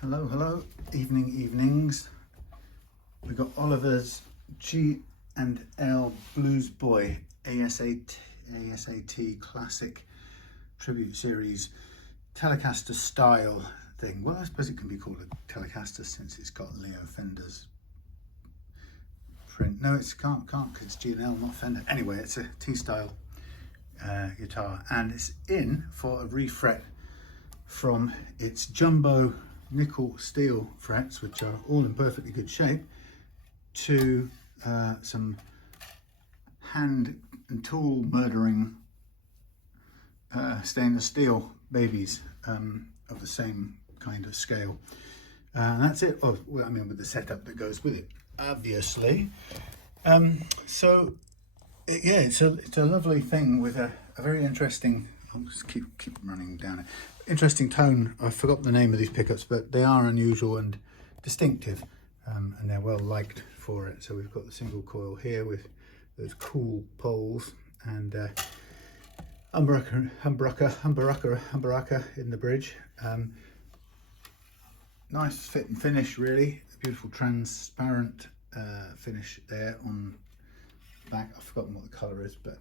Hello, evenings. We got Oliver's GandL Bluesboy ASAT classic tribute series Telecaster style thing. Well, I suppose it can be called a Telecaster since it's got Leo Fender's print. No, it can't because it's GandL, not Fender. Anyway, it's a T-style guitar, and it's in for a refret from its jumbo nickel steel frets, which are all in perfectly good shape, to some hand and tool murdering stainless steel babies of the same kind of scale. And that's it. Oh, well, I mean, with the setup that goes with it, obviously. So yeah, it's a lovely thing with a very interesting. I'll just keep running down it. Interesting tone. I forgot the name of these pickups, but they are unusual and distinctive, and they're well liked for it. So we've got the single coil here with those cool poles and humbucker in the bridge. Nice fit and finish, really. A beautiful transparent finish there on the back. I've forgotten what the colour is, but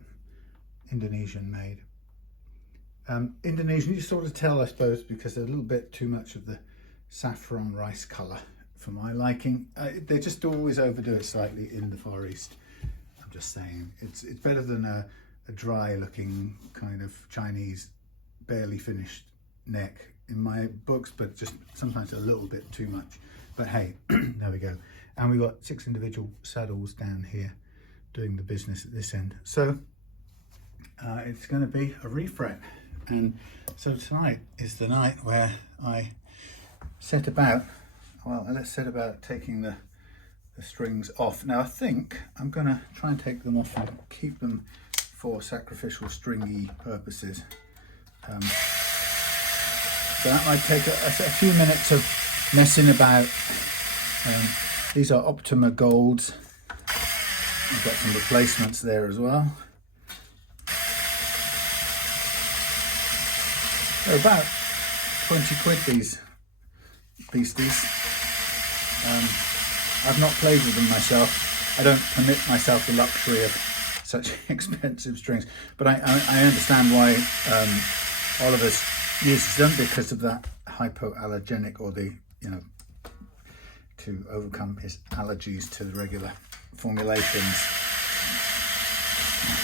Indonesian made. Indonesian, you sort of tell, I suppose, because there's a little bit too much of the saffron rice colour for my liking. They just always overdo it slightly in the Far East. I'm just saying, it's better than a dry looking kind of Chinese barely finished neck in my books, but just sometimes a little bit too much. But hey, there we go. And we've got 6 individual saddles down here doing the business at this end. So it's going to be a refret. And so tonight is the night where I set about taking the strings off. Now I think I'm going to try and take them off and keep them for sacrificial stringy purposes. So that might take a few minutes of messing about. These are Optima Golds. I've got some replacements there as well. They're about 20 quid, these beasties. I've not played with them myself. I don't permit myself the luxury of such expensive strings, but I understand why Oliver's uses them, because of that hypoallergenic, or the, to overcome his allergies to the regular formulations,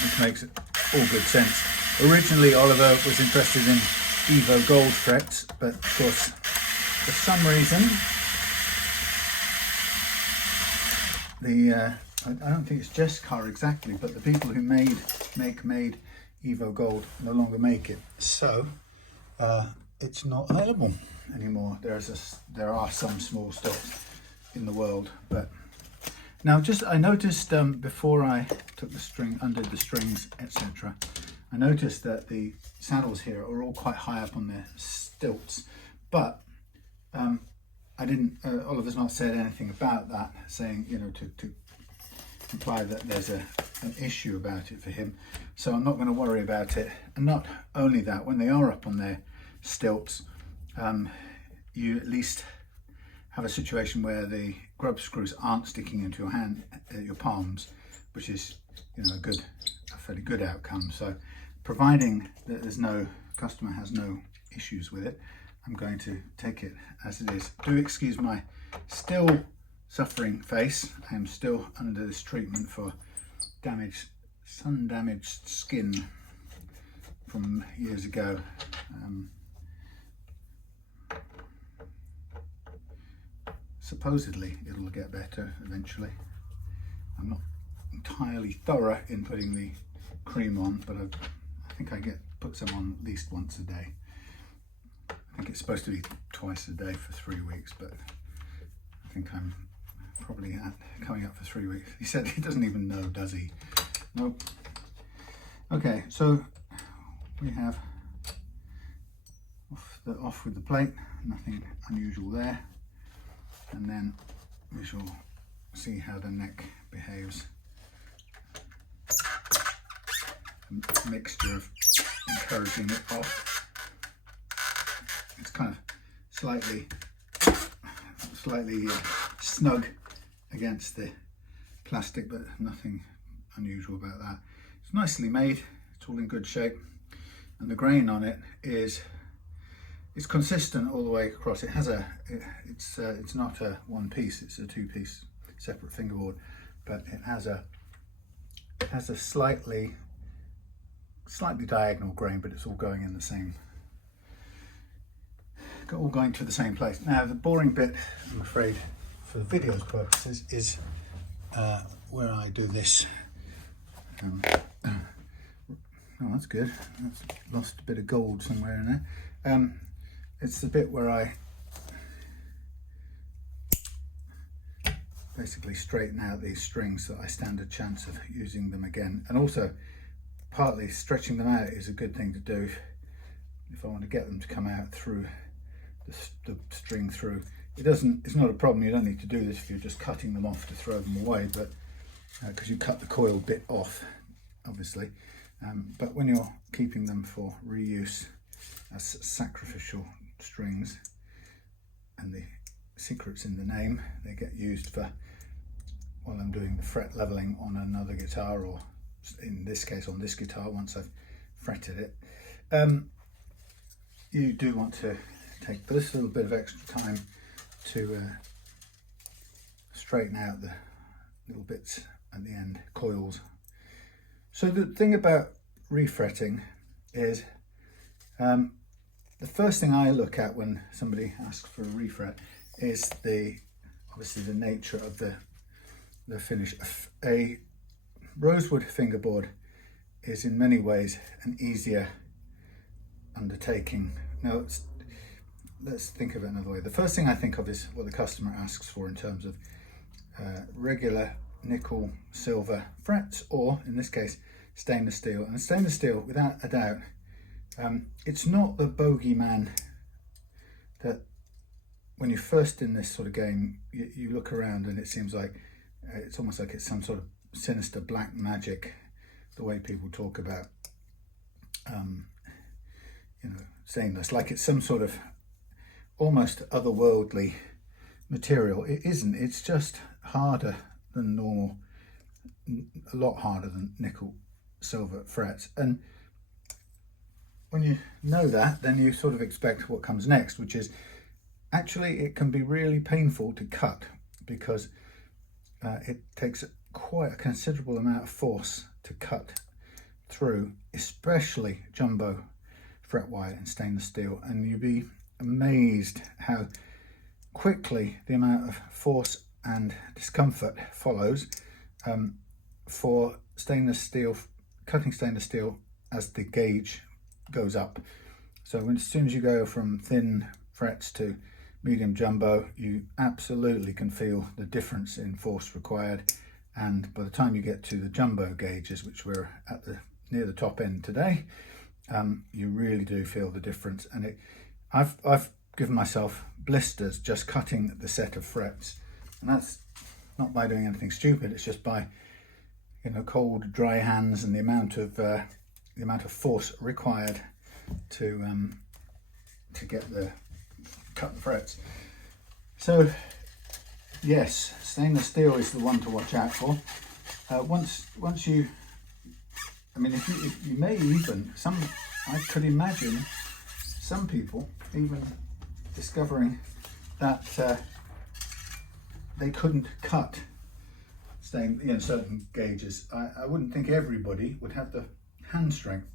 which makes all good sense. Originally, Oliver was interested in Evo Gold frets, but of course, for some reason, I don't think it's Jesscar exactly, but the people who made Evo Gold no longer make it, so it's not available anymore. There are some small stocks in the world, but now I noticed before I took the string, undid the strings, etc. I noticed that the saddles here are all quite high up on their stilts, but I didn't. Oliver's not said anything about that, saying to imply that there's an issue about it for him. So I'm not going to worry about it. And not only that, when they are up on their stilts, you at least have a situation where the grub screws aren't sticking into your hand, your palms, which is a fairly good outcome. So providing that customer has no issues with it, I'm going to take it as it is. Do excuse my still suffering face. I am still under this treatment for sun damaged skin from years ago. Supposedly it'll get better eventually. I'm not entirely thorough in putting the cream on, but I think I put some on at least once a day. I think it's supposed to be twice a day for 3 weeks, but I think I'm probably coming up for 3 weeks. He said he doesn't even know, does he? Nope. Okay, so we have off with the plate, nothing unusual there, and then we shall see how the neck behaves. A mixture of encouraging it off. It's kind of slightly slightly snug against the plastic, but nothing unusual about that. It's nicely made, it's all in good shape, and the grain on it is consistent all the way across. It has it's not a one piece, it's a two piece separate fingerboard, but it has a slightly diagonal grain, but it's all going in the same, all going to the same place. Now the boring bit, I'm afraid, for the video's purposes, is where I do this. Oh, that's good. That's lost a bit of gold somewhere in there. It's the bit where I basically straighten out these strings so that I stand a chance of using them again. And also, partly stretching them out is a good thing to do if I want to get them to come out through the string through. It's not a problem. You don't need to do this if you're just cutting them off to throw them away, but because you cut the coil bit off, obviously. But when you're keeping them for reuse as sacrificial strings, and the secret's in the name, they get used for while I'm doing the fret leveling on another guitar, or in this case on this guitar once I've fretted it. You do want to take this little bit of extra time to straighten out the little bits at the end, coils. So the thing about refretting is the first thing I look at when somebody asks for a refret is obviously the nature of the finish. A rosewood fingerboard is in many ways an easier undertaking. Now let's think of it another way. The first thing I think of is what the customer asks for in terms of regular nickel silver frets, or in this case stainless steel. And stainless steel, without a doubt, it's not the bogeyman that when you're first in this sort of game, you look around and it seems like it's almost like it's some sort of sinister black magic, the way people talk about stainless, like it's some sort of almost otherworldly material. It isn't. It's just harder than normal, a lot harder than nickel silver frets. And when you know that, then you sort of expect what comes next, which is actually it can be really painful to cut, because it takes quite a considerable amount of force to cut through, especially jumbo fret wire in stainless steel. And you'd be amazed how quickly the amount of force and discomfort follows for stainless steel, cutting stainless steel as the gauge goes up. So as soon as you go from thin frets to medium jumbo, you absolutely can feel the difference in force required. And by the time you get to the jumbo gauges, which we're at near the top end today, you really do feel the difference. And I've given myself blisters just cutting the set of frets, and that's not by doing anything stupid. It's just by cold, dry hands and the amount of force required to cut the frets. So yes, stainless steel is the one to watch out for. Once you, if you may even, I could imagine some people even discovering that they couldn't cut certain gauges. I wouldn't think everybody would have the hand strength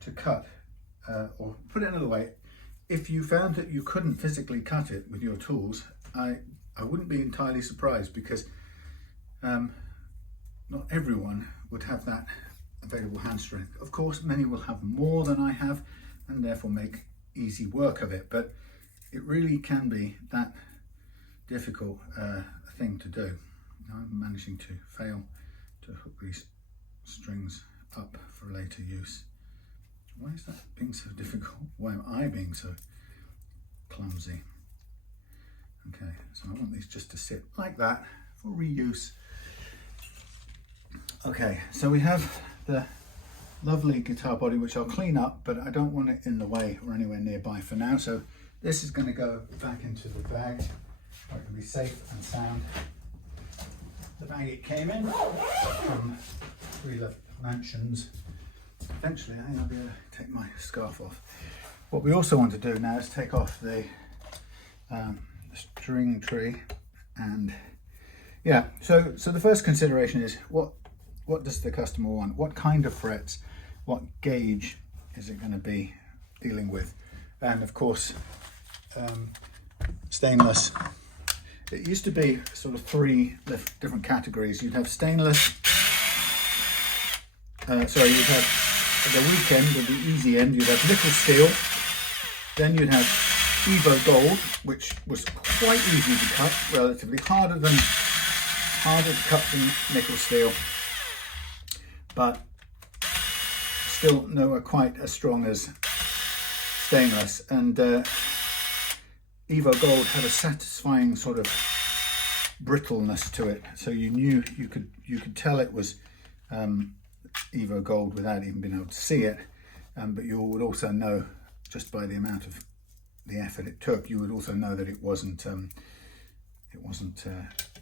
to cut, or put it another way, if you found that you couldn't physically cut it with your tools, I wouldn't be entirely surprised, because not everyone would have that available hand strength. Of course, many will have more than I have and therefore make easy work of it, but it really can be that difficult thing to do. Now I'm managing to fail to hook these strings up for later use. Why is that being so difficult? Why am I being so clumsy? Okay, so I want these just to sit like that for reuse. Okay, so we have the lovely guitar body, which I'll clean up, but I don't want it in the way or anywhere nearby for now. So this is going to go back into the bag. or it can be safe and sound. The bag it came in from Three Love Mansions. Eventually, I think I'll be able to take my scarf off. What we also want to do now is take off the string tree, and yeah. So the first consideration is what does the customer want? What kind of frets? What gauge is it going to be dealing with? And of course, stainless. It used to be sort of three different categories. You'd have stainless. You'd have the weak end or the easy end. You'd have nickel steel. Then you'd have Evo Gold, which was quite easy to cut, relatively harder to cut than nickel steel, but still nowhere quite as strong as stainless. And Evo Gold had a satisfying sort of brittleness to it, so you could tell it was Evo Gold without even being able to see it, but you would also know, just by the amount of the effort it took, you would also know that it wasn't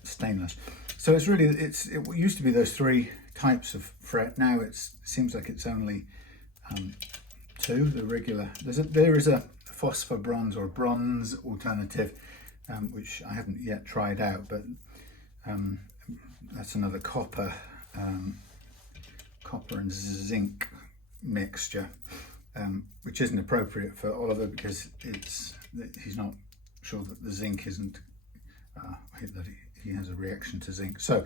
stainless. So it used to be those three types of fret. Now it seems like it's only two. The regular, there is a phosphor bronze or bronze alternative, which I haven't yet tried out, but that's another copper and zinc mixture, which isn't appropriate for Oliver because he's not sure that the zinc isn't that he has a reaction to zinc. So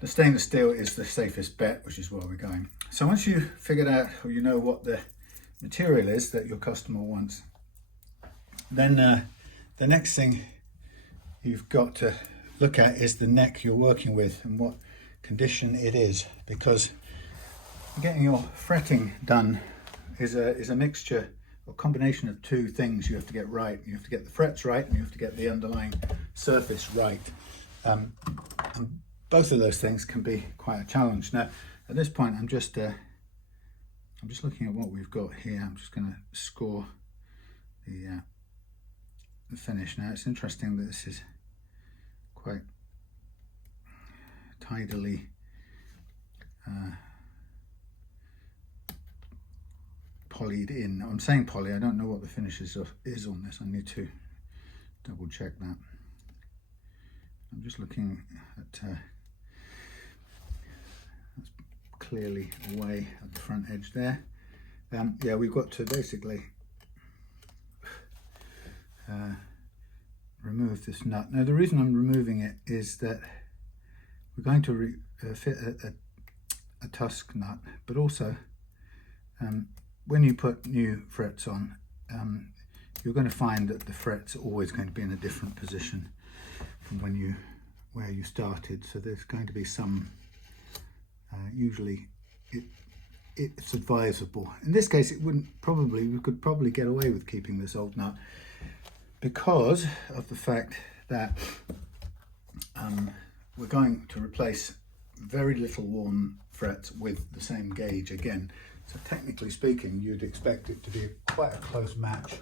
the stainless steel is the safest bet, which is where we're going. So once you've figured out, or you know what the material is that your customer wants, then the next thing you've got to look at is the neck you're working with and what condition it is, because getting your fretting done is a mixture or combination of two things you have to get right. You have to get the frets right, and you have to get the underlying surface right. And both of those things can be quite a challenge. Now, at this point, I'm just looking at what we've got here. I'm just going to score the finish. Now, it's interesting that this is quite tidily polyed in. I'm saying poly, I don't know what the finish is on this. I need to double check that. I'm just looking at that's clearly away at the front edge there. Yeah, we've got to basically remove this nut. Now the reason I'm removing it is that we're going to fit a tusk nut, but also when you put new frets on, you're going to find that the fret's are always going to be in a different position from where you started. So there's going to be some, usually it's advisable. In this case, we could probably get away with keeping this old nut because of the fact that we're going to replace very little worn frets with the same gauge again. So technically speaking, you'd expect it to be quite a close match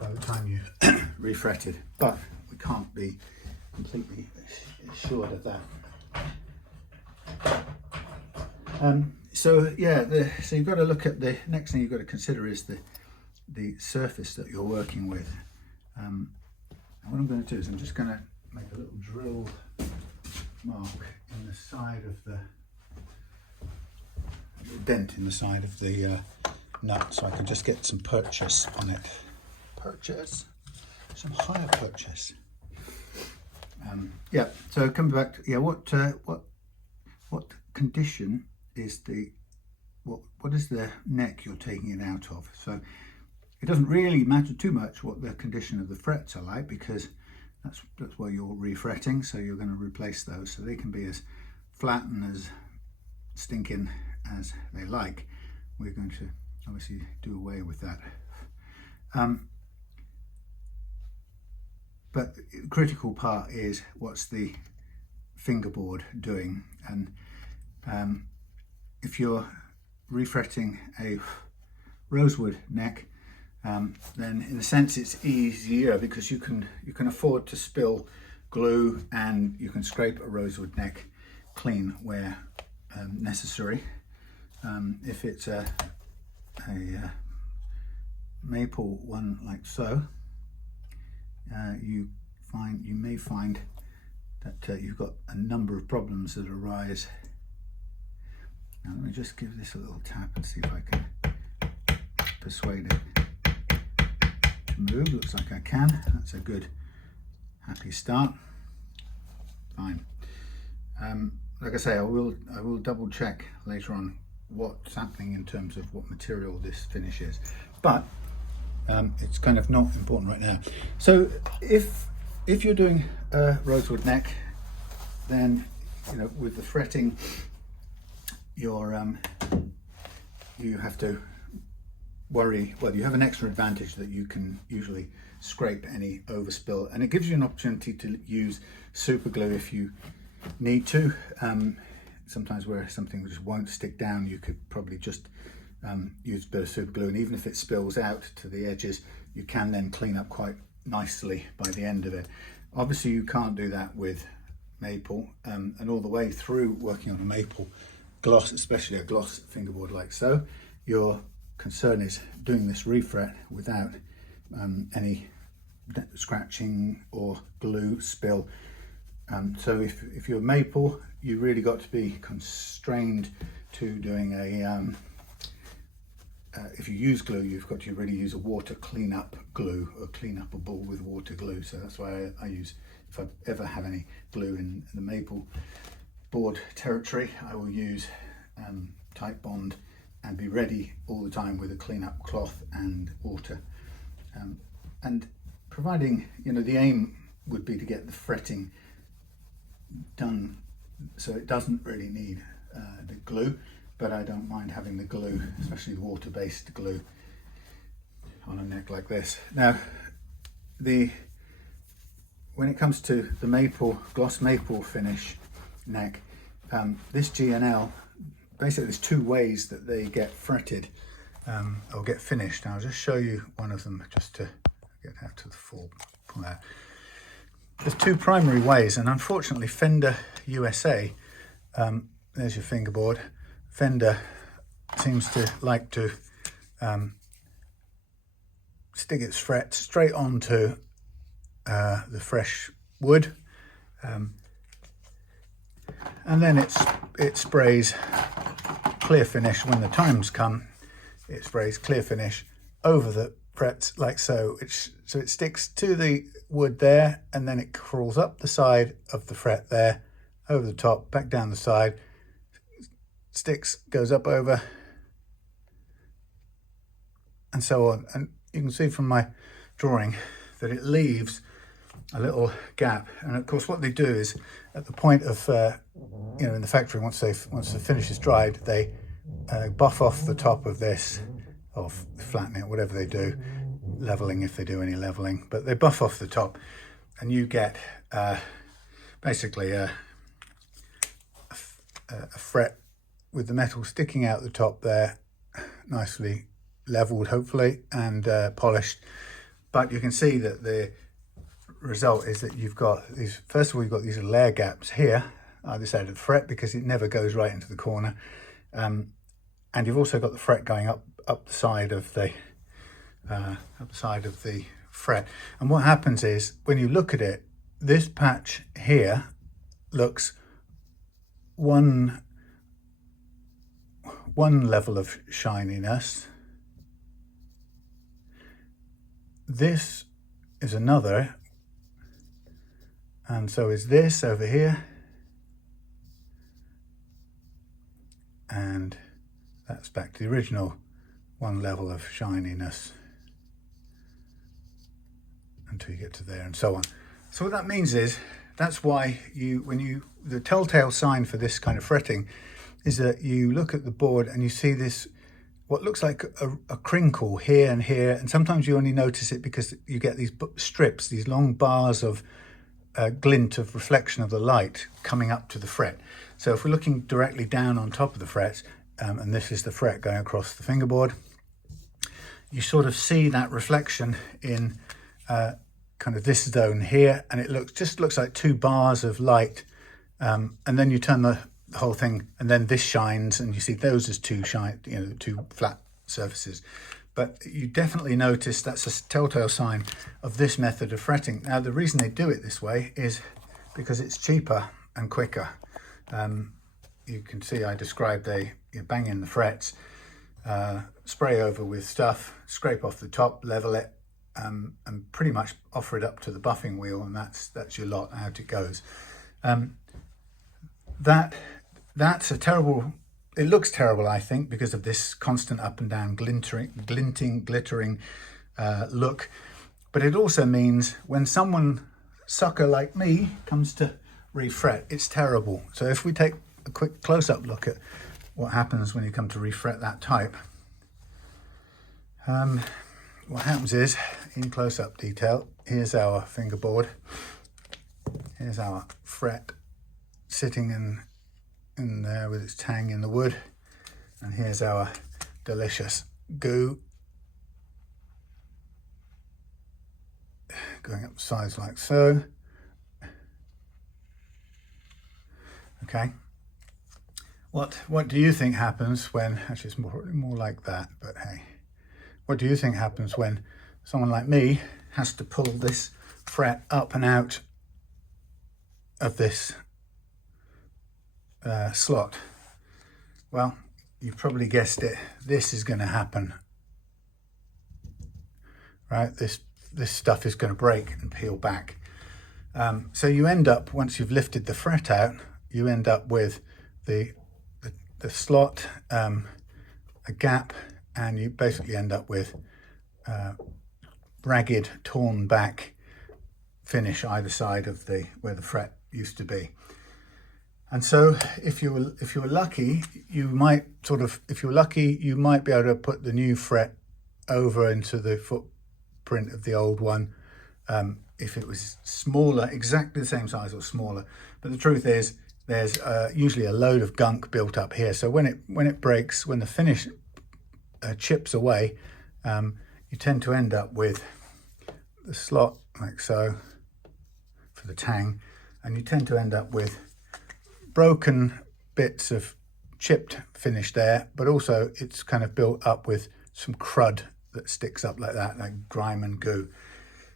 by the time you refretted, but we can't be completely assured of that. So you've got to look at the next thing you've got to consider is the surface that you're working with. And what I'm going to do is I'm just going to make a little drill mark in the side of the dent in the side of the nut, so I can just get some purchase on it. Some higher purchase. Yeah. So coming back to what condition is what is the neck you're taking it out of? So it doesn't really matter too much what the condition of the frets are like, because that's where you're refretting. So you're going to replace those, so they can be as flat and as stinking as they like. We're going to obviously do away with that. But the critical part is what's the fingerboard doing, and if you're refretting a rosewood neck, then in a sense it's easier because you can afford to spill glue, and you can scrape a rosewood neck clean where necessary. If it's a maple one like so, you may find that you've got a number of problems that arise. Now let me just give this a little tap and see if I can persuade it to move. Looks like I can. That's a good, happy start. Fine. Like I say, I will double check later on what's happening in terms of what material this finish is, but it's kind of not important right now. So if you're doing a rosewood neck, then with the fretting, you have to worry. Well, you have an extra advantage that you can usually scrape any overspill, and it gives you an opportunity to use super glue if you need to. Sometimes where something just won't stick down, you could probably just use a bit of super glue, and even if it spills out to the edges, you can then clean up quite nicely by the end of it. Obviously you can't do that with maple, and all the way through working on a maple gloss, especially a gloss fingerboard like so, your concern is doing this refret without any scratching or glue spill. So if you're maple, you really got to be constrained to doing a if you use glue, you've got to really use a water cleanup glue, or clean up a ball with water glue. So that's why I use, if I ever have any glue in the maple board territory, I will use tight bond and be ready all the time with a cleanup cloth and water. And providing, the aim would be to get the fretting done so it doesn't really need the glue, but I don't mind having the glue, especially the water-based glue, on a neck like this. Now, when it comes to the maple, gloss maple finish neck, this GandL, basically there's two ways that they get fretted or get finished. Now I'll just show you one of them just to get out to the full pull out. There's two primary ways, and unfortunately Fender USA, there's your fingerboard, Fender seems to like to stick its fret straight onto the fresh wood, and then it sprays clear finish. When the times come, it sprays clear finish over the frets like so. So it sticks to the wood there, and then it crawls up the side of the fret there, over the top, back down the side, sticks, goes up over, and so on. And you can see from my drawing that it leaves a little gap. And of course what they do is, at the point of in the factory, once the finish is dried, they buff off the top of this, or flatten it, whatever they do, leveling if they do any leveling, but they buff off the top, and you get basically a fret with the metal sticking out the top there, nicely leveled hopefully, and polished. But you can see that the result is that you've got these, first of all, you've got these little air gaps here either side of the fret, because it never goes right into the corner, and you've also got the fret going up the side of the fret. And what happens is, when you look at it, this patch here looks one level of shininess. This is another, and so is this over here, and that's back to the original one level of shininess until you get to there, and so on. So what that means is, that's why the telltale sign for this kind of fretting is that you look at the board and you see this, what looks like a crinkle here and here, and sometimes you only notice it because you get these strips, these long bars of glint of reflection of the light coming up to the fret. So if we're looking directly down on top of the frets, and this is the fret going across the fingerboard, you sort of see that reflection in kind of this zone here, and it just looks like two bars of light, and then you turn the whole thing, and then this shines, and you see those as two two flat surfaces. But you definitely notice that's a telltale sign of this method of fretting. Now, the reason they do it this way is because it's cheaper and quicker. You can see I described you bang in the frets, spray over with stuff, scrape off the top, level it, and pretty much offer it up to the buffing wheel, and that's your lot, out it goes. That's a terrible, it looks terrible, I think, because of this constant up and down glittering look. But it also means when someone sucker like me comes to refret, it's terrible. So if we take a quick close-up look at what happens when you come to refret that type, what happens is, in close-up detail, here's our fingerboard, here's our fret sitting in there with its tang in the wood, and here's our delicious goo going up the sides like so. Okay, what do you think happens when, actually it's more like that, but hey, what do you think happens when someone like me has to pull this fret up and out of this slot? Well, you've probably guessed it. This is going to happen, right? This stuff is going to break and peel back. So you end up, once you've lifted the fret out, you end up with the slot, a gap, and you basically end up with ragged, torn back finish either side of where the fret used to be. And so if you were lucky, you might be able to put the new fret over into the footprint of the old one, if it was smaller, exactly the same size or smaller. But the truth is, there's usually a load of gunk built up here. So when it breaks, when the finish chips away, you tend to end up with the slot like so for the tang, and you tend to end up with broken bits of chipped finish there, but also it's kind of built up with some crud that sticks up like that, like grime and goo.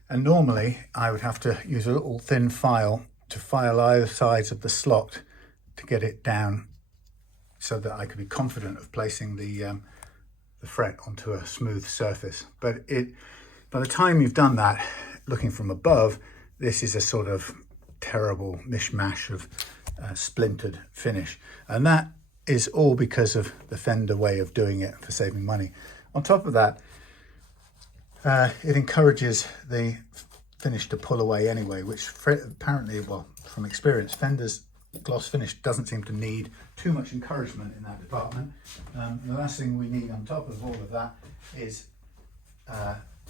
And normally I would have to use a little thin file to file either sides of the slot to get it down so that I could be confident of placing the fret onto a smooth surface. But by the time you've done that, looking from above, this is a sort of terrible mishmash of splintered finish, and that is all because of the Fender way of doing it for saving money. On top of that, it encourages the finish to pull away anyway, which apparently, well, from experience, Fender's gloss finish doesn't seem to need too much encouragement in that department. The last thing we need on top of all of that is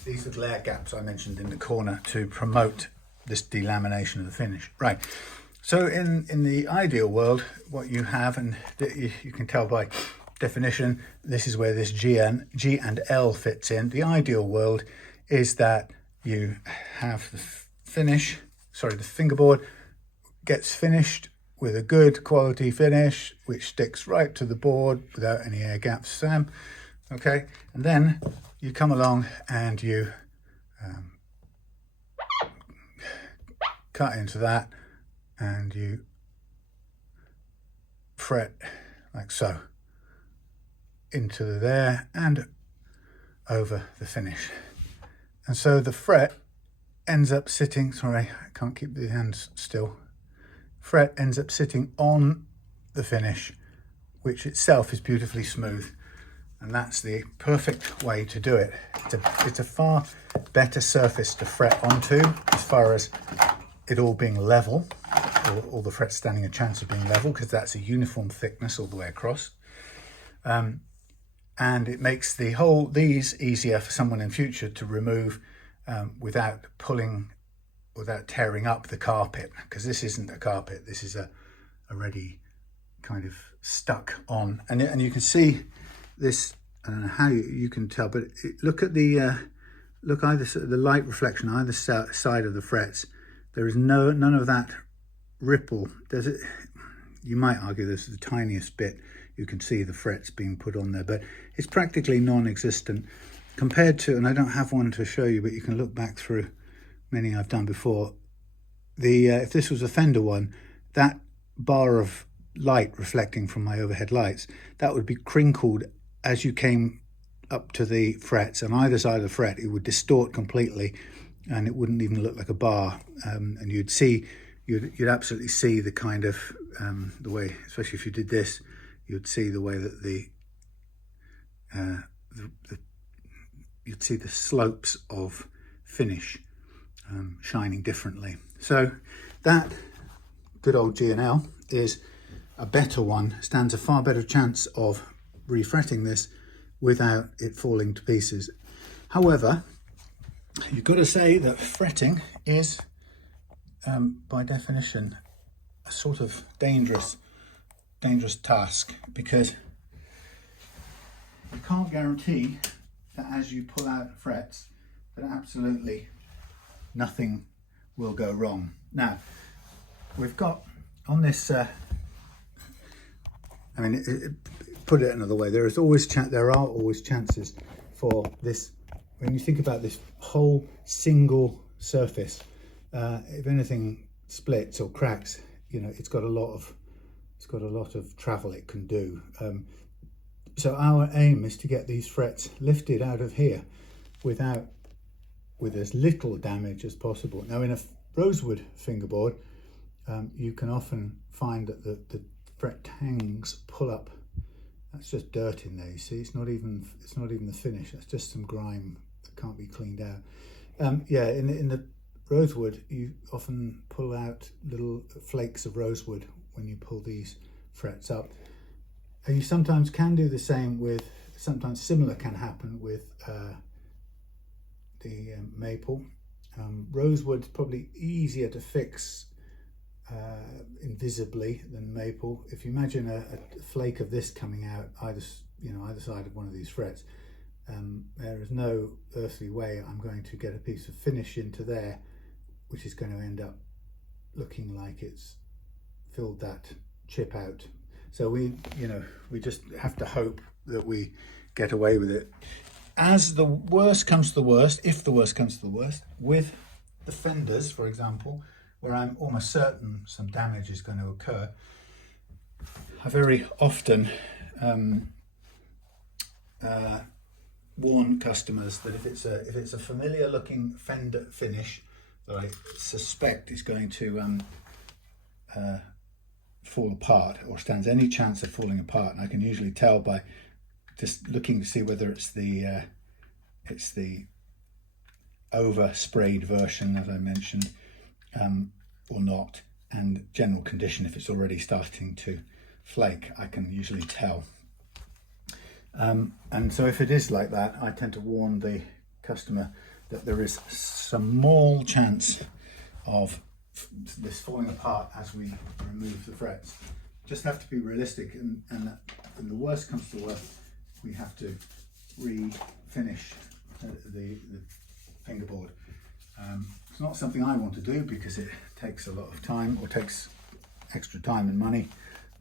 these little air gaps I mentioned in the corner to promote this delamination of the finish. Right. So in the ideal world, what you have, and you can tell by definition, this is where this G and L fits in. The ideal world is that you have the the fingerboard gets finished with a good quality finish, which sticks right to the board without any air gaps, okay? And then you come along and you cut into that, and you fret like so into there and over the finish. And so the fret ends up sitting, sorry, I can't keep the hands still. Fret ends up sitting on the finish, which itself is beautifully smooth. And that's the perfect way to do it. It's a far better surface to fret onto as far as it all being level, or all the frets standing a chance of being level, because that's a uniform thickness all the way across. And it makes these easier for someone in future to remove without tearing up the carpet, because this isn't a carpet, this is a already kind of stuck on. And you can see this I don't know how you can tell, but look at the look either the light reflection either side of the frets. There is none of that ripple. Does it? You might argue this is the tiniest bit. You can see the frets being put on there, but it's practically non-existent compared to, and I don't have one to show you, but you can look back through many I've done before. If this was a Fender one, that bar of light reflecting from my overhead lights, that would be crinkled as you came up to the frets. On either side of the fret, it would distort completely, and it wouldn't even look like a bar. And you'd absolutely see the kind of the way, especially if you did this, you'd see the way that you'd see the slopes of finish shining differently. So that good old GandL is a better one, stands a far better chance of refretting this without it falling to pieces. However, you've got to say that fretting is by definition a sort of dangerous task, because you can't guarantee that as you pull out frets that absolutely nothing will go wrong. Now we've got on this put it another way, there are always chances for this. When you think about this whole single surface, if anything splits or cracks, it's got a lot of travel it can do. So our aim is to get these frets lifted out of here with as little damage as possible. Now, in a rosewood fingerboard, you can often find that the fret tangs pull up. That's just dirt in there. You see, it's not even the finish. That's just some grime that can't be cleaned out. Yeah, in the rosewood, you often pull out little flakes of rosewood when you pull these frets up. And you sometimes can do the same with, sometimes similar can happen with the maple. Rosewood's probably easier to fix invisibly than maple. If you imagine a flake of this coming out either side of one of these frets, there is no earthly way I'm going to get a piece of finish into there which is going to end up looking like it's filled that chip out. So we just have to hope that we get away with it. As the worst comes to the worst, if the worst comes to the worst, with the Fenders, for example, where I'm almost certain some damage is going to occur, I very often warn customers that if it's a familiar looking Fender finish that I suspect is going to fall apart or stands any chance of falling apart, and I can usually tell by just looking to see whether it's the over sprayed version, as I mentioned, or not, and general condition. If it's already starting to flake, I can usually tell. And so if it is like that, I tend to warn the customer that there is some small chance of this falling apart as we remove the frets. Just have to be realistic, and when the worst comes to the worst, we have to refinish the fingerboard. It's not something I want to do because it takes a lot of time, or takes extra time and money.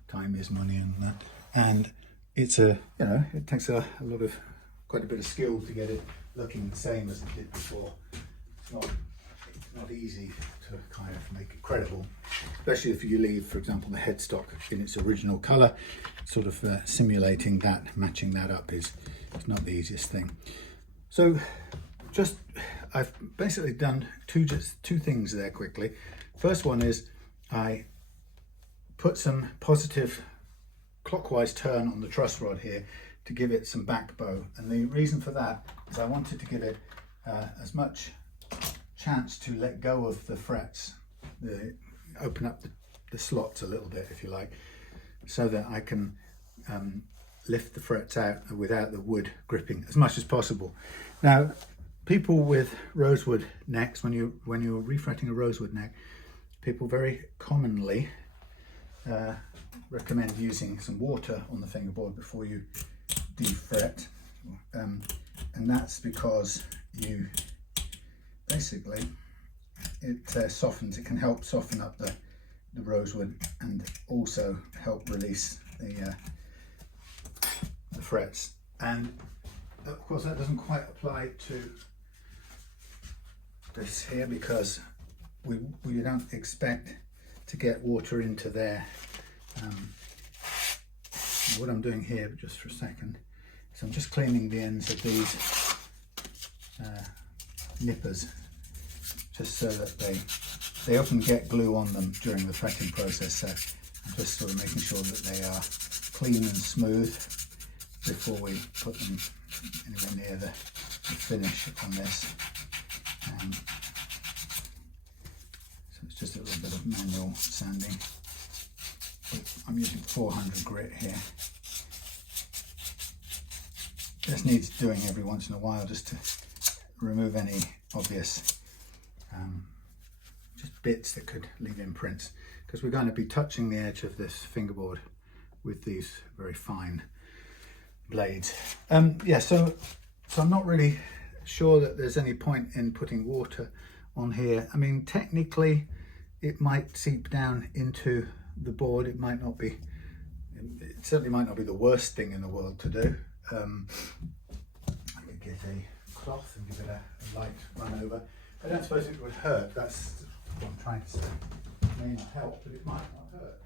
Time is money, and that, and it's it takes quite a bit of skill to get it looking the same as it did before. It's not easy to kind of make it credible, especially if you leave, for example, the headstock in its original color. Sort of simulating that, matching that up is not the easiest thing. So I've basically done two things there quickly. First one is I put some positive clockwise turn on the truss rod here to give it some back bow, and the reason for that is I wanted to give it as much chance to let go of the frets, open up the slots a little bit, if you like, so that I can lift the frets out without the wood gripping as much as possible. Now, people with rosewood necks, when you're refretting a rosewood neck, people very commonly recommend using some water on the fingerboard before you defret. and that's because you basically, it softens, it can help soften up the rosewood and also help release the frets. And of course that doesn't quite apply to this here, because we don't expect to get water into there. What I'm doing here, just for a second, is I'm just cleaning the ends of these nippers, just so that they often get glue on them during the fretting process, so I'm just sort of making sure that they are clean and smooth before we put them anywhere near the finish on this. So it's just a little bit of manual sanding. I'm using 400 grit here. This needs doing every once in a while, just to remove any obvious just bits that could leave imprints, because we're going to be touching the edge of this fingerboard with these very fine blades. Yeah, so I'm not really sure that there's any point in putting water on here. I mean, technically it might seep down into the board. It might not be, it certainly might not be the worst thing in the world to do. I could get a cloth and give it a light run over. I don't suppose it would hurt. That's what I'm trying to say. It may not help, but it might not hurt.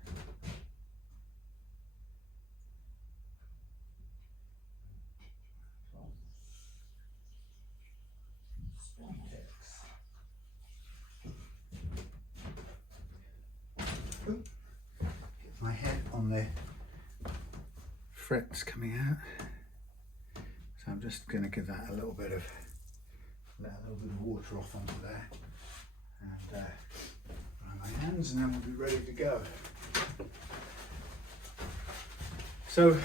Get my head on the frets coming out, so I'm just going to give that a little bit of, let a little bit of water off onto there, and dry my hands, and then we'll be ready to go. So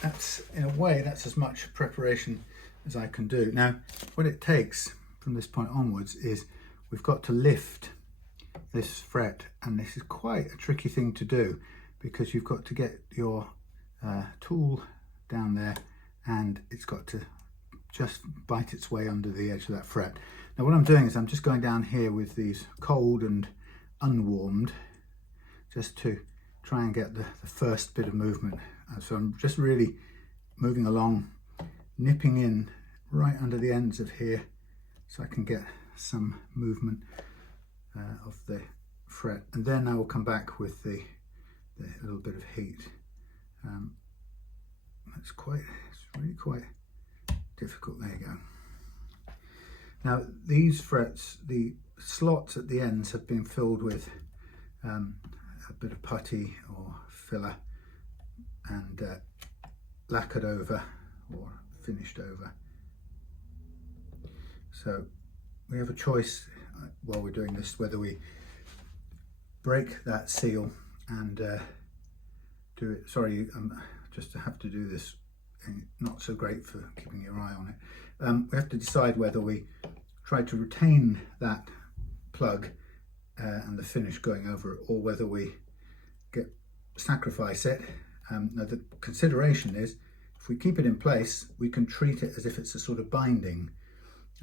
that's, in a way, that's as much preparation as I can do. Now what it takes from this point onwards is we've got to lift this fret, and this is quite a tricky thing to do, because you've got to get your tool down there and it's got to just bite its way under the edge of that fret. Now what I'm doing is I'm just going down here with these cold and unwarmed, just to try and get the first bit of movement. So I'm just really moving along, nipping in right under the ends of here, so I can get some movement of the fret, and then I will come back with the little bit of heat. It's really quite difficult. There you go. Now these frets, the slots at the ends have been filled with a bit of putty or filler and lacquered over or finished over. So we have a choice while we're doing this, whether we break that seal and do it. Sorry, just to have to do this, not so great for keeping your eye on it. We have to decide whether we try to retain that plug and the finish going over it, or whether we sacrifice it. Now the consideration is, if we keep it in place, we can treat it as if it's a sort of binding,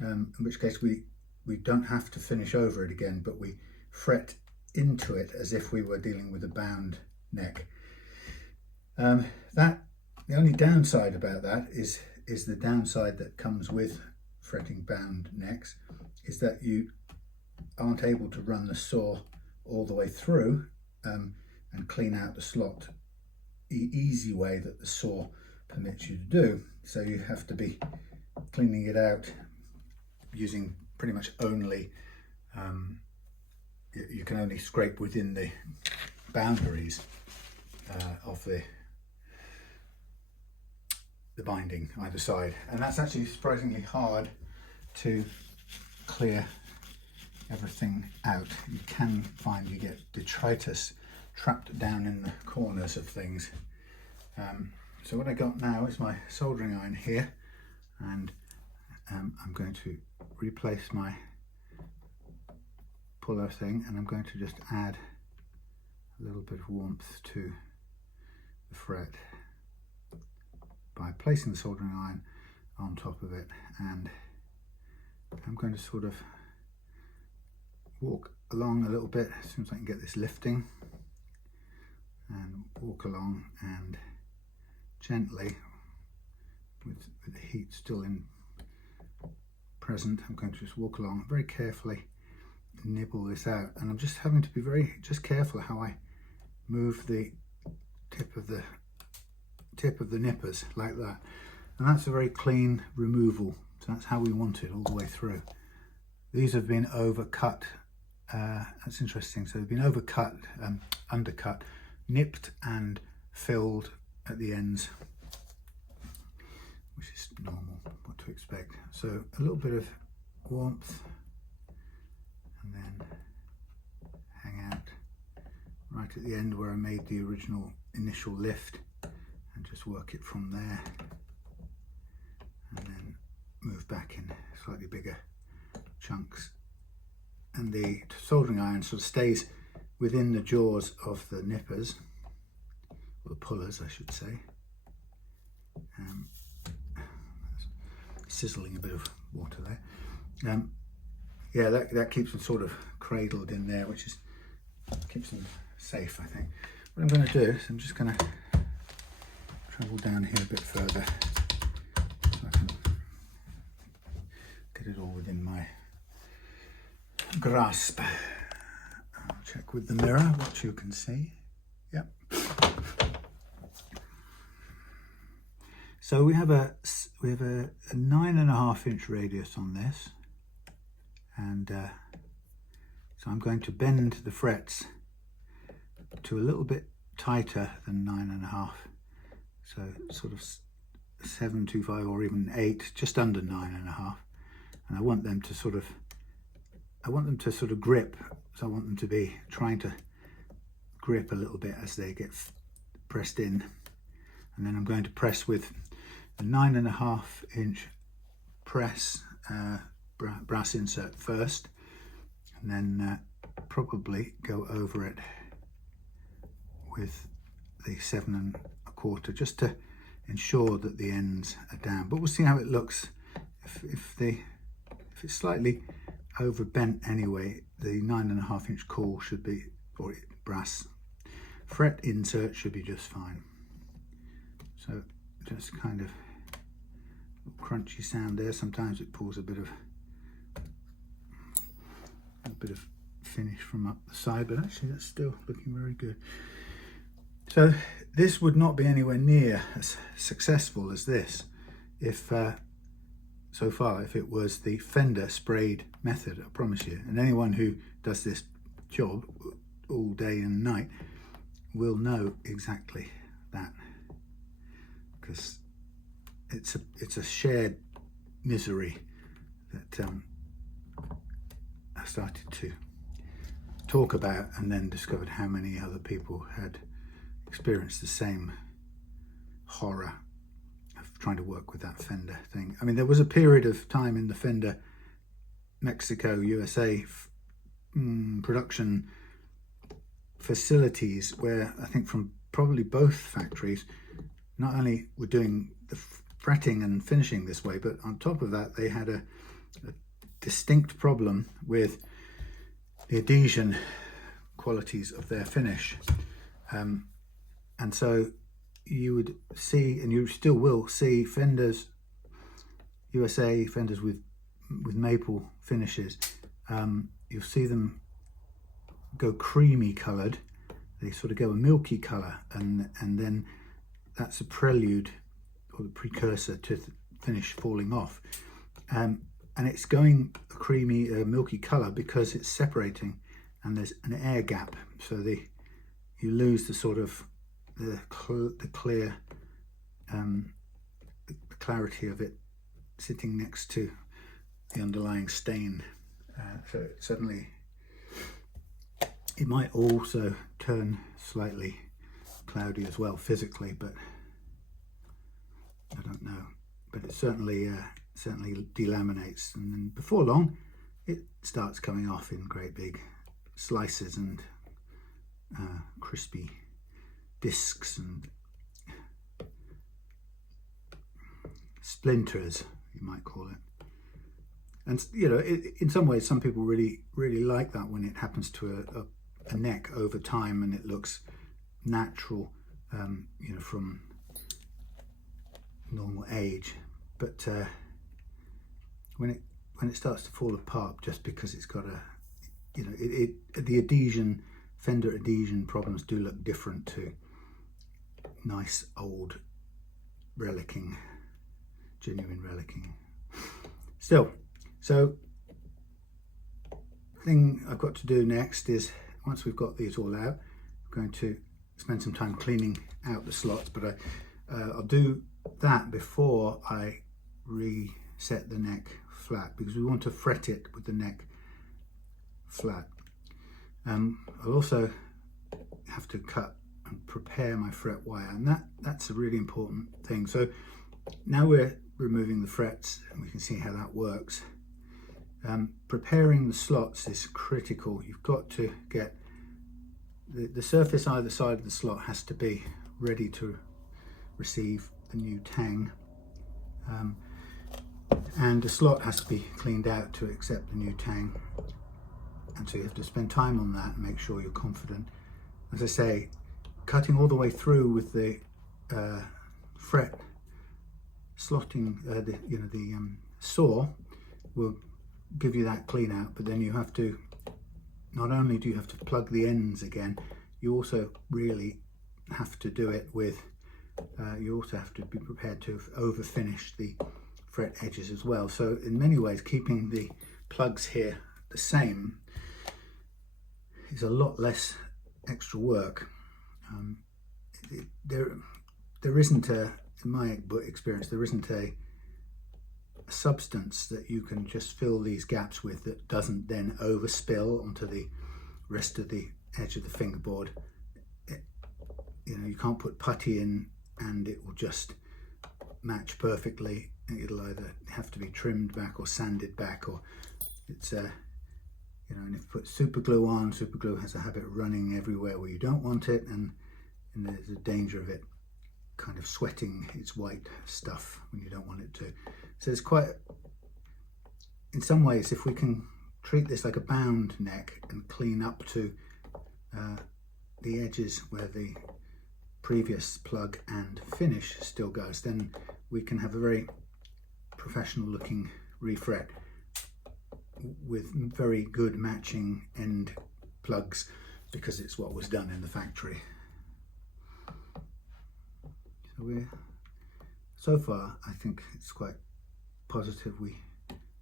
in which case we don't have to finish over it again, but we fret into it as if we were dealing with a bound neck. The only downside about that is the downside that comes with fretting bound necks, is that you aren't able to run the saw all the way through and clean out the slot the easy way that the saw permits you to do. So you have to be cleaning it out using pretty much only, you can only scrape within the boundaries of the binding either side, and that's actually surprisingly hard to clear everything out. You can find you get detritus trapped down in the corners of things. So what I got now is my soldering iron here, and I'm going to replace my puller thing, and I'm going to just add a little bit of warmth to the fret. by placing the soldering iron on top of it, and I'm going to sort of walk along a little bit as soon as I can get this lifting, and walk along and gently, with the heat still in present, I'm going to just walk along very carefully, nibble this out, and I'm just having to be very careful how I move the tip of the nippers like that, and that's a very clean removal. So that's how we want it all the way through. These have been overcut. That's interesting. So they've been overcut, undercut, nipped and filled at the ends, which is normal, what to expect. So a little bit of warmth, and then hang out right at the end where I made the original initial lift, and just work it from there, and then move back in slightly bigger chunks. And the soldering iron sort of stays within the jaws of the nippers, or the pullers I should say. Sizzling a bit of water there. Yeah, that keeps them sort of cradled in there, which is keeps them safe, I think. What I'm going to do is I'm just going to travel down here a bit further so I can get it all within my grasp. I'll check with the mirror what you can see. Yep. So we have a 9.5 inch radius on this, and so I'm going to bend the frets to a little bit tighter than 9.5, so sort of 725 or even 8, just under 9.5, and I want them to sort of grip. So I want them to be trying to grip a little bit as they get pressed in, and then I'm going to press with the 9.5 inch press brass insert first, and then probably go over it with the 7.25, just to ensure that the ends are down. But we'll see how it looks. If it's slightly over bent anyway, the 9.5 inch core should be, or brass fret insert should be just fine. So just kind of crunchy sound there. Sometimes it pulls a bit of finish from up the side, but actually that's still looking very good. So this would not be anywhere near as successful as this if so far if it was the Fender sprayed method, I promise you. And anyone who does this job all day and night will know exactly that, because it's a shared misery that I started to talk about, and then discovered how many other people had experienced the same horror of trying to work with that Fender thing. I mean, there was a period of time in the Fender Mexico, USA production facilities where I think from probably both factories not only were doing the fretting and finishing this way, but on top of that they had a distinct problem with the adhesion qualities of their finish, and so you would see, and you still will see, Fenders USA, Fenders with maple finishes, you'll see them go creamy coloured. They sort of go a milky colour, and then that's a prelude or the precursor to the finish falling off, and it's going a creamy milky colour because it's separating and there's an air gap, so you lose the sort of the clear the clarity of it sitting next to the underlying stain. So suddenly it might also turn slightly cloudy as well physically, but I don't know. But it certainly delaminates, and then before long it starts coming off in great big slices and crispy discs, and splinters, you might call it. And you know, in some ways, some people really like that when it happens to a neck over time and it looks natural, you know, from normal age. But when it starts to fall apart just because it's got a, you know, the adhesion, Fender adhesion problems do look different to nice old relicking, genuine relicking. Still, so thing I've got to do next is, once we've got these all out, I'm going to spend some time cleaning out the slots, but I'll do that before I reset the neck flat, because we want to fret it with the neck flat. I'll also have to cut and prepare my fret wire, and that's a really important thing. So now we're removing the frets and we can see how that works. Preparing the slots is critical. You've got to get the surface either side of the slot has to be ready to receive the new tang, and the slot has to be cleaned out to accept the new tang, and so you have to spend time on that and make sure you're confident. As I say, cutting all the way through with the fret slotting, the saw will give you that clean out, but then you have to, not only do you have to plug the ends again, you also really have to do it with, you also have to be prepared to over finish the fret edges as well. So in many ways, keeping the plugs here the same is a lot less extra work. There isn't a, in my experience, there isn't a substance that you can just fill these gaps with that doesn't then overspill onto the rest of the edge of the fingerboard. You know, you can't put putty in and it will just match perfectly. It'll either have to be trimmed back or sanded back, or it's you know, and if you put super glue on, super glue has a habit of running everywhere where you don't want it, and there's a danger of it kind of sweating its white stuff when you don't want it to. So it's quite, in some ways, if we can treat this like a bound neck and clean up to the edges where the previous plug and finish still goes, then we can have a very professional looking refret with very good matching end plugs, because it's what was done in the factory. So far, I think it's quite positive we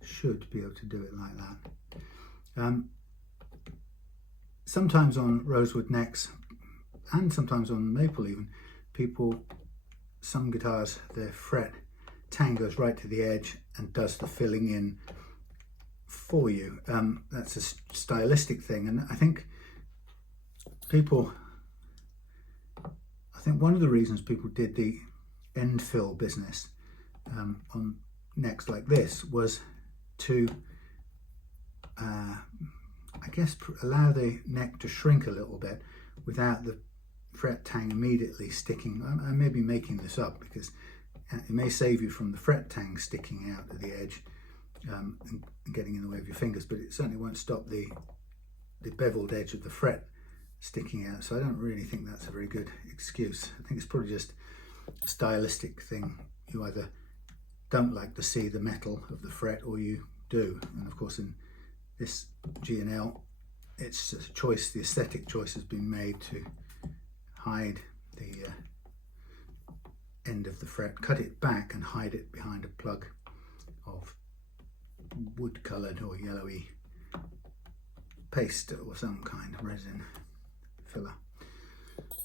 should be able to do it like that. Sometimes on rosewood necks, and sometimes on maple even, some guitars, their fret tang goes right to the edge and does the filling in for you. That's a stylistic thing, and I think one of the reasons people did the end fill business on necks like this was to I guess allow the neck to shrink a little bit without the fret tang immediately sticking. I may be making this up, because it may save you from the fret tang sticking out at the edge and getting in the way of your fingers, but it certainly won't stop the beveled edge of the fret sticking out. So I don't really think that's a very good excuse. I think it's probably just a stylistic thing. You either don't like to see the metal of the fret, or you do. And of course, in this GandL, it's a choice, the aesthetic choice has been made to hide the end of the fret, cut it back and hide it behind a plug of wood coloured or yellowy paste or some kind of resin filler.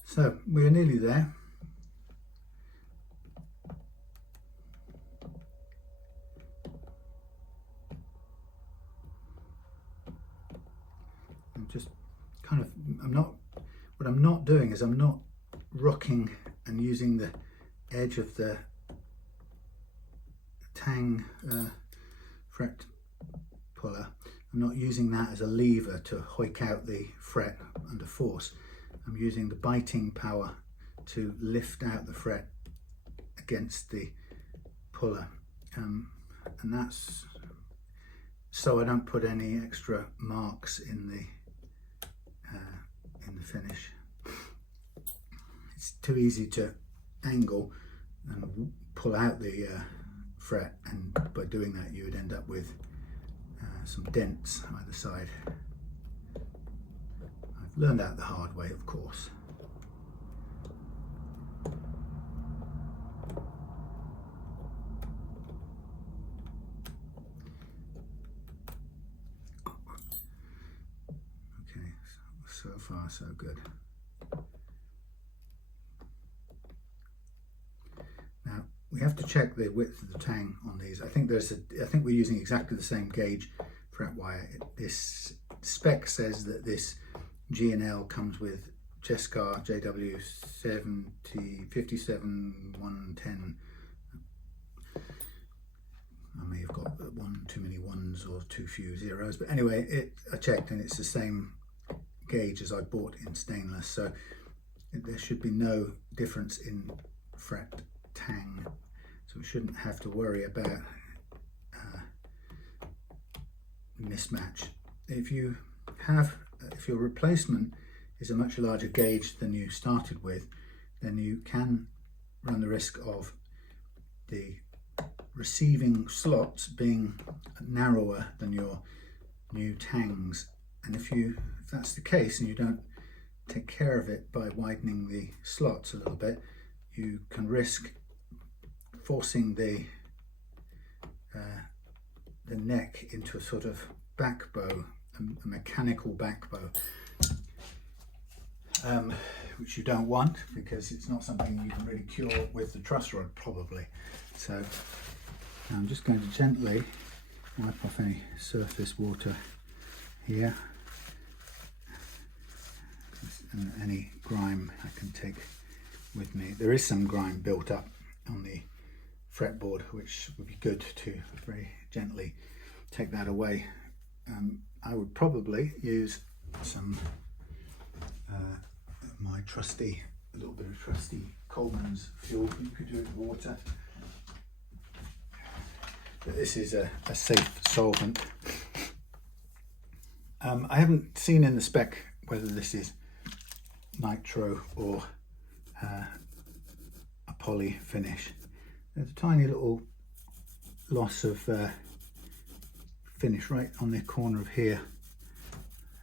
So we are nearly there. I'm just kind of, what I'm not doing is I'm not rocking and using the edge of the tang fret puller. I'm not using that as a lever to hoik out the fret under force. I'm using the biting power to lift out the fret against the puller, and that's so I don't put any extra marks in the finish. It's too easy to angle and pull out the fret, and by doing that you would end up with some dents either side. I've learned that the hard way, of course. Okay, so far so good. Now we have to check the width of the tang on these. I think we're using exactly the same gauge fret wire. This spec says that this GandL comes with Jescar JW 57110. I may have got one too many ones or too few zeros, but anyway, I checked and it's the same gauge as I bought in stainless, so there should be no difference in fret tang, so we shouldn't have to worry about mismatch. If your replacement is a much larger gauge than you started with, then you can run the risk of the receiving slots being narrower than your new tangs, and if that's the case and you don't take care of it by widening the slots a little bit, you can risk forcing the neck into a sort of back bow, a mechanical back bow, which you don't want, because it's not something you can really cure with the truss rod probably. So I'm just going to gently wipe off any surface water here, and any grime I can take with me. There is some grime built up on the fretboard, which would be good to very gently take that away. I would probably use some my trusty, a little bit of trusty Coleman's fuel. You could do it with water, but this is a safe solvent. I haven't seen in the spec whether this is nitro or a poly finish. There's a tiny little loss of finish right on the corner of here.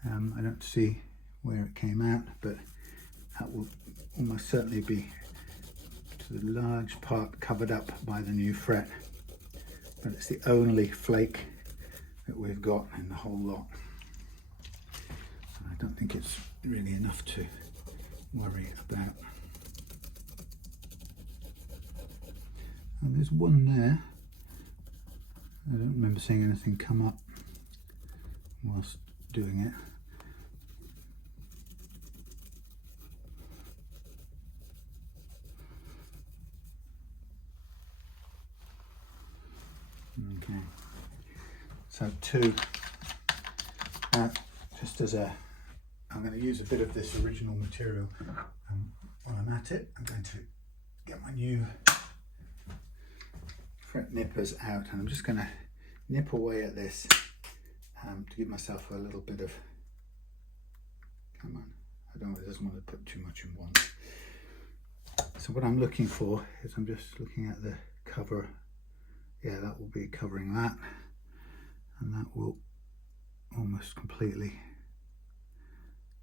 I don't see where it came out, but that will almost certainly be to the large part covered up by the new fret, but it's the only flake that we've got in the whole lot. I don't think it's really enough to worry about. And there's one there. I don't remember seeing anything come up whilst doing it. Okay, so just as I'm going to use a bit of this original material when I'm at it. I'm going to get my new fret nippers out, and I'm just going to nip away at this to give myself a little bit of, come on, I doesn't want to put too much in once. So what I'm looking for is, I'm just looking at the cover. Yeah, that will be covering that, and that will almost completely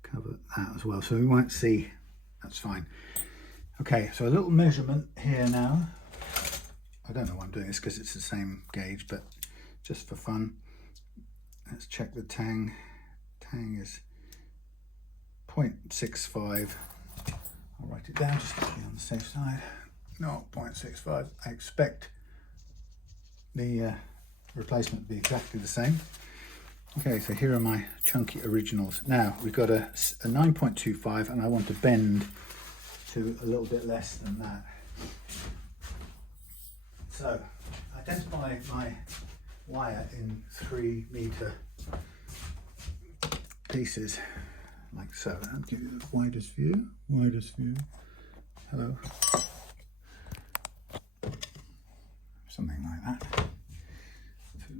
cover that as well, so we won't see. That's fine. Okay, so a little measurement here now. I don't know why I'm doing this, because it's the same gauge, but just for fun, let's check the tang. Tang is 0.65. I'll write it down just to be on the safe side. No, 0.65. I expect the replacement to be exactly the same. Okay, so here are my chunky originals. Now we've got a 9.25, and I want to bend to a little bit less than that. So identify my wire in 3 meter pieces, like so. I'll give you the widest view. Hello. So something like that.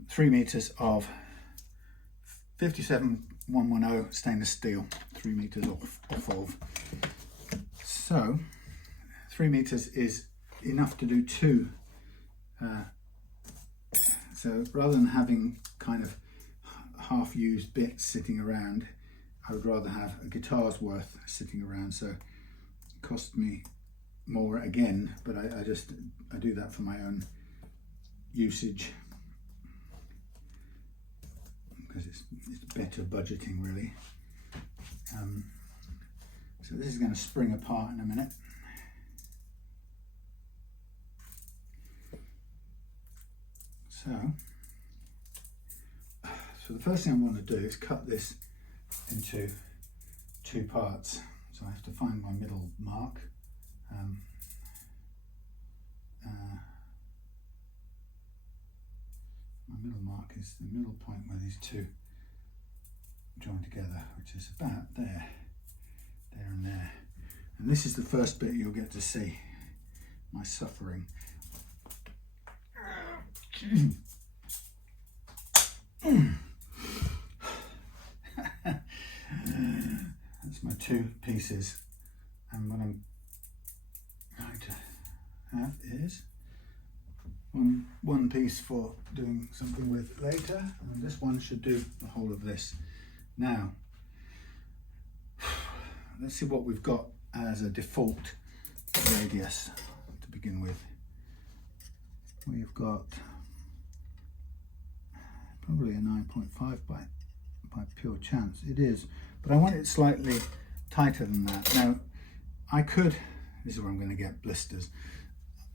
3 meters of 57110 stainless steel, 3 meters off of. So 3 meters is enough to do 2. So rather than having kind of half-used bits sitting around, I would rather have a guitar's worth sitting around. So it cost me more again, but I do that for my own usage, because it's better budgeting really. So this is going to spring apart in a minute. So the first thing I want to do is cut this into 2 parts. So I have to find my middle mark. My middle mark is the middle point where these 2 join together, which is about there, there and there. And this is the first bit you'll get to see my suffering. That's my 2 pieces, and what I'm going to have is one piece for doing something with later, and this one should do the whole of this. Now let's see what we've got as a default radius to begin with. We've got probably a 9.5 by pure chance. It is, but I want it slightly tighter than that. Now I could, this is where I'm going to get blisters.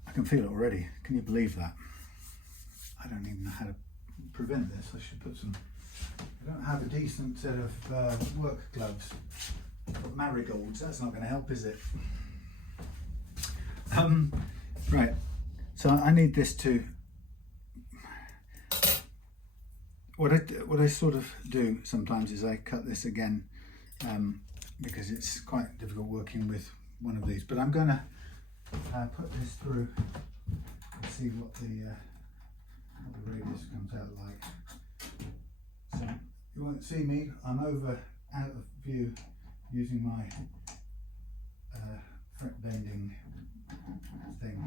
I can feel it already. Can you believe that? I don't even know how to prevent this. I should put some, I don't have a decent set of work gloves. I've got marigolds, that's not going to help, is it? Right, so I need this to, what I sort of do sometimes is I cut this again, because it's quite difficult working with one of these, but I'm going to put this through and see what the radius comes out like. So you won't see me, I'm out of view using my fret bending thing,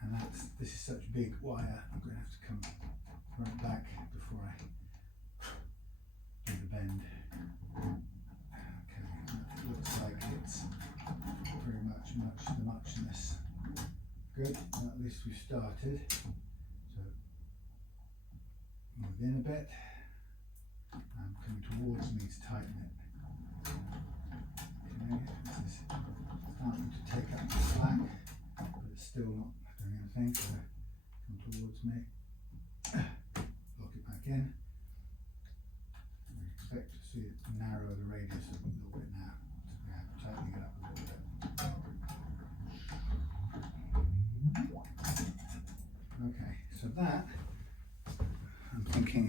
and this is such big wire, I'm going to have to come right back before I do the bend. Okay, that looks like it's very much the muchness. Good, well, at least we've started. So move in a bit, and coming towards me to tighten it. Okay, this is starting to take up the slack, but it's still not doing anything, so come towards me, lock it back in. We expect to see it narrow the radius a little bit now. So we're tightening it up a little bit. Okay, so that, I'm thinking,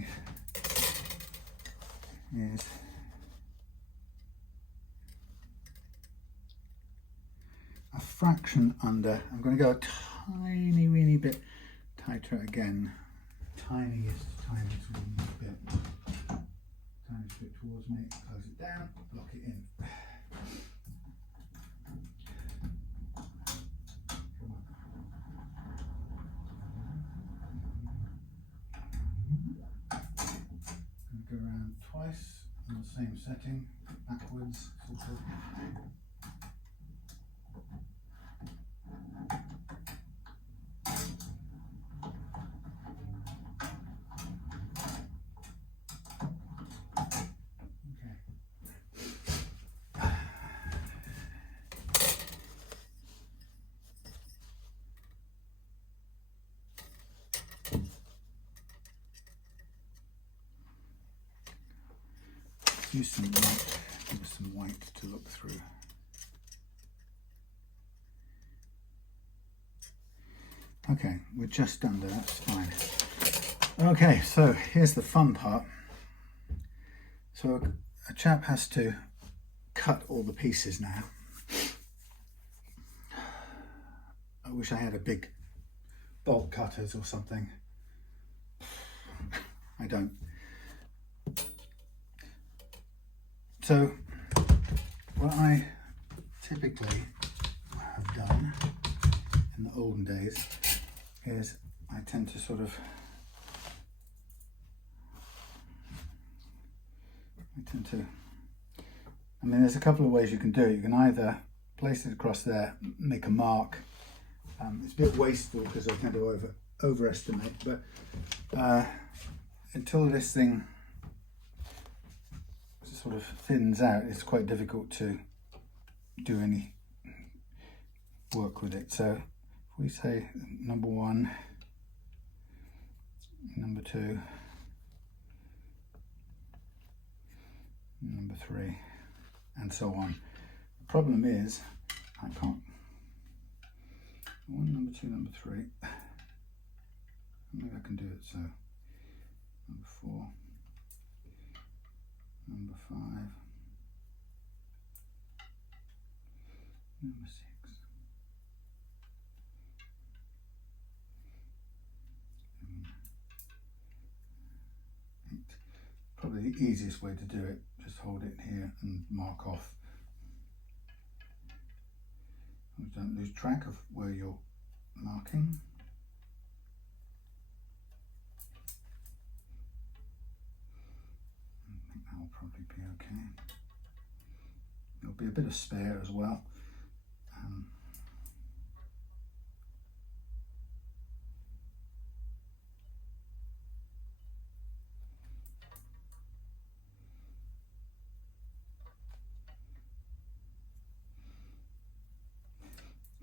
is a fraction under. I'm going to go a tiny weeny bit tighter again. Tiniest bit. Tiniest bit towards me. Close it down, lock it in. Go around twice on the same setting, backwards, sort of. Use some white, give us some white to look through. Okay, we're just under, that's fine. Okay, so here's the fun part. So a chap has to cut all the pieces now. I wish I had a big bolt cutters or something. I don't. So what I typically have done in the olden days is I tend to sort of I mean, there's a couple of ways you can do it. You can either place it across there, make a mark. It's a bit wasteful because I tend to overestimate, but until this thing sort of thins out, it's quite difficult to do any work with it. So if we say number 1, number 2, number 3, and so on. The problem is I can't. 1, number 2, number 3. Maybe I can do it so. Number 4, number 5, number 6. Probably the easiest way to do it, just hold it here and mark off. Don't lose track of where you're marking. I think that will probably be okay. There'll be a bit of spare as well.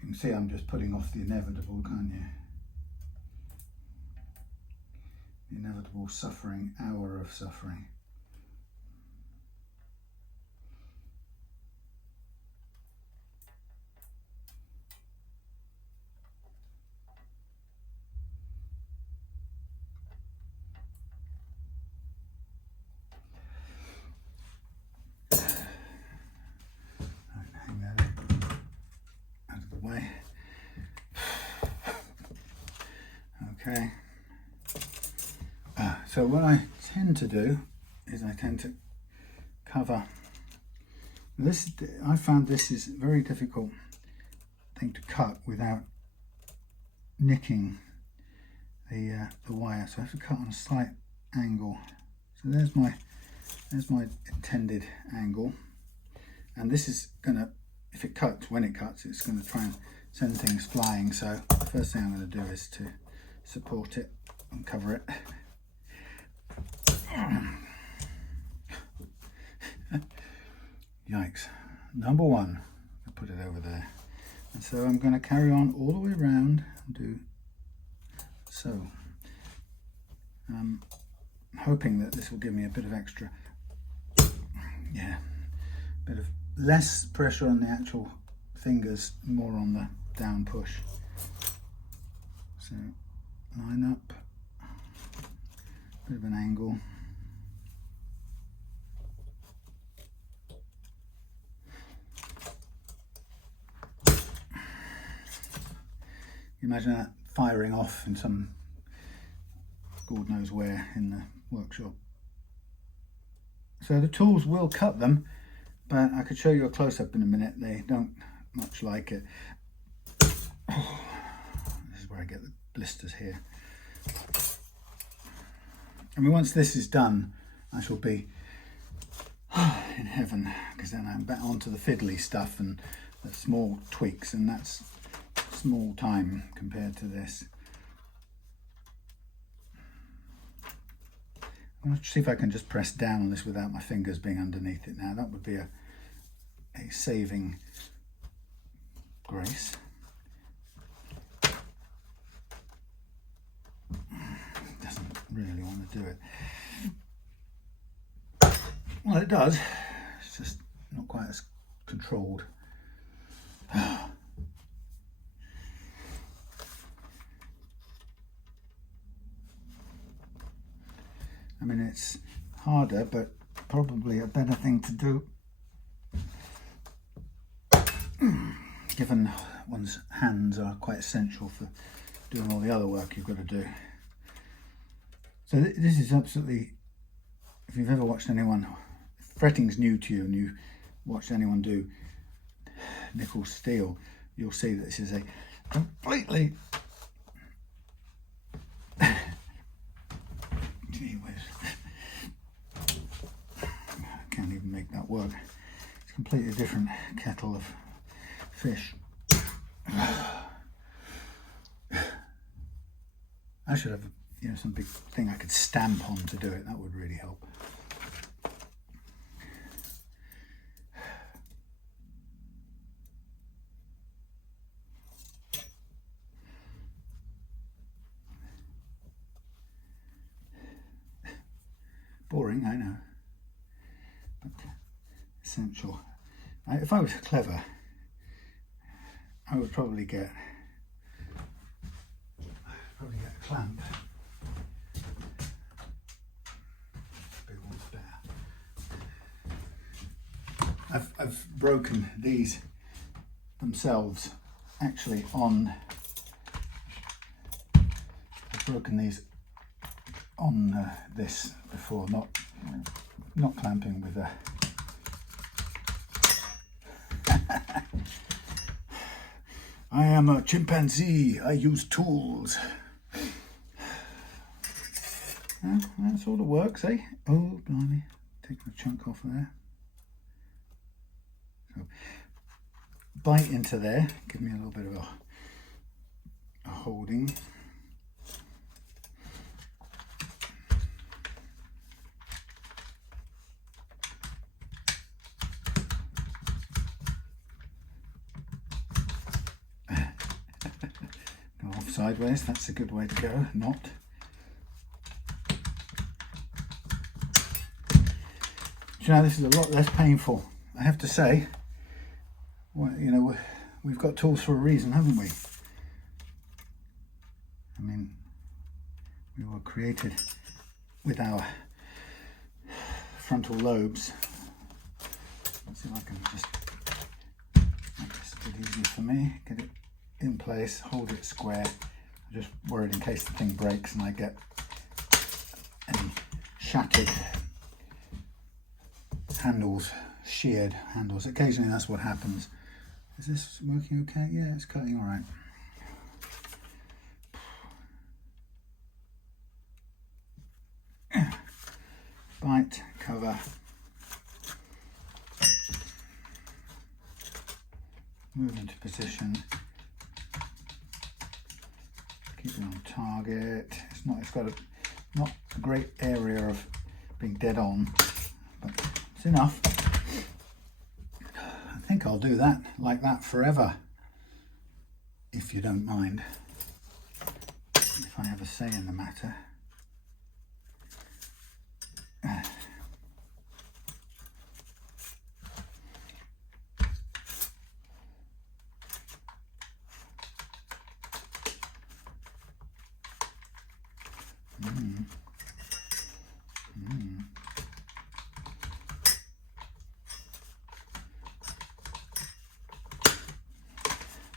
You can see I'm just putting off the inevitable, can't you? The inevitable suffering, hour of suffering. Okay, so what I tend to do is I tend to cover this. I found this is a very difficult thing to cut without nicking the wire, so I have to cut on a slight angle. So there's my intended angle, and this is gonna, if it cuts, when it cuts, it's going to try and send things flying. So the first thing I'm going to do is to support it and cover it. Yikes. Number 1, I put it over there. And so I'm going to carry on all the way around and do so. I'm hoping that this will give me a bit of extra, yeah, bit of less pressure on the actual fingers, more on the down push. So line up, bit of an angle. Imagine that firing off in some, God knows where, in the workshop. So the tools will cut them, but I could show you a close-up in a minute. They don't much like it. Oh, this is where I get the blisters here. I mean, once this is done, I shall be in heaven, because then I'm back onto the fiddly stuff and the small tweaks, and that's small time compared to this. I'm going to see if I can just press down on this without my fingers being underneath it now. That would be a saving grace. Doesn't really want to do it. Well, it does. It's just not quite as controlled. I mean, it's harder, but probably a better thing to do, given one's hands are quite essential for doing all the other work you've got to do. So this is absolutely, if you've ever watched anyone, if fretting's new to you and you watched anyone do nickel steel, you'll see that this is a completely gee whiz, I can't even make that work. It's a completely different kettle of fish. I should have, you know, some big thing I could stamp on to do it. That would really help. Boring, I know, but essential. If I was clever, I would probably get a clamp. Big one's better. I've broken these themselves actually on. I've broken these on this before, not clamping with a. I am a chimpanzee. I use tools. That sort of works, eh? Oh, blimey. Take the chunk off there. So, bite into there. Give me a little bit of a holding. Go off sideways. That's a good way to go. Not. You know, this is a lot less painful, I have to say. Well, you know, we've got tools for a reason, haven't we? I mean, we were created with our frontal lobes. Let's see if I can just make this a bit easier for me. Get it in place, hold it square. I'm just worried in case the thing breaks and I get any shattered handles, sheared handles. Occasionally that's what happens. Is this working okay? Yeah, it's cutting all right. Bite, cover. Move into position. Keep it on target. It's got not a great area of being dead on, but it's enough. I think I'll do that like that forever, if you don't mind, if I have a say in the matter.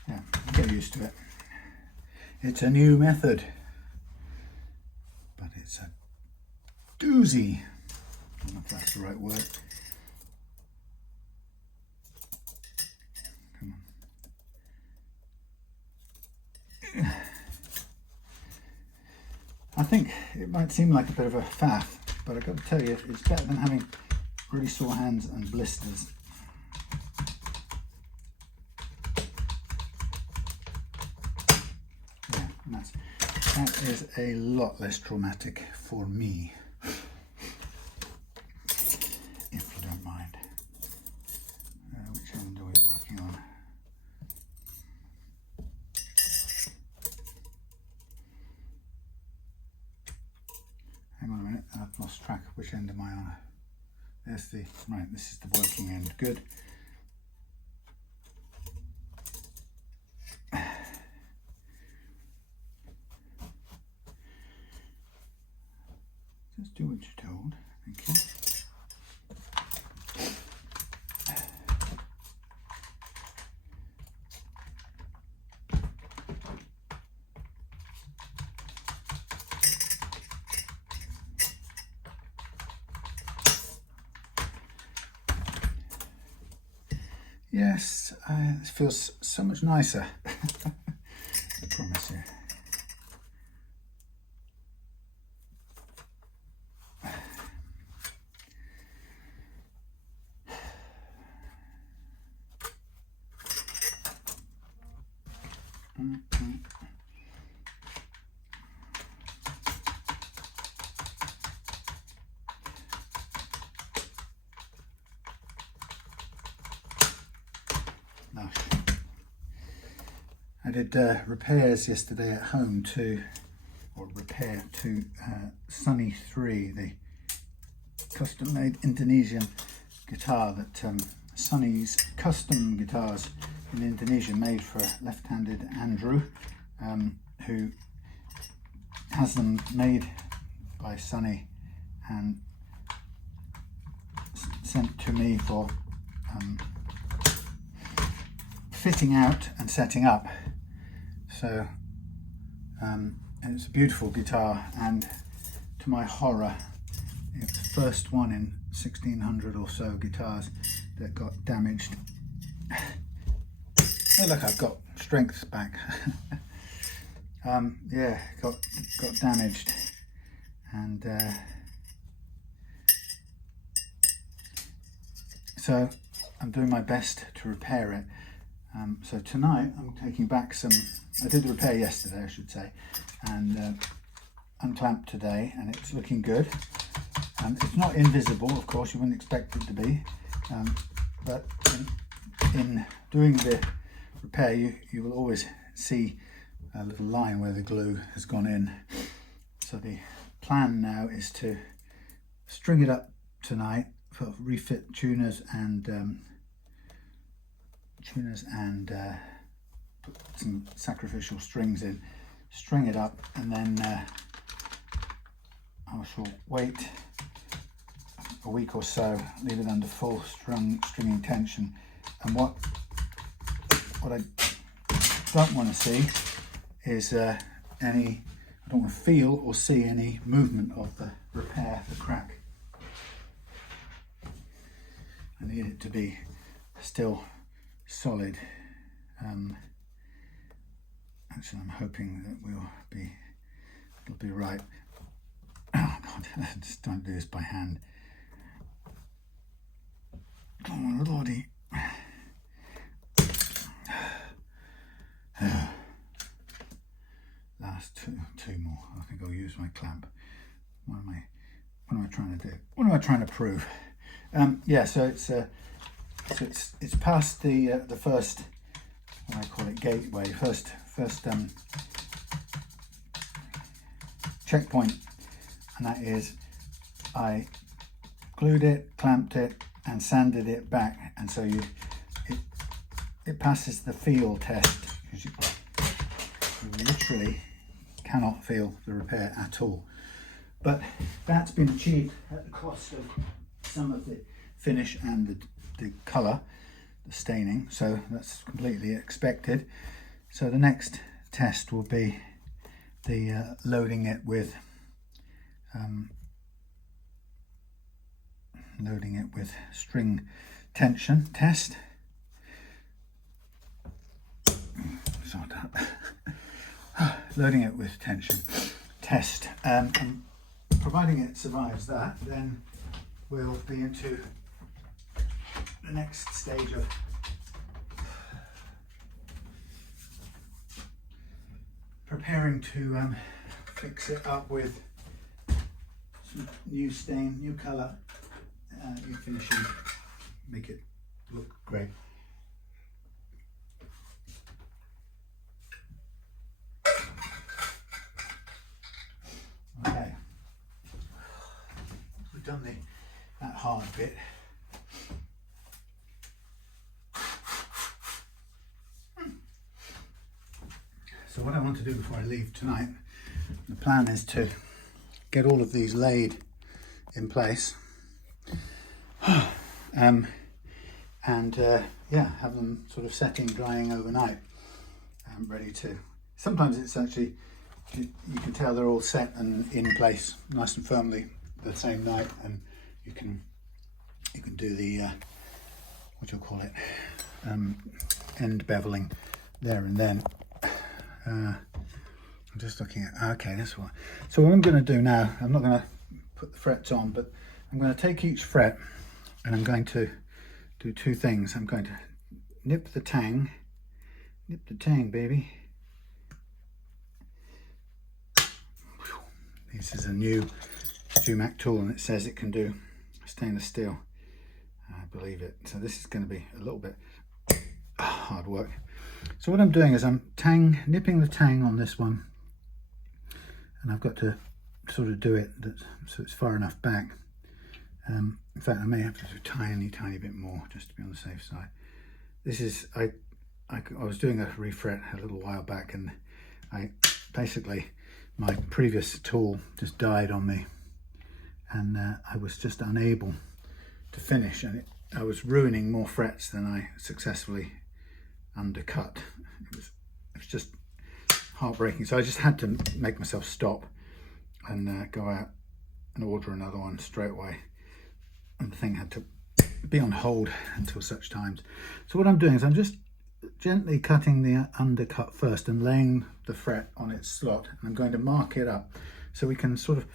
Yeah, get used to it. It's a new method, but it's a doozy. I don't know if that's the right word. Come on. I think it might seem like a bit of a faff, but I've got to tell you, it's better than having really sore hands and blisters. Yeah, that is a lot less traumatic for me, if you don't mind. Which end are we working on? Hang on a minute, I've lost track of which end am I on. There's the, right, this is the working end, good. Just do what you're told, thank you. Yes, it feels so much nicer. I promise you. I did repairs yesterday at home to Sunny 3, the custom-made Indonesian guitar that Sunny's custom guitars in Indonesia made for left-handed Andrew, who has them made by Sunny and sent to me for fitting out and setting up. So it's a beautiful guitar, and to my horror, it's the first one in 1600 or so guitars that got damaged. Oh look, I've got strength back. Yeah, got damaged, and so I'm doing my best to repair it. So tonight I'm taking back some, I did the repair yesterday I should say, and unclamped today, and it's looking good. It's not invisible, of course, you wouldn't expect it to be, but in doing the repair you will always see a little line where the glue has gone in. So the plan now is to string it up tonight, for refit tuners and put some sacrificial strings in, string it up, and then I shall wait a week or so, leave it under full stringing tension. And what I don't want to see is I don't want to feel or see any movement of the repair, the crack. I need it to be still solid. Actually, I'm hoping that it'll be right. Oh God, I just don't do this by hand. Oh Lordy. Last two more. I think I'll use my clamp. What am I trying to do? What am I trying to prove? Yeah, so it's past the first, what I call it, gateway, first checkpoint, and that is I glued it, clamped it, and sanded it back, and so it passes the feel test, because you literally cannot feel the repair at all. But that's been achieved at the cost of some of the finish and the colour, the staining, so that's completely expected. So the next test will be the loading it with string tension test. Loading it with tension test, and providing it survives that, then we'll be into the next stage of preparing to fix it up with some new stain, new colour, new finishing, make it look great. Okay, we've done that hard bit. So what I want to do before I leave tonight, the plan is to get all of these laid in place, and yeah, have them sort of setting, drying overnight, ready to. Sometimes it's actually, you can tell they're all set and in place nice and firmly the same night, and you can do the what do you call it, end beveling there and then. I'm just looking at, okay, that's what. So what I'm going to do now, I'm not going to put the frets on, but I'm going to take each fret and I'm going to do two things. I'm going to nip the tang, baby. This is a new StewMac tool and it says it can do stainless steel. I believe it. So this is going to be a little bit hard work. So what I'm doing is I'm nipping the tang on this one, and I've got to sort of do it so it's far enough back. In fact, I may have to do a tiny bit more just to be on the safe side. This is, I was doing a refret a little while back, and basically my previous tool just died on me, and I was just unable to finish, and I was ruining more frets than I successfully undercut. It was just heartbreaking. So I just had to make myself stop and go out and order another one straight away, and the thing had to be on hold until such times. So what I'm doing is I'm just gently cutting the undercut first and laying the fret on its slot, and I'm going to mark it up so we can sort of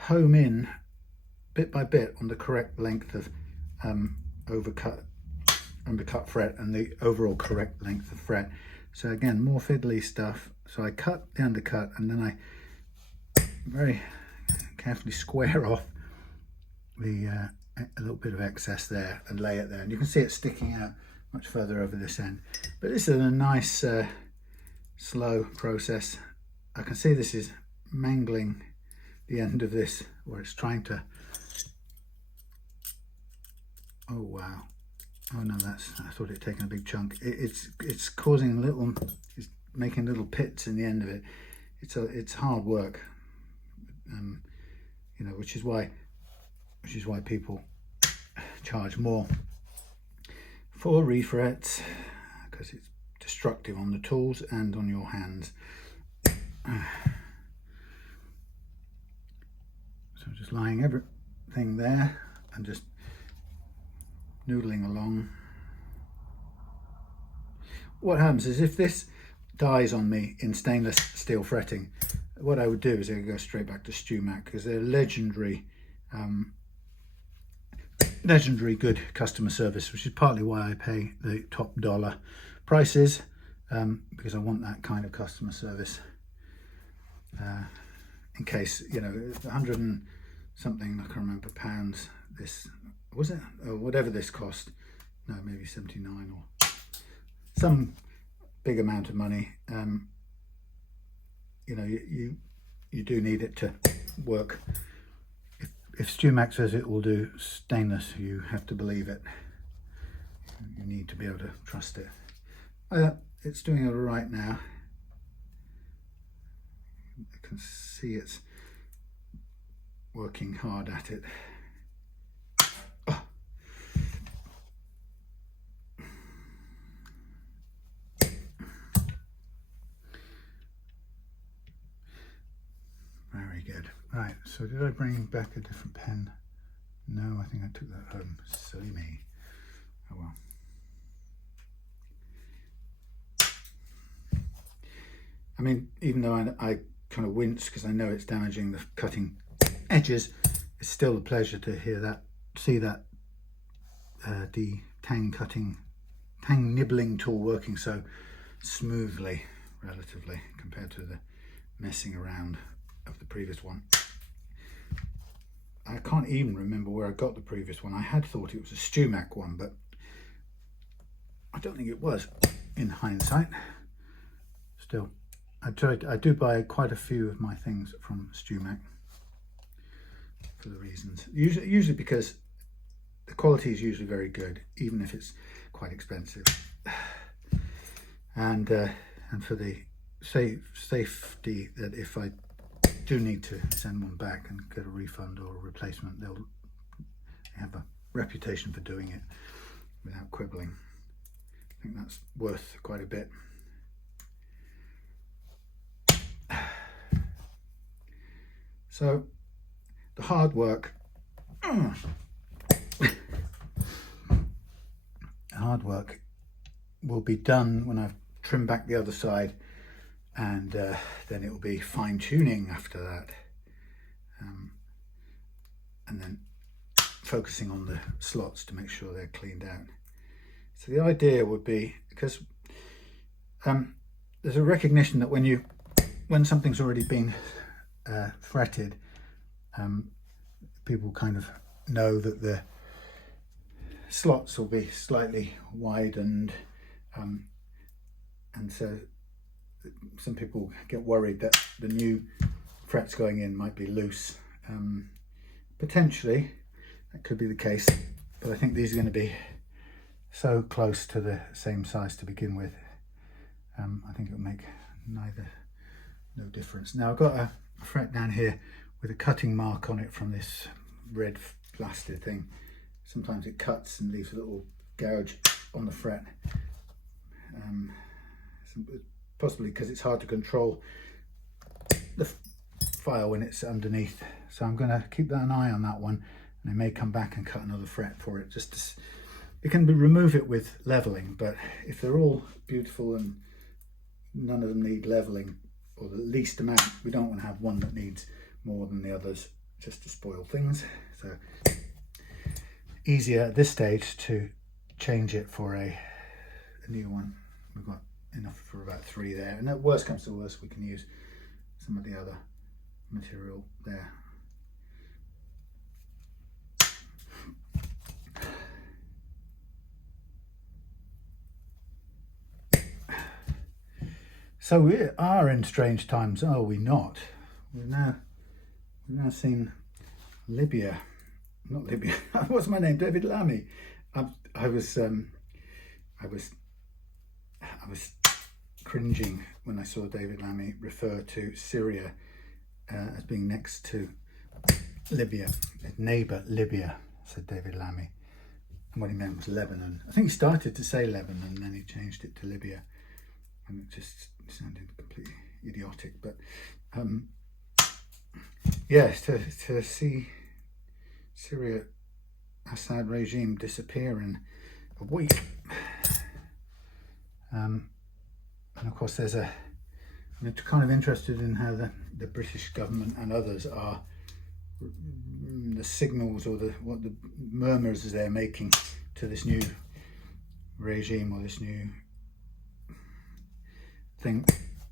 home in bit by bit on the correct length of undercut fret and the overall correct length of fret. So again, more fiddly stuff. So I cut the undercut and then I very carefully square off the a little bit of excess there and lay it there, and you can see it sticking out much further over this end. But this is a nice slow process. I can see this is mangling the end of this, where it's trying to, oh wow, oh no, I thought it had taken a big chunk. It's causing it's making little pits in the end of it. It's hard work, you know, which is why people charge more for refrets, because it's destructive on the tools and on your hands. So just lying everything there and just noodling along. What happens is, if this dies on me in stainless steel fretting, what I would do is I would go straight back to StewMac, because they're legendary good customer service, which is partly why I pay the top dollar prices, because I want that kind of customer service. In case, you know, 100 and something, I can't remember, pounds, this was it, or whatever this cost, no, maybe 79 or some big amount of money. You know, you do need it to work. If StewMac says it will do stainless, you have to believe it. You need to be able to trust it. It's doing it all right now. I can see it's working hard at it. Oh. Very good. Right, so did I bring back a different pen? No, I think I took that home. Silly me. Oh well. I mean, even though I kind of wince because I know it's damaging the cutting edges, it's still a pleasure to see that the tang nibbling tool working so smoothly, relatively, compared to the messing around of the previous one. I can't even remember where I got the previous one. I had thought it was a StewMac one, but I don't think it was, in hindsight. Still, I do buy quite a few of my things from StewMac for the reasons. Usually because the quality is usually very good, even if it's quite expensive, and for the safety that if I do need to send one back and get a refund or a replacement, they have a reputation for doing it without quibbling. I think that's worth quite a bit. So the hard work hard work will be done when I've trimmed back the other side, and then it will be fine tuning after that, and then focusing on the slots to make sure they're cleaned out. So the idea would be, because there's a recognition that when something's already been fretted, people kind of know that the slots will be slightly widened, and so some people get worried that the new frets going in might be loose. Potentially that could be the case, but I think these are going to be so close to the same size to begin with. I think it'll make no difference. Now I've got a fret down here with a cutting mark on it from this red plaster thing. Sometimes it cuts and leaves a little gouge on the fret, possibly because it's hard to control the file when it's underneath. So I'm going to keep an eye on that one, and I may come back and cut another fret for it. You can remove it with leveling, but if they're all beautiful and none of them need leveling, or the least amount, we don't want to have one that needs more than the others, just to spoil things. So easier at this stage to change it for a new one. We've got enough for about 3 there, and at worst comes to worst, we can use some of the other material there. So we are in strange times, are we not? We've now seen Libya, not Libya. What's my name? David Lammy. I was cringing when I saw David Lammy refer to Syria as being next to Libya, his neighbour Libya, said David Lammy. And what he meant was Lebanon. I think he started to say Lebanon and then he changed it to Libya, and it just sounded completely idiotic. But yes, to see Syria Assad regime disappear in a week, and of course I'm kind of interested in how the British government and others are, the signals or what the murmurs they're making to this new regime, or this new thing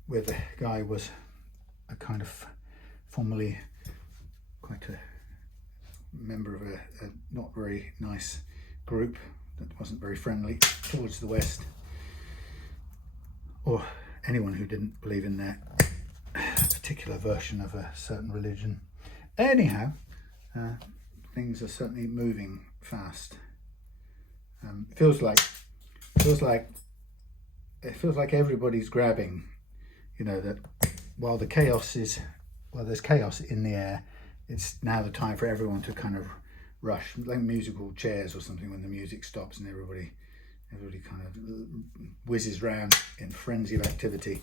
where the guy was a kind of formerly quite a member of a not very nice group that wasn't very friendly towards the West, or anyone who didn't believe in their particular version of a certain religion. Anyhow, things are certainly moving fast. It feels like everybody's grabbing, that while there's chaos in the air, it's now the time for everyone to kind of rush, like musical chairs or something, when the music stops and everybody kind of whizzes round in frenzy of activity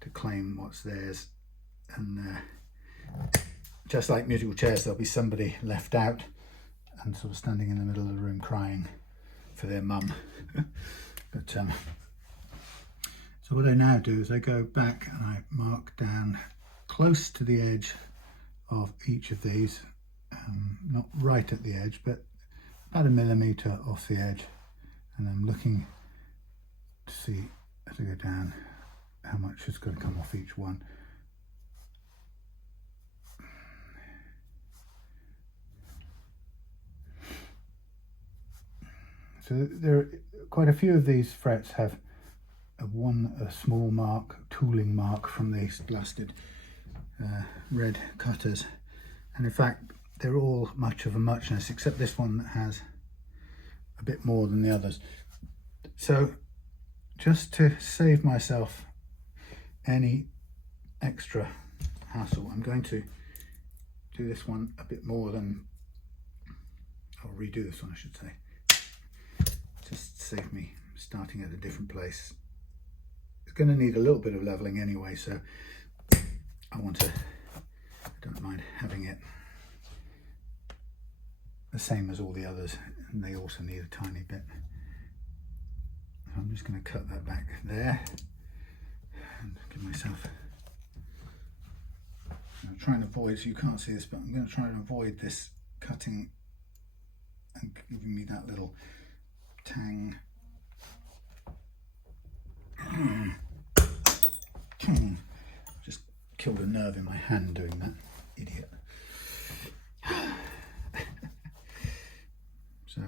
to claim what's theirs. And just like musical chairs, there'll be somebody left out and sort of standing in the middle of the room crying for their mum. But so what I now do is I go back and I mark down close to the edge of each of these, not right at the edge, but about 1 millimetre off the edge, and I'm looking to see, as I go down, how much is going to come off each one. So there are quite a few of these frets have a small mark, tooling mark from these blasted red cutters, and in fact they're all much of a muchness, except this one that has a bit more than the others. So just to save myself any extra hassle, I'm going to do this one a bit more than, I'll redo this one I should say, just to save me starting at a different place. It's going to need a little bit of leveling anyway, so I don't mind having it the same as all the others, and they also need a tiny bit. just going to cut that back there and give myself, I'm trying to avoid, so you can't see this, but I'm going to try and avoid this cutting and giving me that little tang. Just killed a nerve in my hand doing that, idiot. So,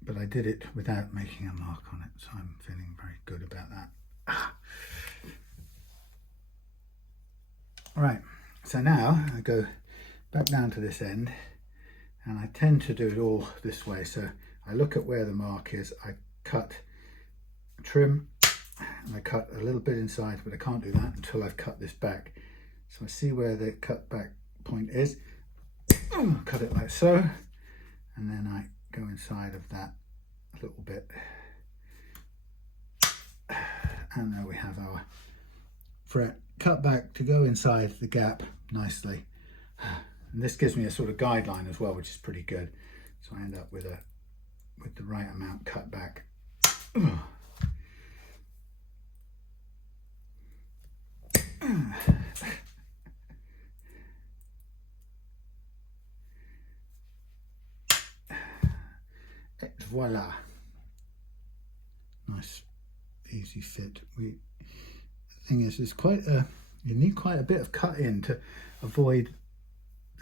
but I did it without making a mark on it, so I'm feeling very good about that. Right, so now I go back down to this end, and I tend to do it all this way. So I look at where the mark is, I cut, trim, and I cut a little bit inside, but I can't do that until I've cut this back. So I see where the cut back point is, cut it like so, and then I go inside of that a little bit, and there we have our fret cut back to go inside the gap nicely. And this gives me a sort of guideline as well, which is pretty good. So I end up with the right amount cut back. Et voila. Nice, easy fit. The thing is, it's quite a, you need quite a bit of cut in to avoid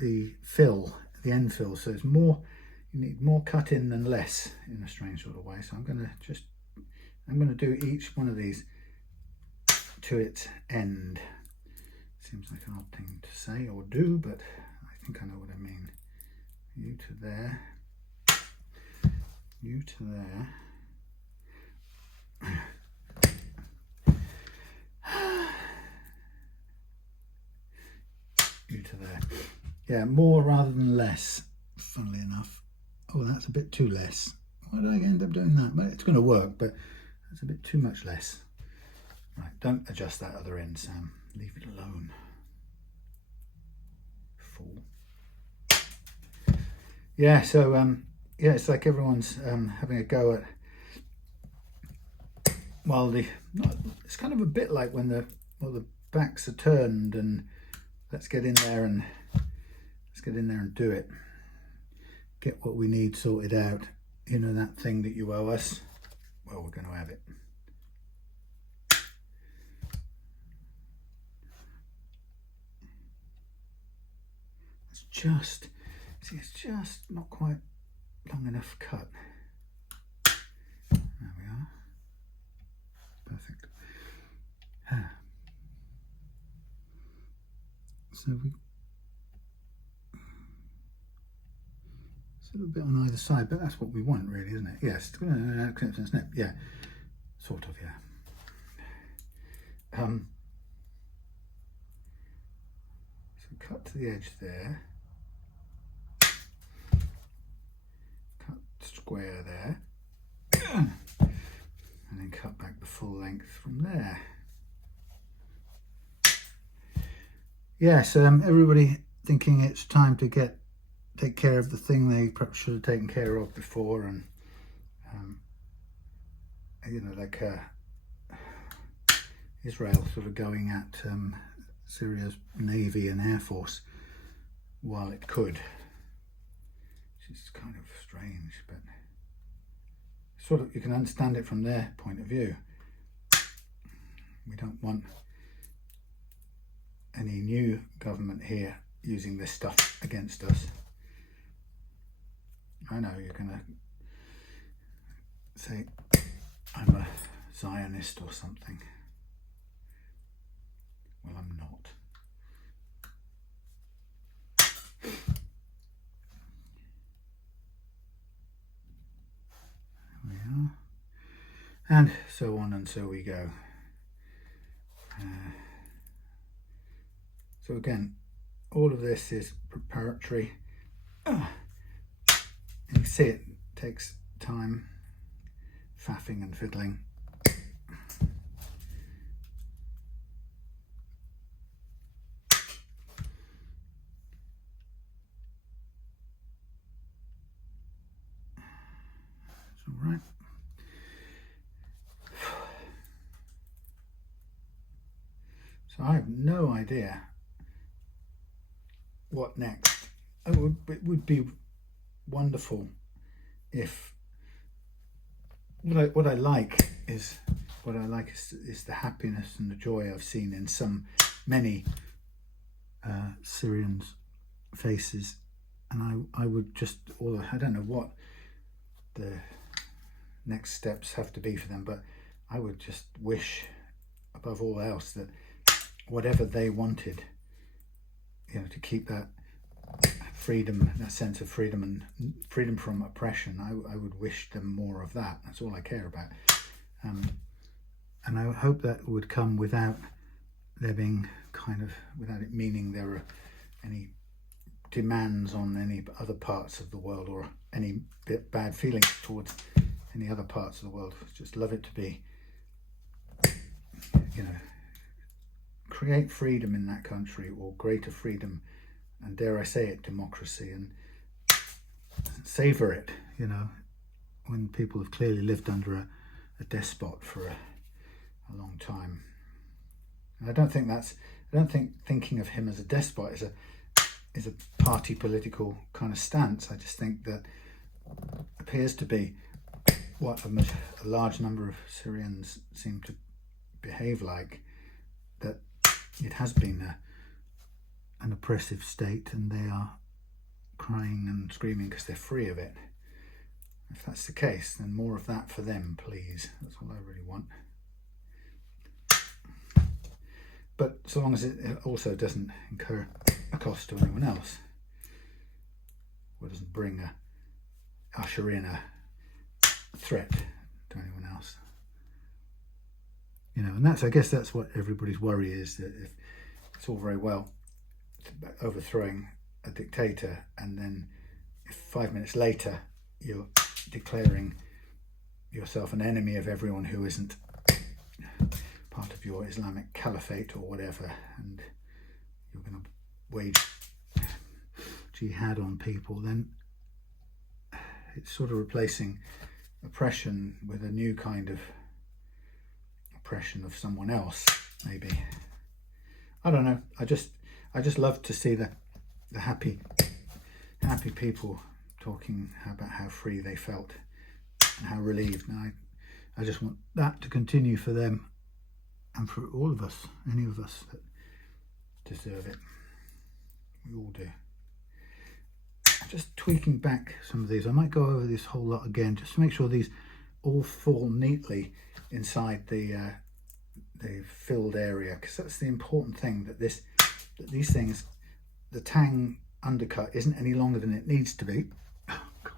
the fill, the end fill. So it's more, you need more cut in than less in a strange sort of way. So I'm going to do each one of these to its end. Seems like an odd thing to say or do, but I think I know what I mean. You to there, you to there. You to there. Yeah, more rather than less, funnily enough. Oh, that's a bit too less. Why did I end up doing that? Well, it's going to work, but that's a bit too much less. Right, don't adjust that other end, Sam. Leave it alone. Fool. Yeah, so yeah, it's like everyone's having a go at, well, it's kind of a bit like when the backs are turned, and let's get in there and do it. Get what we need sorted out. You know, that thing that you owe us. Well, we're going to have it. It's just not quite long enough cut. There we are. Perfect. So it's a little bit on either side, but that's what we want, really, isn't it? Yes, clips and snip. Yeah, sort of. Yeah. So cut to the edge there. Cut square there, and then cut back the full length from there. Yes, everybody thinking it's time to take care of the thing they perhaps should have taken care of before, and you know, like Israel sort of going at Syria's Navy and Air Force while it could, which is kind of strange, but sort of you can understand it from their point of view. We don't want any new government here using this stuff against us. I know you're going to say I'm a Zionist or something. Well, I'm not. There we are. And so on and so we go. So again, all of this is preparatory. You can see it takes time, faffing and fiddling. It's all right. So I have no idea what next. It would be wonderful if what I like is the happiness and the joy I've seen in many Syrians' faces, and I would just, I don't know what the next steps have to be for them, but I would just wish above all else that whatever they wanted, you know, to keep that freedom, that sense of freedom and freedom from oppression, I would wish them more of that. That's all I care about. And I hope that would come without there being without it meaning there are any demands on any other parts of the world or any bad feelings towards any other parts of the world. Just love it to be, you know, create freedom in that country, or greater freedom, and dare I say it, democracy, and savor it, you know, when people have clearly lived under a despot for a long time. And I don't think thinking of him as a despot is a party political kind of stance. I just think that appears to be what a large number of Syrians seem to behave like, that it has been an oppressive state, and they are crying and screaming because they're free of it. If that's the case, then more of that for them, please. That's all I really want. But so long as it also doesn't incur a cost to anyone else, or doesn't usher in a threat to anyone else. You know, and I guess that's what everybody's worry is, that if it's all very well overthrowing a dictator, and then if 5 minutes later you're declaring yourself an enemy of everyone who isn't part of your Islamic caliphate or whatever, and you're going to wage jihad on people, then it's sort of replacing oppression with a new kind of oppression of someone else, maybe. I don't know. I just love to see the happy people talking about how free they felt and how relieved. And I just want that to continue for them and for all of us, any of us that deserve it. We all do. Just tweaking back some of these. I might go over this whole lot again just to make sure these all fall neatly inside the filled area, because that's the important thing, that these things, the tang undercut isn't any longer than it needs to be. Oh, God.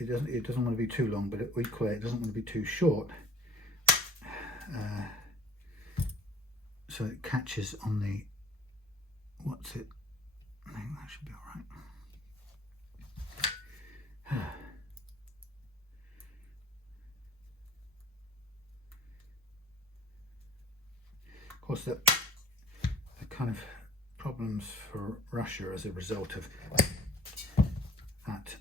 It doesn't want to be too long, but equally it doesn't want to be too short. So it catches on the, what's it? I think that should be all right. Of course, the kind of problems for Russia as a result of that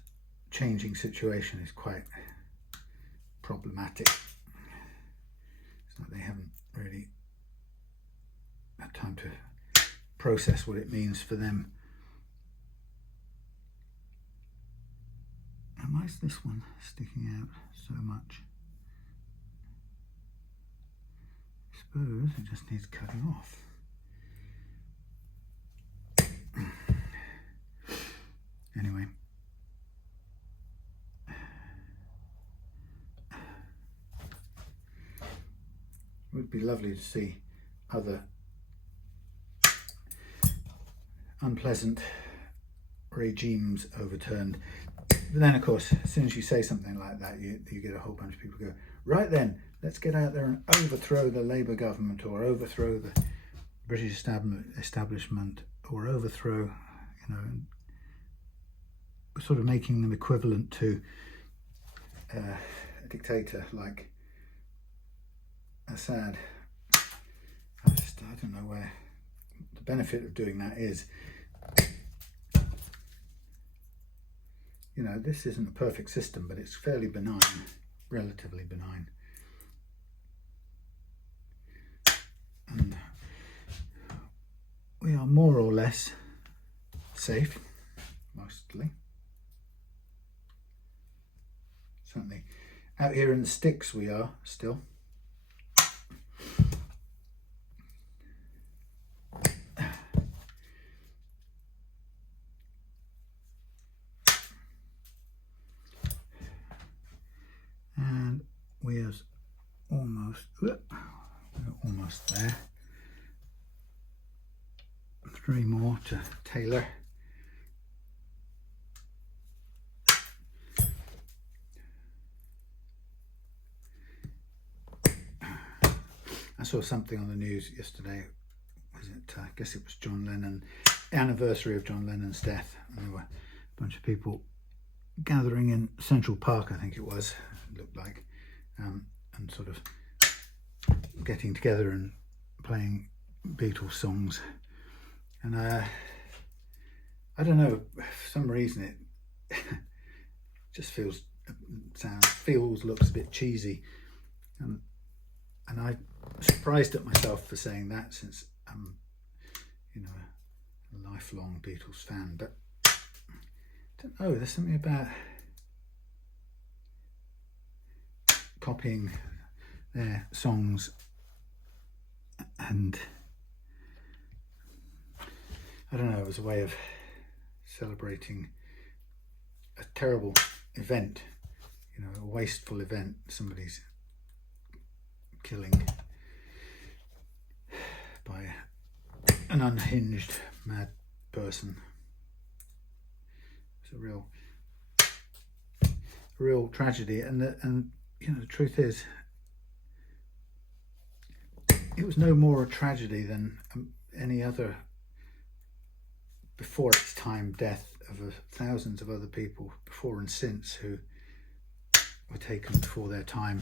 changing situation is quite problematic. It's like they haven't really had time to process what it means for them. And why is this one sticking out so much? I suppose it just needs cutting off. Anyway. It would be lovely to see other unpleasant regimes overturned. But then, of course, as soon as you say something like that, you get a whole bunch of people go, right then, let's get out there and overthrow the Labour government, or overthrow the British establishment, or overthrow, you know, sort of making them equivalent to a dictator like ASAT. I don't know where the benefit of doing that is. You know, this isn't a perfect system, but it's fairly benign, relatively benign. we are more or less safe, mostly. Certainly out here in the sticks we are still. And we are almost there. 3 more to tailor. I saw something on the news yesterday. Was it? I guess it was John Lennon, anniversary of John Lennon's death, and there were a bunch of people gathering in Central Park, I think it was. It looked like, and sort of getting together and playing Beatles songs. And I don't know, for some reason it just looks a bit cheesy, and I'm surprised at myself for saying that, since I'm, you know, a lifelong Beatles fan. But I don't know, there's something about copying their songs, and I don't know, it was a way of celebrating a terrible event, you know, a wasteful event, somebody's killing by an unhinged mad person. It's a real tragedy, and you know, the truth is, it was no more a tragedy than any other before its time death of thousands of other people before and since who were taken before their time,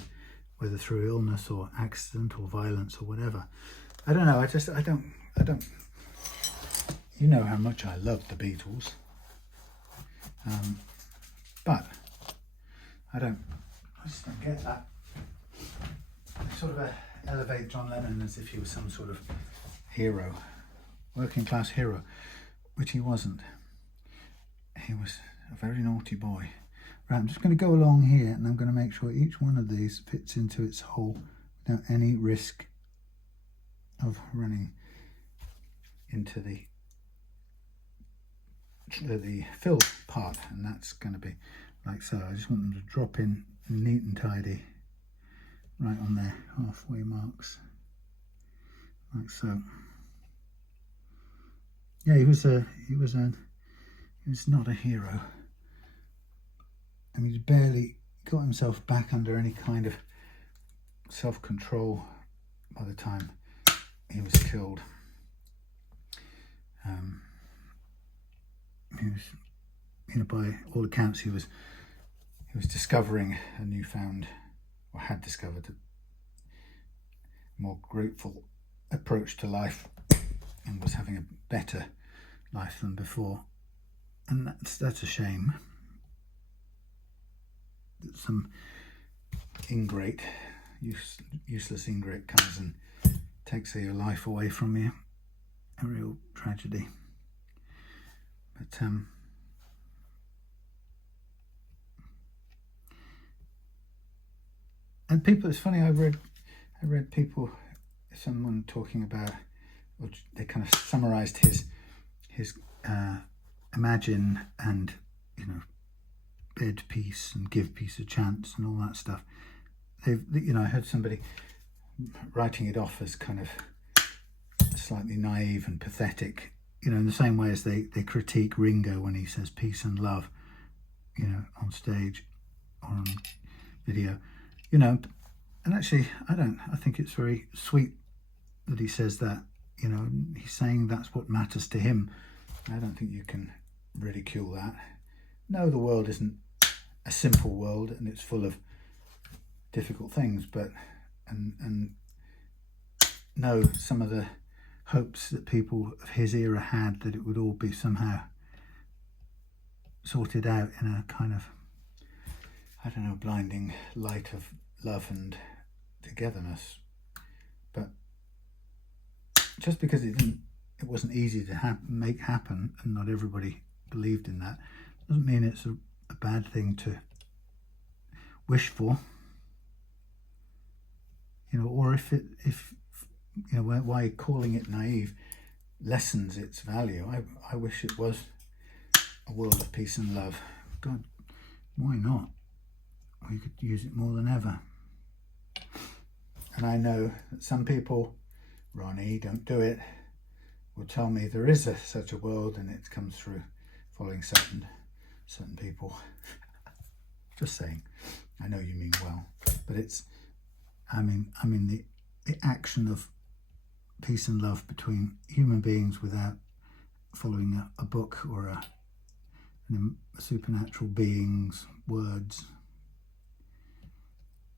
whether through illness or accident or violence or whatever. I don't know, I don't, you know how much I love the Beatles, but I just don't get that. Sort of elevate John Lennon as if he was some sort of hero, working class hero, which he wasn't. He was a very naughty boy. Right, I'm just going to go along here, and I'm going to make sure each one of these fits into its hole without any risk of running into the fill part, and that's going to be like so. I just want them to drop in neat and tidy right on their halfway marks, like so. Yeah, he was not a hero. I mean, he barely got himself back under any kind of self-control by the time he was killed. He was, you know, by all accounts, he was discovering a newfound, or had discovered, a more grateful approach to life, and was having a better life than before, and that's a shame. That some ingrate, useless ingrate comes and takes your life away from you. A real tragedy. But and people, it's funny, I read people, someone talking about, or they kind of summarized his imagine and, you know, bed peace and give peace a chance and all that stuff. You know, I heard somebody writing it off as kind of slightly naive and pathetic, you know, in the same way as they critique Ringo when he says peace and love, you know, on stage or on video, you know. And actually, I think it's very sweet that he says that, you know. He's saying that's what matters to him. I don't think you can ridicule that. No, the world isn't a simple world, and it's full of difficult things, but and no, some of the hopes that people of his era had, that it would all be somehow sorted out in a kind of, I don't know, blinding light of love and togetherness. But just because it didn't it wasn't easy to make happen, and not everybody believed in that. Doesn't mean it's a bad thing to wish for, you know, or if you know, why calling it naive lessens its value. I wish it was a world of peace and love. God, why not? We could use it more than ever. And I know that some people, Ronnie, don't do it, will tell me there is such a world, and it comes through following certain people. Just saying, I know you mean well, but it's, I mean the action of peace and love between human beings without following a book or a supernatural being's words,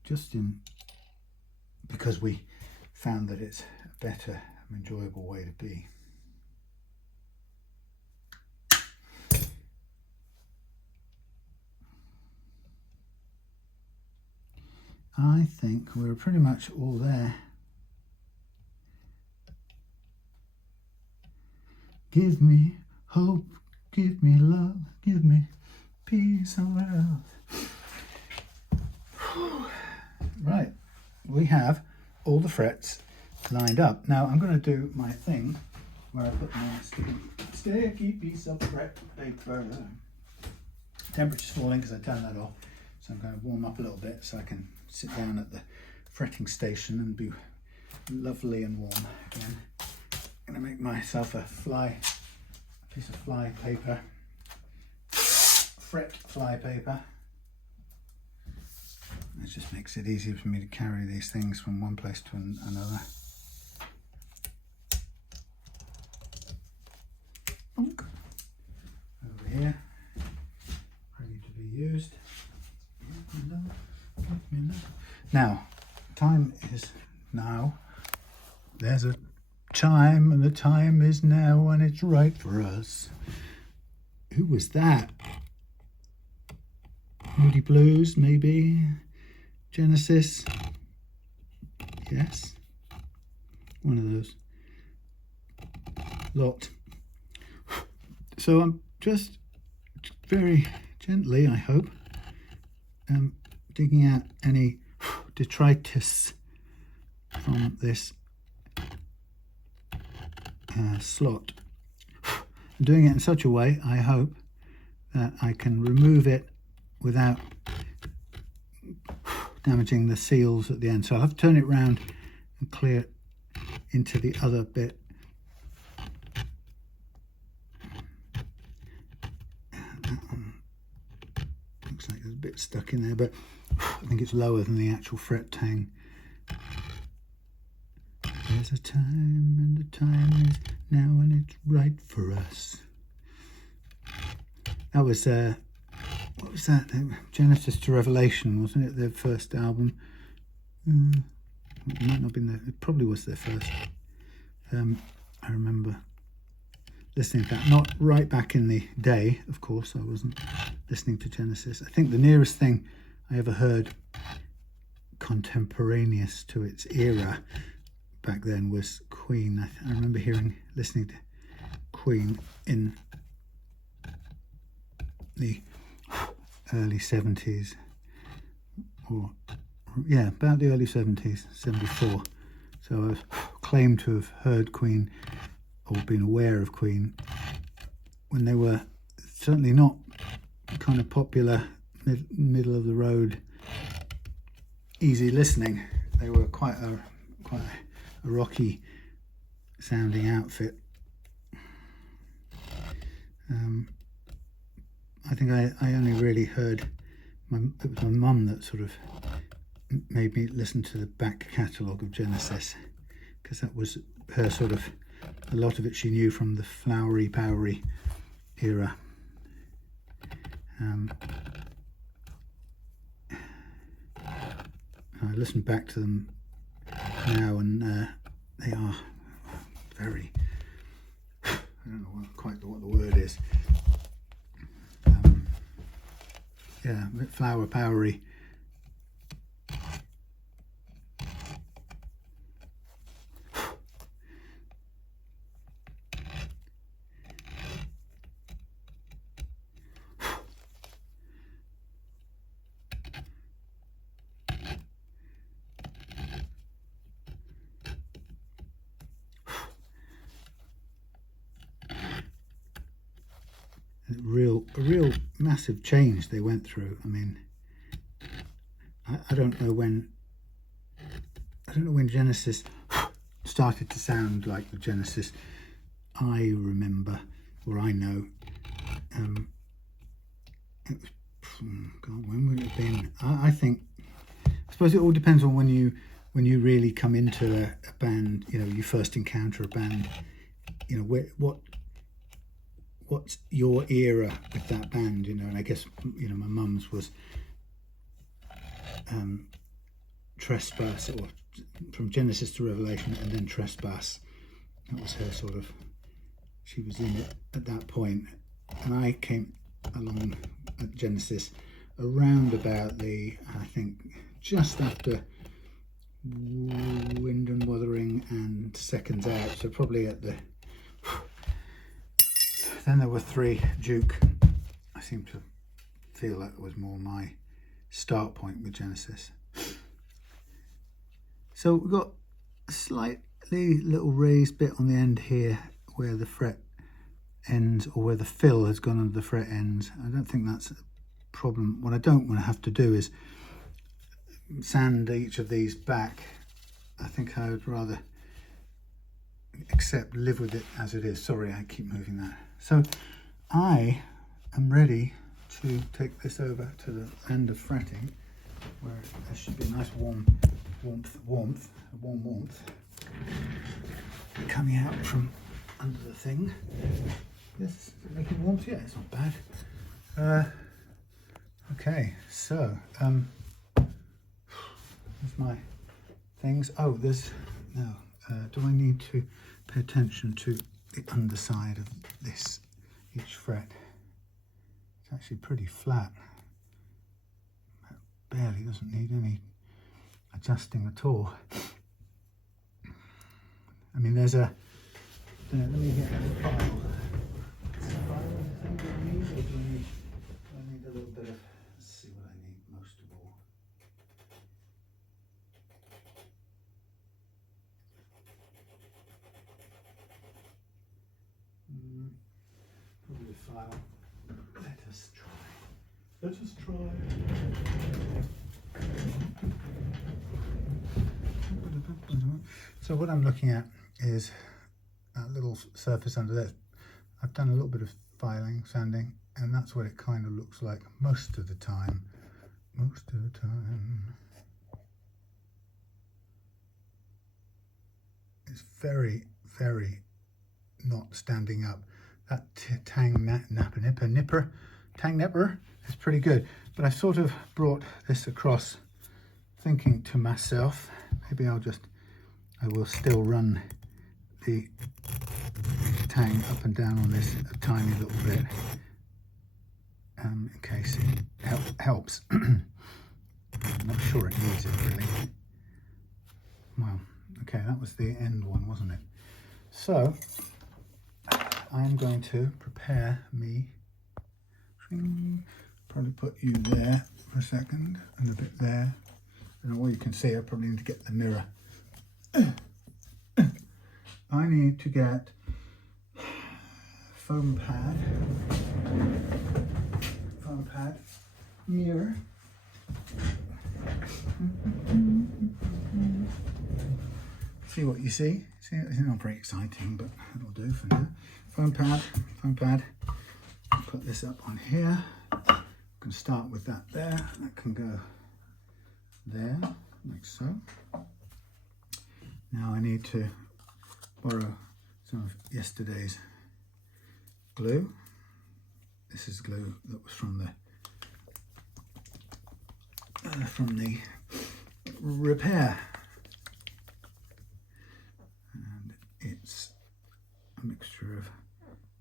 just because we found that it's a better, enjoyable way to be. I think we're pretty much all there. Give me hope, give me love, give me peace on earth. Right, we have all the frets lined up. Now I'm going to do my thing where I put my sticky piece of fret paper. Temperature's falling because I turned that off, so I'm going to warm up a little bit so I can sit down at the fretting station and be lovely and warm again. I'm going to make myself a piece of fly paper, fret fly paper. It just makes it easier for me to carry these things from one place to another. Bonk. Over here, ready to be used. Now, time is now. There's a chime, and the time is now, and it's right for us. Who was that? Moody Blues, maybe? Genesis? Yes. One of those. Lot. So I'm just very gently, I hope, digging out any detritus from this slot. I'm doing it in such a way, I hope, that I can remove it without damaging the seals at the end. So I'll have to turn it round and clear it into the other bit. That one looks like there's a bit stuck in there, but I think it's lower than the actual fret tang. There's a time, and the time is now, and it's right for us. That was what was that? Genesis to Revelation, wasn't it? Their first album. It might not have been there. It probably was their first. I remember listening to that. Not right back in the day, of course. I wasn't listening to Genesis. I think the nearest thing I ever heard contemporaneous to its era back then was Queen. I remember listening to Queen in the early 70s, or yeah, about the early 70s, 74. So I was claimed to have heard Queen, or been aware of Queen, when they were certainly not kind of popular, middle of the road, easy listening. They were quite a rocky sounding outfit. I think I only really heard, it was my mum that sort of made me listen to the back catalogue of Genesis, because that was her sort of, a lot of it she knew from the flowery, powery era. I listen back to them now, and they are very, I don't know quite what the word is. Yeah, a bit flower powery. A real massive change they went through. I mean, I don't know when Genesis started to sound like the Genesis I remember, or I know. It was, God, when would it have been? I suppose it all depends on when you really come into a band. You know, you first encounter a band. You know, what's your era with that band? You know, and I guess, you know, my mum's was Trespass, or from Genesis to Revelation, and then Trespass. That was her sort of. She was in it at that point, and I came along at Genesis around about I think just after Wind and Wuthering and Seconds Out, so probably at the. Then there were 3 Duke. I seem to feel that was more my start point with Genesis. So we've got a slightly little raised bit on the end here where the fret ends, or where the fill has gone under the fret ends. I don't think that's a problem. What I don't want to have to do is sand each of these back. I think I would rather live with it as it is. Sorry, I keep moving that. So I am ready to take this over to the end of fretting, where there should be a nice warmth coming out from under the thing. Yes, is it making warmth? Yeah, it's not bad. Okay, so there's my things. Oh, there's no. Do I need to pay attention to the underside of this, each fret? It's actually pretty flat. It barely doesn't need any adjusting at all. I mean, there's a. Let me get the file. Is the file anything that I need, or do I need a little bit of? Let's see what I need most of all. Probably a file. Let us try. So what I'm looking at is that little surface under there. I've done a little bit of filing, sanding, and that's what it kind of looks like most of the time. It's very, very not standing up. That tang nipper is pretty good, but I sort of brought this across thinking to myself, maybe I will still run the tang up and down on this a tiny little bit, in case it helps. I'm not sure it needs it really. Well, okay, that was the end one, wasn't it? So I'm going to prepare me. Probably put you there for a second and a bit there. And all you can see, I probably need to get the mirror. I need to get foam pad, mirror. See what you see. See, it's not very exciting, but it'll do for now. Foam pad. Put this up on here. I can start with that there. That can go there, like so. Now I need to borrow some of yesterday's glue. This is glue that was from the repair, and it's a mixture of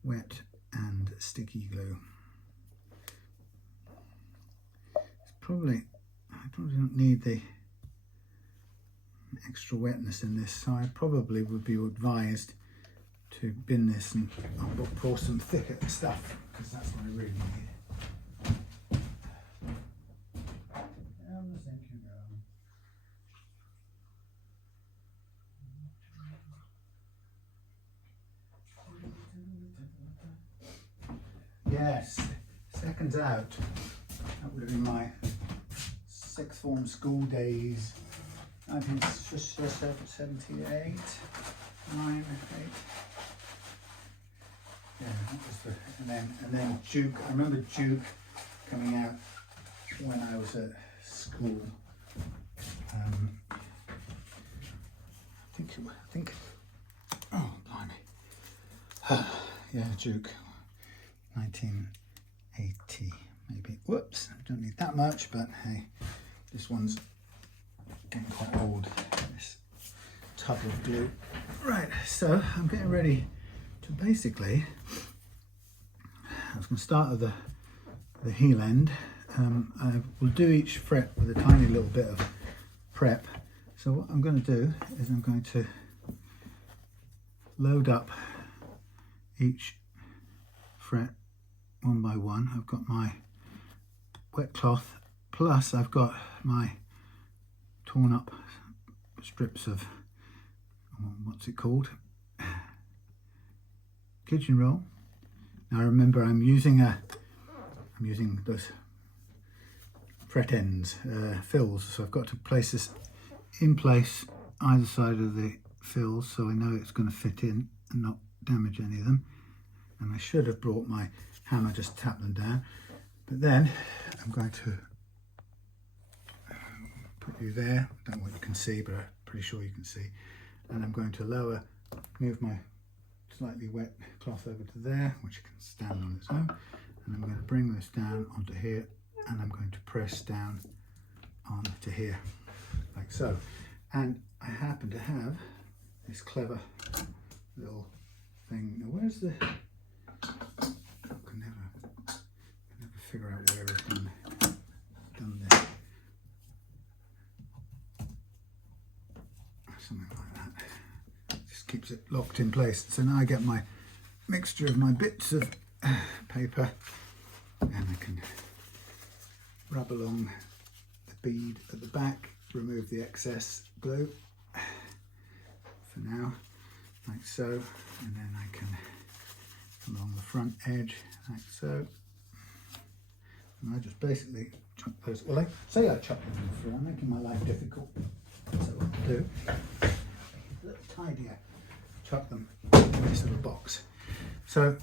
wet and sticky glue. I probably don't need the extra wetness in this, so I probably would be advised to bin this and pour some thicker stuff, because that's what I really need. Down the sink you go. Yeah, Yes, seconds out. That would have been my sixth form school days. I think it's just 78, 9, 8. Yeah, that was the, and then Duke. I remember Duke coming out when I was at school. I think. Oh, blimey. Yeah, Duke. 1980, maybe. Whoops, don't need that much, but hey, this one's getting quite old, this tub of glue. Right, so I'm getting ready to basically, I was going to start at the heel end. I will do each fret with a tiny little bit of prep. So what I'm going to do is I'm going to load up each fret one by one. I've got my wet cloth, plus I've got my torn up strips of, what's it called? Kitchen roll. Now remember, I'm using those fret ends, fills, so I've got to place this in place either side of the fills so I know it's going to fit in and not damage any of them. And I should have brought my hammer, just tap them down, but then I'm going to put you there. I don't know what you can see, but I'm pretty sure you can see. And I'm going to move my slightly wet cloth over to there, which can stand on its own, and I'm going to bring this down onto here, and I'm going to press down onto here, like so. And I happen to have this clever little thing. Now where's the, I can never figure out where I've done this. Something like that. Just keeps it locked in place. So now I get my mixture of my bits of paper, and I can rub along the bead at the back, remove the excess glue for now, like so, and then I can come along the front edge like so, and I just basically chuck those, well, I say I chuck them through, I'm making my life difficult, so what I'll do, a little tidier, chuck them in this little box. So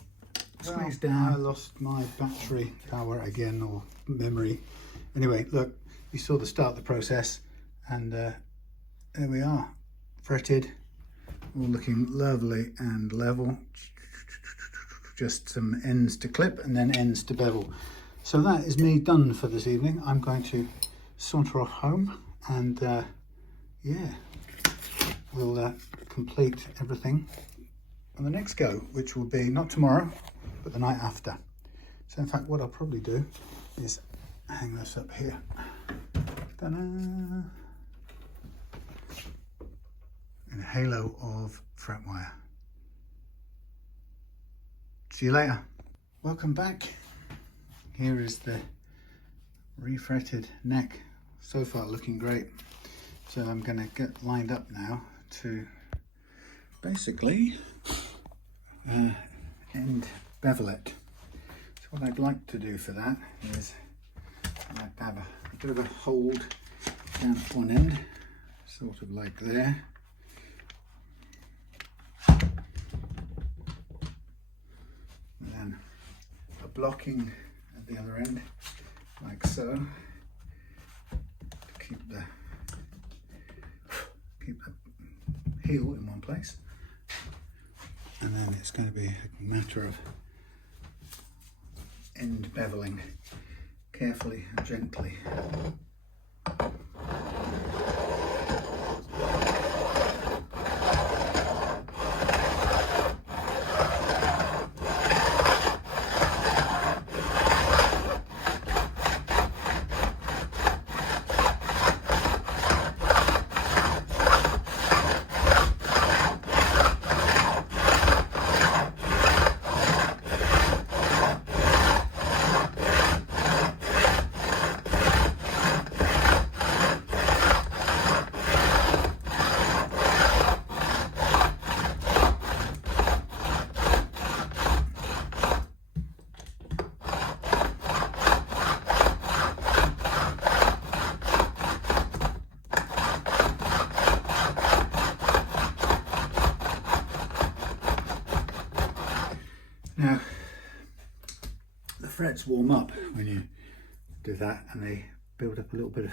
squeeze down. I lost my battery power again, or memory. Anyway, look, you saw the start of the process, and there we are, fretted, all looking lovely and level. Just some ends to clip and then ends to bevel. So that is me done for this evening. I'm going to saunter off home, and yeah, we'll complete everything on the next go, which will be not tomorrow, but the night after. So in fact, what I'll probably do is hang this up here. Ta-da! In a halo of fret wire. See you later. Welcome back. Here is the refretted neck. So far looking great. So I'm going to get lined up now to basically end bevel it. So what I'd like to do for that is I'd like to have a bit of a hold down at one end, sort of like there. And then a blocking at the other end, like so, to keep the heel in one place. And then it's going to be a matter of end beveling carefully and gently. frets warm up when you do that, and they build up a little bit of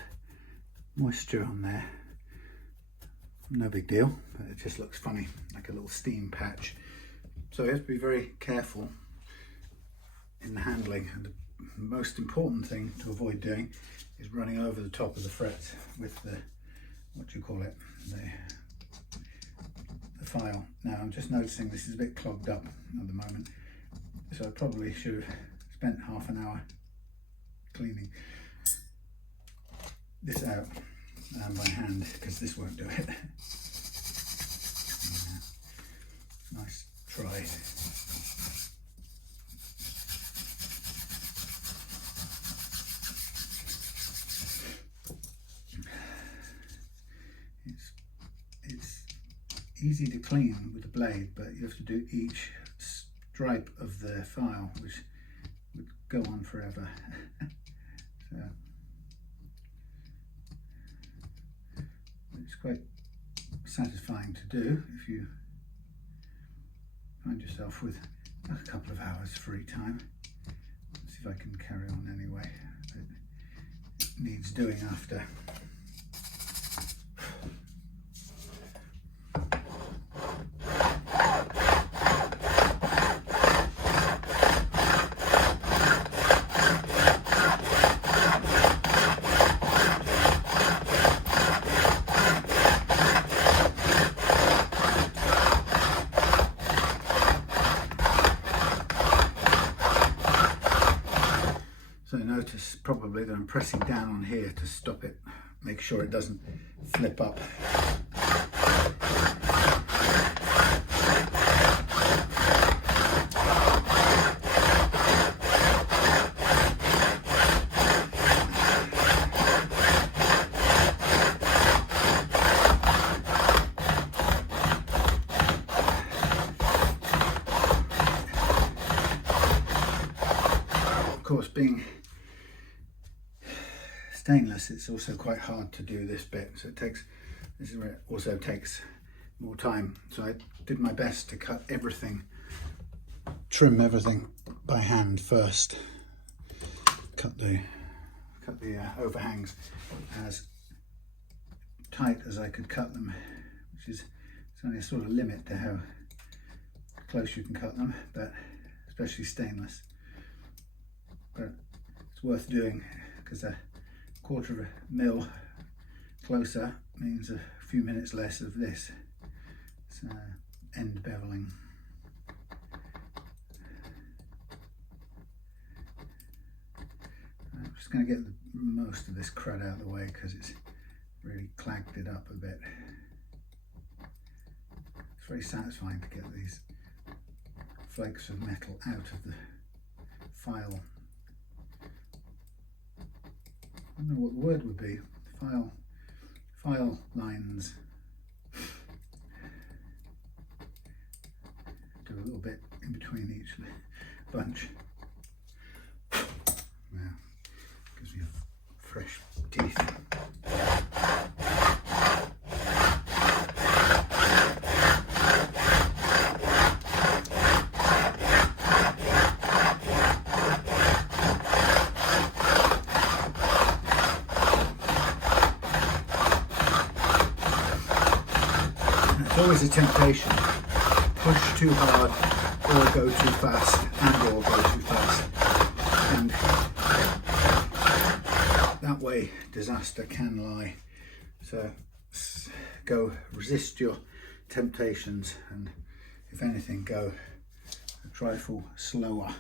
moisture on there. No big deal, but it just looks funny, like a little steam patch. So you have to be very careful in the handling, and the most important thing to avoid doing is running over the top of the frets with the, what do you call it, the file. Now I'm just noticing this is a bit clogged up at the moment, so I probably should have spent half an hour cleaning this out by hand, because this won't do it. Nice try. It's easy to clean with the blade, but you have to do each stripe of the file, which would go on forever. So it's quite satisfying to do if you find yourself with a couple of hours free time. Let's see if I can carry on anyway. It needs doing after. So notice probably that I'm pressing down on here to stop it, make sure it doesn't flip up. Of course, being stainless, it's also quite hard to do this bit, so this is where it also takes more time. So I did my best to cut everything, trim everything by hand first, cut the overhangs as tight as I could cut them, which is, it's only a sort of limit to how close you can cut them, but especially stainless. But it's worth doing, because a 1/4 mil closer means a few minutes less of this. It's end beveling. I'm just going to get most of this crud out of the way, because it's really clagged it up a bit. It's very satisfying to get these flakes of metal out of the file. I don't know what the word would be. File lines. Do a little bit in between each bunch. Now, gives me fresh teeth. Always a temptation, push too hard or go too fast, and or go too fast, and that way disaster can lie. So go, resist your temptations, and if anything, go a trifle slower.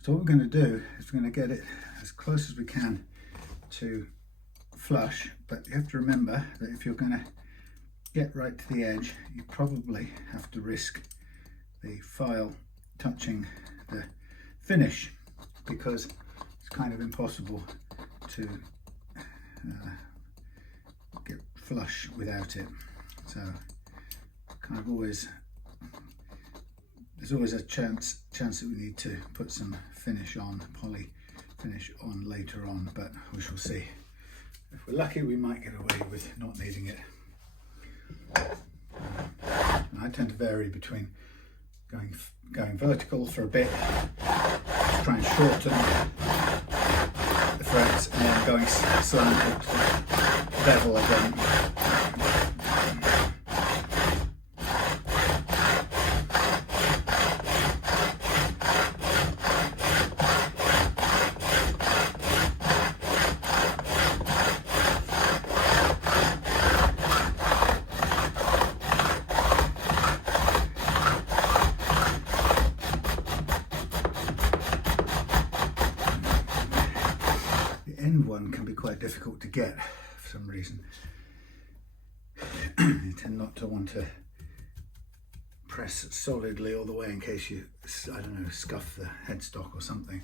So what we're going to do is we're going to get it as close as we can to flush, but you have to remember that if you're going to get right to the edge, you probably have to risk the file touching the finish, because it's kind of impossible to get flush without it. So kind of always, there's always a chance that we need to put some finish on, poly finish on later on, but we shall see. If we're lucky, we might get away with not needing it. I tend to vary between going vertical for a bit, try and shorten the frets and then going slanted to bevel again. End one can be quite difficult to get for some reason. You tend not to want to press solidly all the way in case you, I don't know, scuff the headstock or something.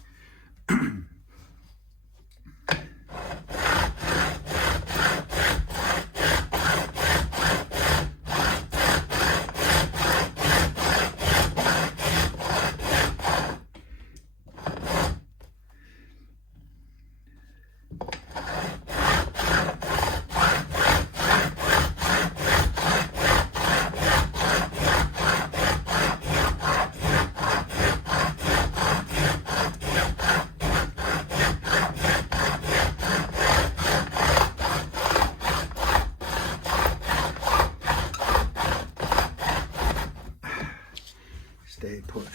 Stay put.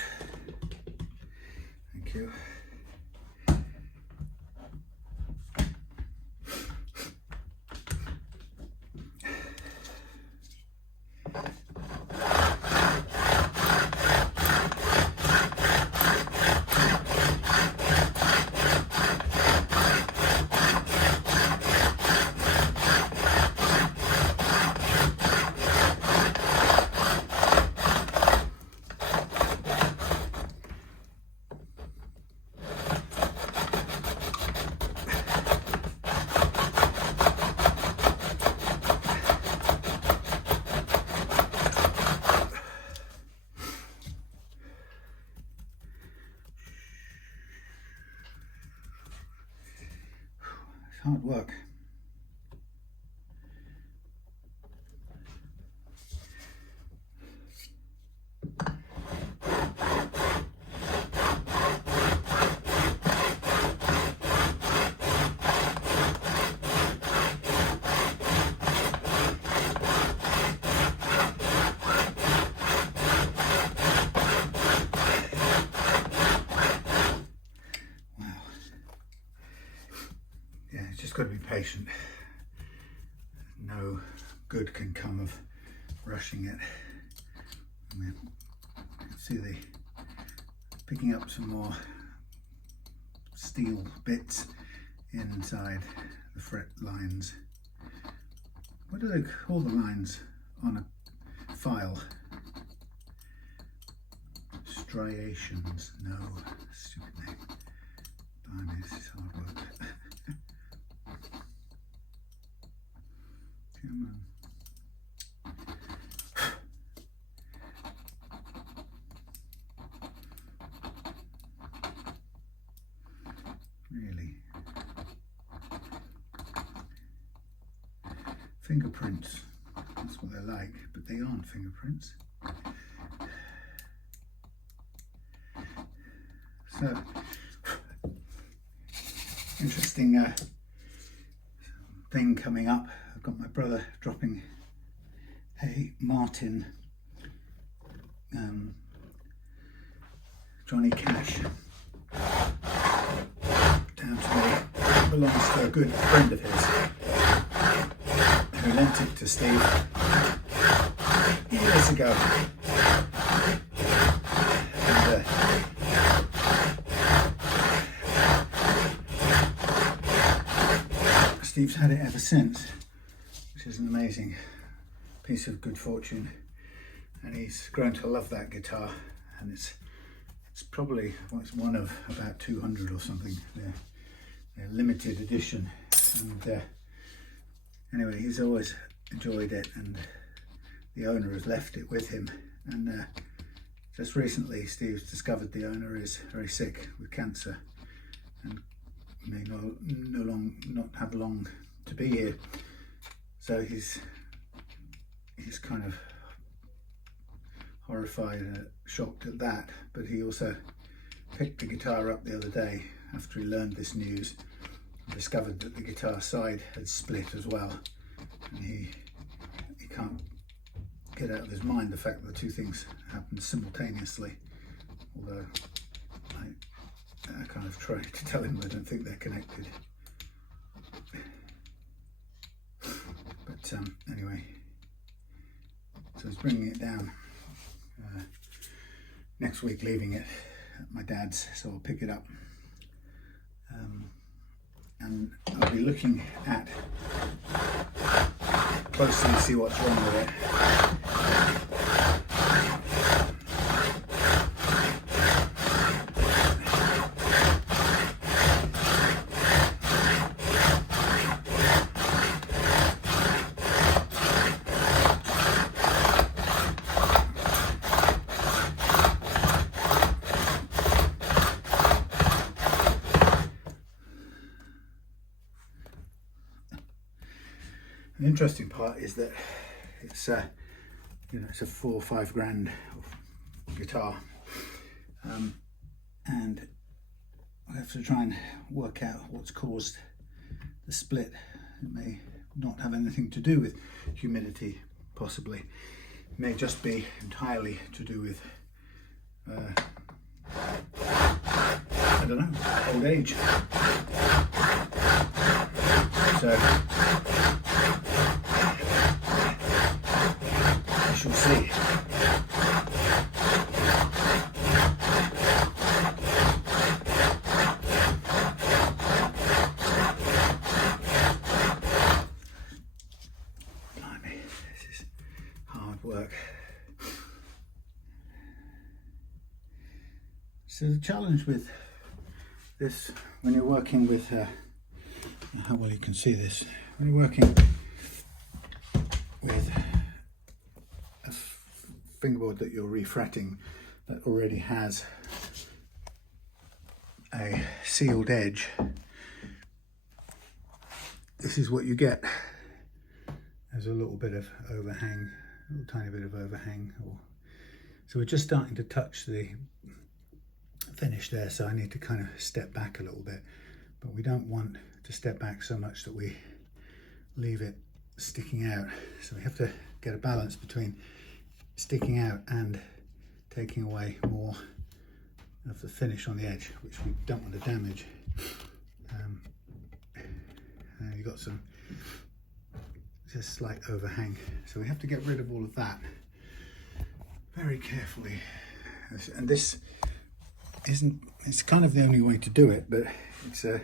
Thank you. Hard work. Just got to be patient. No good can come of rushing it. I mean, you can see the picking up some more steel bits inside the fret lines. What do they call the lines on a file? Striations? No, stupid name. Blimey, this is hard work. Come on. Really. Fingerprints. That's what they're like, but they aren't fingerprints. So, interesting thing coming up. I've got my brother dropping a Martin Johnny Cash down to me. It belongs to a good friend of his who lent it to Steve years ago. And, Steve's had it ever since, which is an amazing piece of good fortune, and he's grown to love that guitar, and it's probably, well, it's one of about 200 or something. They're limited edition, and anyway, he's always enjoyed it, and the owner has left it with him, and just recently Steve's discovered the owner is very sick with cancer and may not have long to be here, so he's kind of horrified and shocked at that, but he also picked the guitar up the other day after he learned this news and discovered that the guitar side had split as well, and he can't get out of his mind the fact that the two things happened simultaneously, although I kind of try to tell him I don't think they're connected. But anyway, so he's bringing it down next week, leaving it at my dad's, so I'll pick it up and I'll be looking at closely to see what's wrong with it. The interesting part is that it's it's a 4 or 5 grand guitar, and I have to try and work out what's caused the split. It may not have anything to do with humidity, possibly. It may just be entirely to do with I don't know, old age. So I shall see. Blimey, this is hard work. So the challenge with this, when you're working with, how well you can see this, when you're working with a fingerboard that you're refretting that already has a sealed edge, this is what you get. There's a little bit of overhang, a little tiny bit of overhang. So we're just starting to touch the finish there, so I need to kind of step back a little bit, but we don't want to step back so much that we leave it sticking out. So we have to get a balance between sticking out and taking away more of the finish on the edge, which we don't want to damage. You've got some just slight overhang, so we have to get rid of all of that very carefully. And this it's kind of the only way to do it, but it's a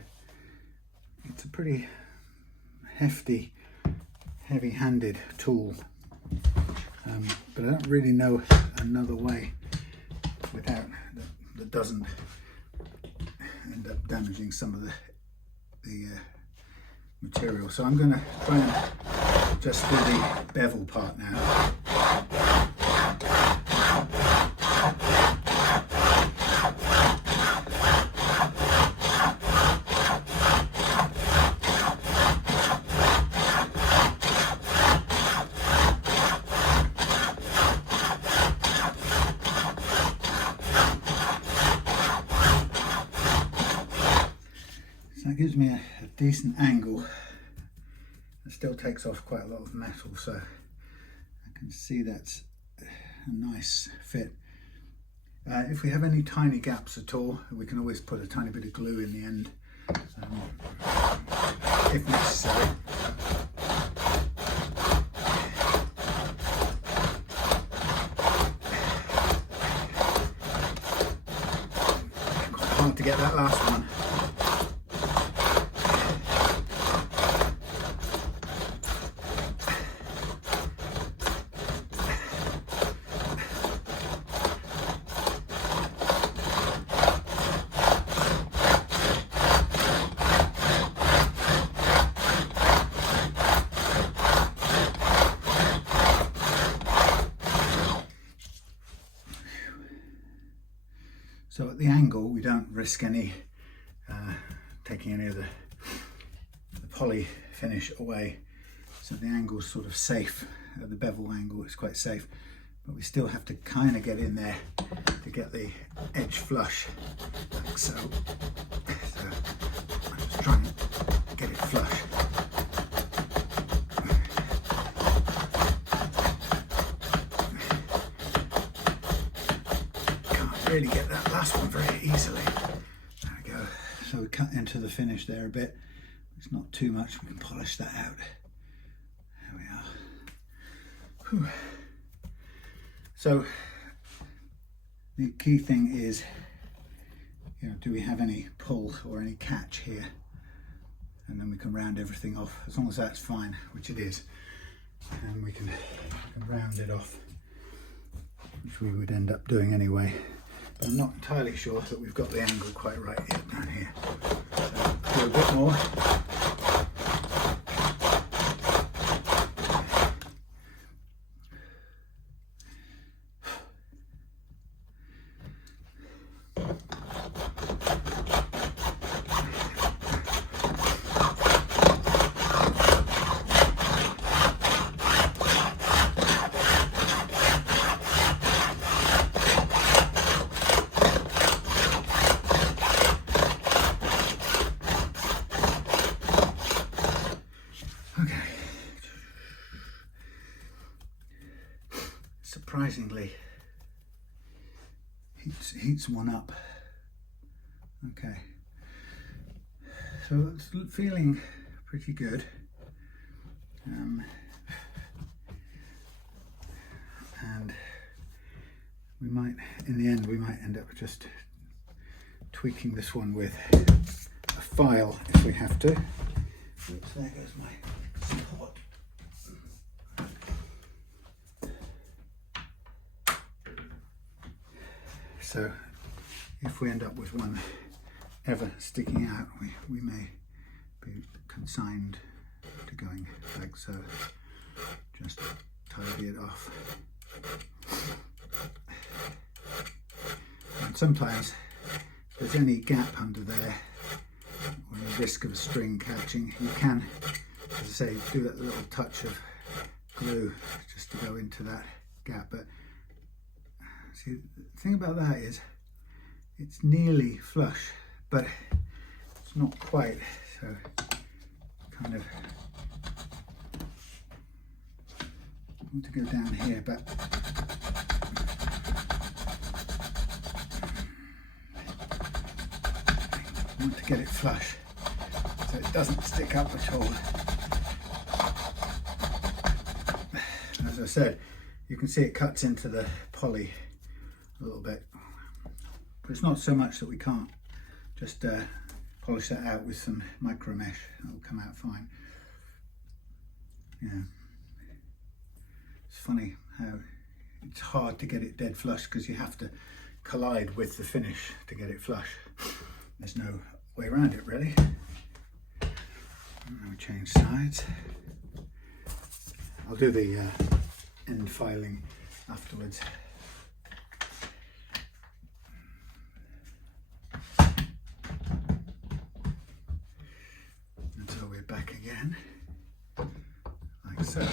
pretty hefty, heavy-handed tool, but I don't really know another way without that doesn't end up damaging some of the material. So I'm going to try and just do the bevel part now. That gives me a decent angle. It still takes off quite a lot of metal, so I can see that's a nice fit. If we have any tiny gaps at all, we can always put a tiny bit of glue in the end, if necessary. Quite hard to get that last one. So at the angle, we don't risk any taking any of the poly finish away. So the angle's sort of safe. At the bevel angle, it's quite safe. but we still have to kind of get in there to get the edge flush, like so. So I'm just trying to get it flush. Can't really get that last one very easily. There we go. So we cut into the finish there a bit. It's not too much, we can polish that out. There we are. Whew. So the key thing is, do we have any pull or any catch here? And then we can round everything off, as long as that's fine, which it is. And we can round it off, which we would end up doing anyway. But I'm not entirely sure that we've got the angle quite right yet down here. So do a bit more. Surprisingly, heats one up. Okay, so it's feeling pretty good. And we might, in the end, we might end up just tweaking this one with a file if we have to. Oops, there goes my support. So if we end up with one ever sticking out, we may be consigned to going like so. Just tidy it off. And sometimes if there's any gap under there or any risk of a string catching, you can, as I say, do that little touch of glue just to go into that gap. But see, the thing about that is it's nearly flush, but it's not quite. So kind of want to go down here, but I want to get it flush so it doesn't stick up at all. And as I said, you can see it cuts into the poly a little bit, but it's not so much that we can't just polish that out with some micro mesh. It'll come out fine. Yeah, it's funny how it's hard to get it dead flush because you have to collide with the finish to get it flush. There's no way around it really. Now we change sides. I'll do the end filing afterwards. And so we're back again, like so.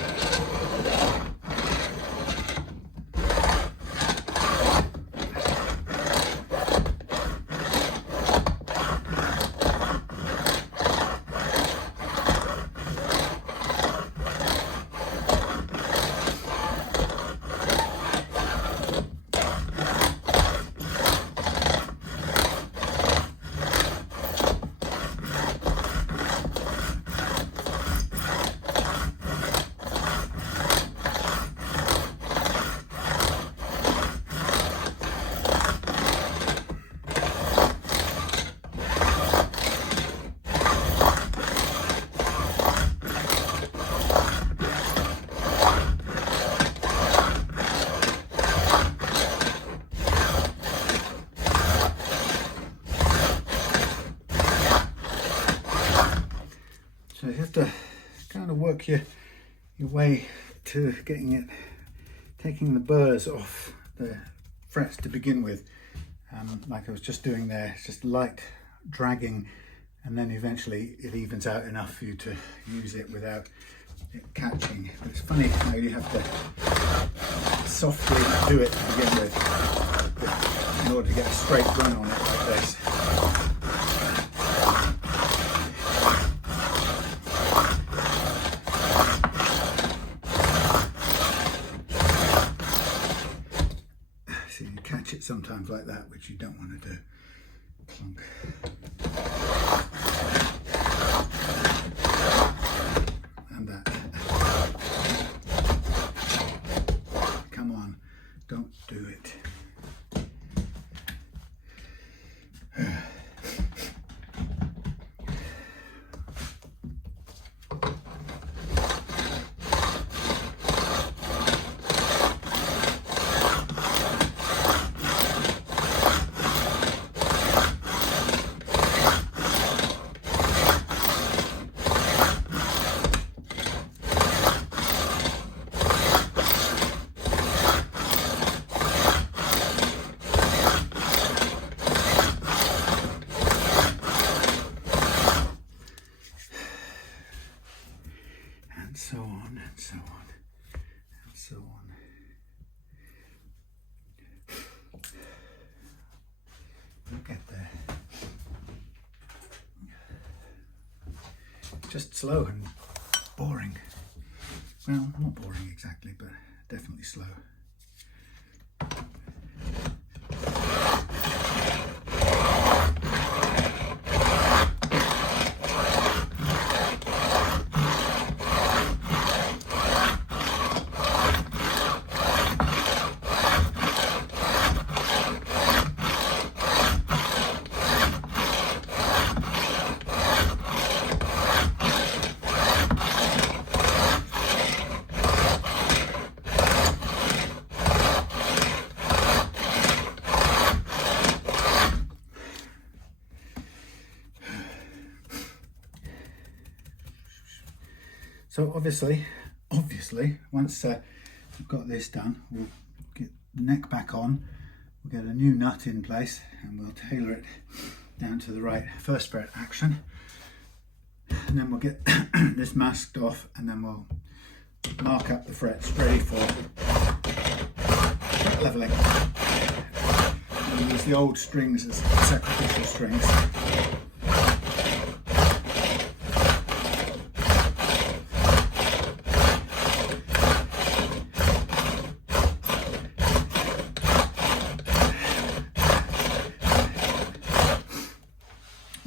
So you have to kind of work your way to getting it, taking the burrs off the frets to begin with. Like I was just doing there, it's just light dragging, and then eventually it evens out enough for you to use it without it catching. But it's funny how you have to softly do it to begin with in order to get a straight run on it like this. So you catch it sometimes like that, which you don't want to do. Clunk. And that. Come on, don't do it. So on and so on and so on. We'll get there. Just slow and boring. Well, not boring exactly, but definitely slow. So obviously, once we've got this done, we'll get the neck back on, we'll get a new nut in place, and we'll tailor it down to the right first fret action. And then we'll get this masked off, and then we'll mark up the frets ready for leveling. And we'll use the old strings as sacrificial strings.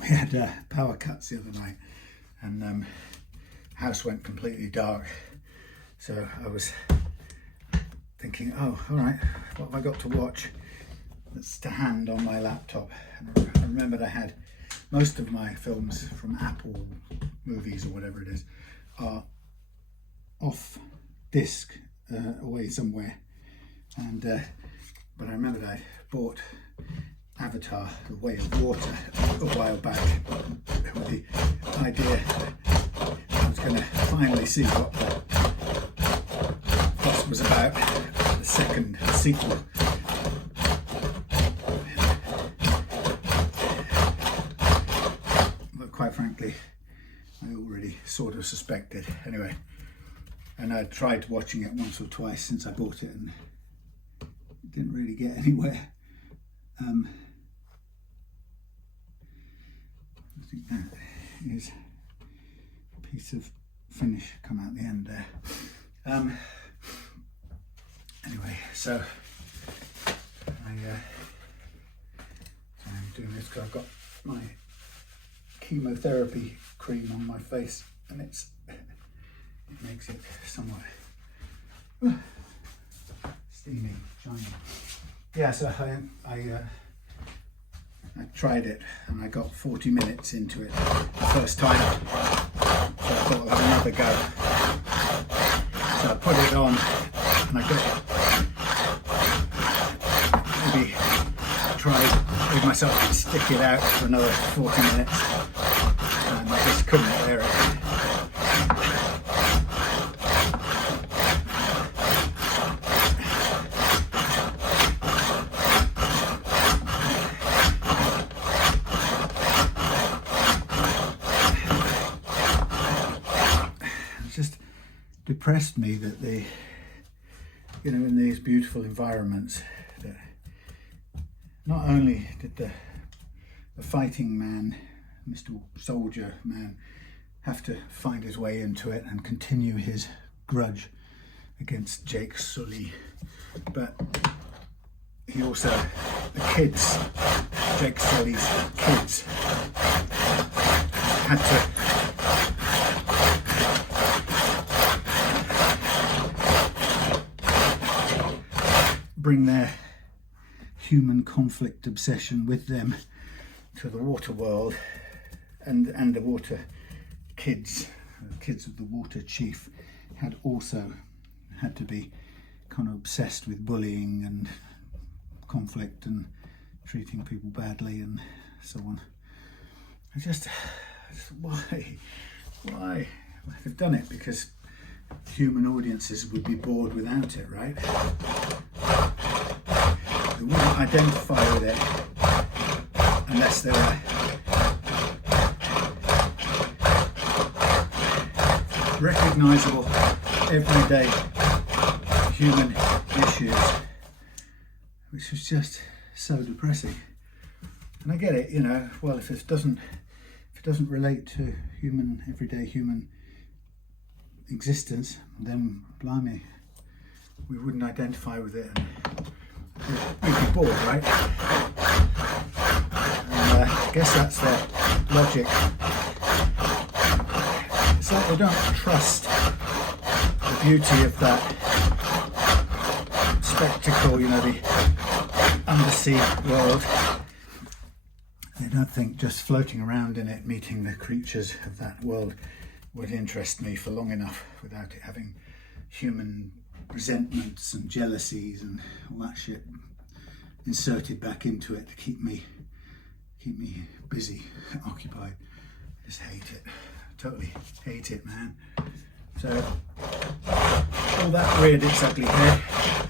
We had power cuts the other night, and house went completely dark, so I was thinking, oh, all right, what have I got to watch that's to hand on my laptop? And I remembered I had most of my films from Apple movies or whatever it is are off disc away somewhere, and but I remembered I bought Avatar, The Way of Water, a while back, with the idea I was going to finally see what the fuss was about, the second sequel. But quite frankly, I already sort of suspected. Anyway, and I'd tried watching it once or twice since I bought it, and didn't really get anywhere. I think that is a piece of finish come out the end there. Anyway, so I'm doing this because I've got my chemotherapy cream on my face, and it makes it somewhat steaming, shiny. Yeah, so I tried it, and I got 40 minutes into it the first time, so I thought I'd have another go. So I put it on, and I got maybe try with myself to stick it out for another 40 minutes, and I just couldn't bear it. depressed me that the, you know, in these beautiful environments, that not only did the fighting man, Mr. Soldier Man, have to find his way into it and continue his grudge against Jake Sully, but he also, the kids, Jake Sully's kids, had to bring their human conflict obsession with them to the water world, and the water kids, the kids of the water chief, had also had to be kind of obsessed with bullying and conflict and treating people badly and so on. I just why they've done it because human audiences would be bored without it, right? They wouldn't identify with it unless they were recognisable, everyday human issues, which was just so depressing. And I get it, you know, well, if it doesn't relate to human, everyday human existence, then blimey, we wouldn't identify with it and we'd be bored, right? And I guess that's their logic. It's like they don't trust the beauty of that spectacle, you know, the undersea world. They don't think just floating around in it, meeting the creatures of that world, would interest me for long enough without it having human resentments and jealousies and all that shit inserted back into it to keep me busy, occupied. I just hate it. Totally hate it, man. So all that reared its ugly head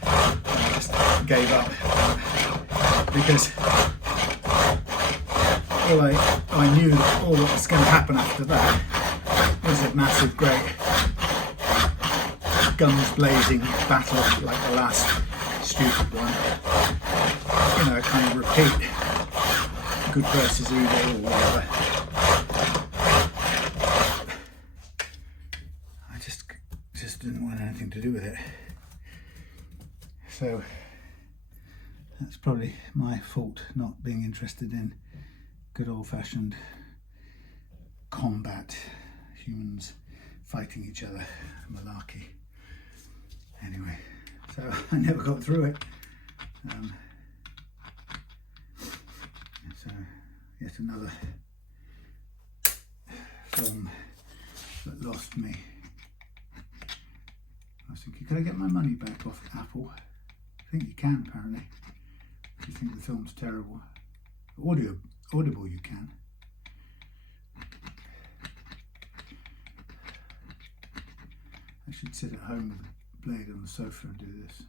and I just gave up because I knew that all that was going to happen after that was a massive, great, guns blazing battle like the last stupid one. You know, kind of repeat, good versus evil or whatever. I just didn't want anything to do with it. So that's probably my fault, not being interested in good old-fashioned combat, humans fighting each other, malarkey. Anyway, so I never got through it. So yet another film that lost me. I was thinking, can I get my money back off Apple? I think you can, apparently, if you think the film's terrible. Audible you can. I should sit at home with a blade on the sofa and do this.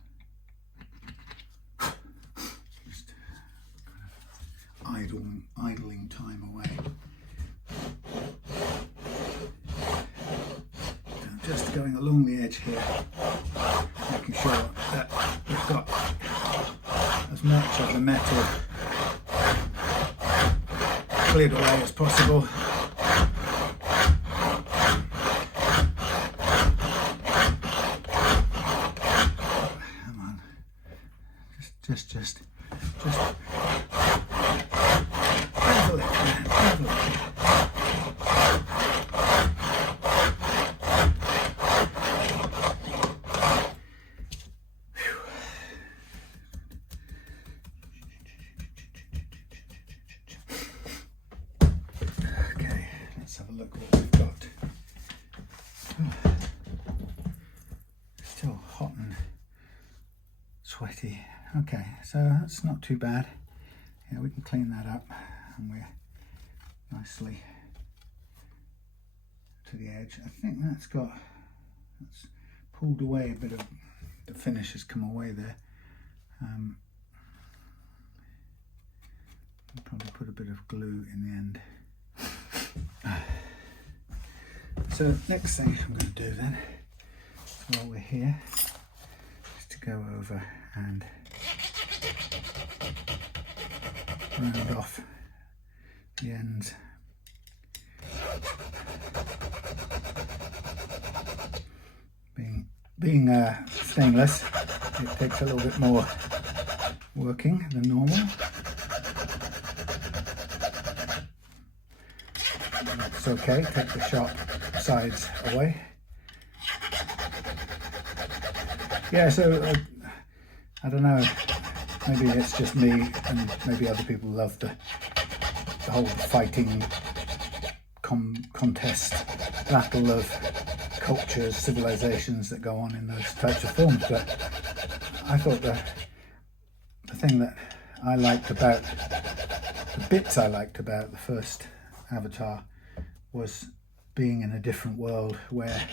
Just kind of idling time away. I'm just going along the edge here, making sure that we've got as much of the metal cleared away as possible. Come on, just level it, man, level it. Look what we've got. Still hot and sweaty. Okay, so that's not too bad. Yeah, we can clean that up and we're nicely to the edge. I think that's pulled away a bit of the finish has come away there. I'll probably put a bit of glue in the end. So next thing I'm going to do then while we're here, just to go over and round off the ends. Being stainless, it takes a little bit more working than normal. It's okay, take the sharp sides away. Yeah, so I don't know, maybe it's just me and maybe other people love the whole fighting contest battle of cultures, civilizations that go on in those types of films, but I thought the thing that I liked about, the bits I liked about the first Avatar was being in a different world where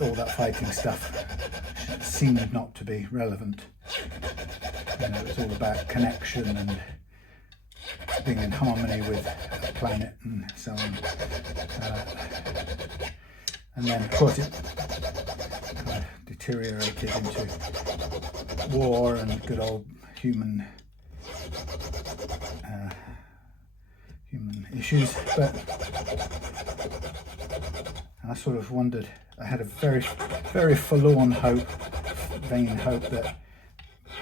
all that fighting stuff seemed not to be relevant. You know, it was all about connection and being in harmony with the planet and so on. And then, of course, it deteriorated into war and good old human issues. But I sort of wondered, I had a very, very forlorn hope, vain hope that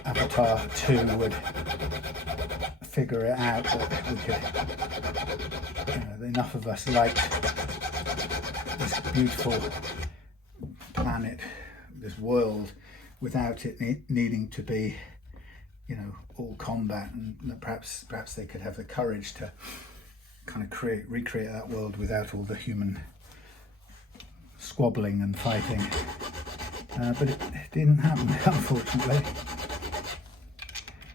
Avatar 2 would figure it out, that we could, you know, enough of us liked this beautiful planet, this world, without it needing to be, you know, all combat, and that perhaps they could have the courage to kind of recreate that world without all the human squabbling and fighting. But it didn't happen, unfortunately.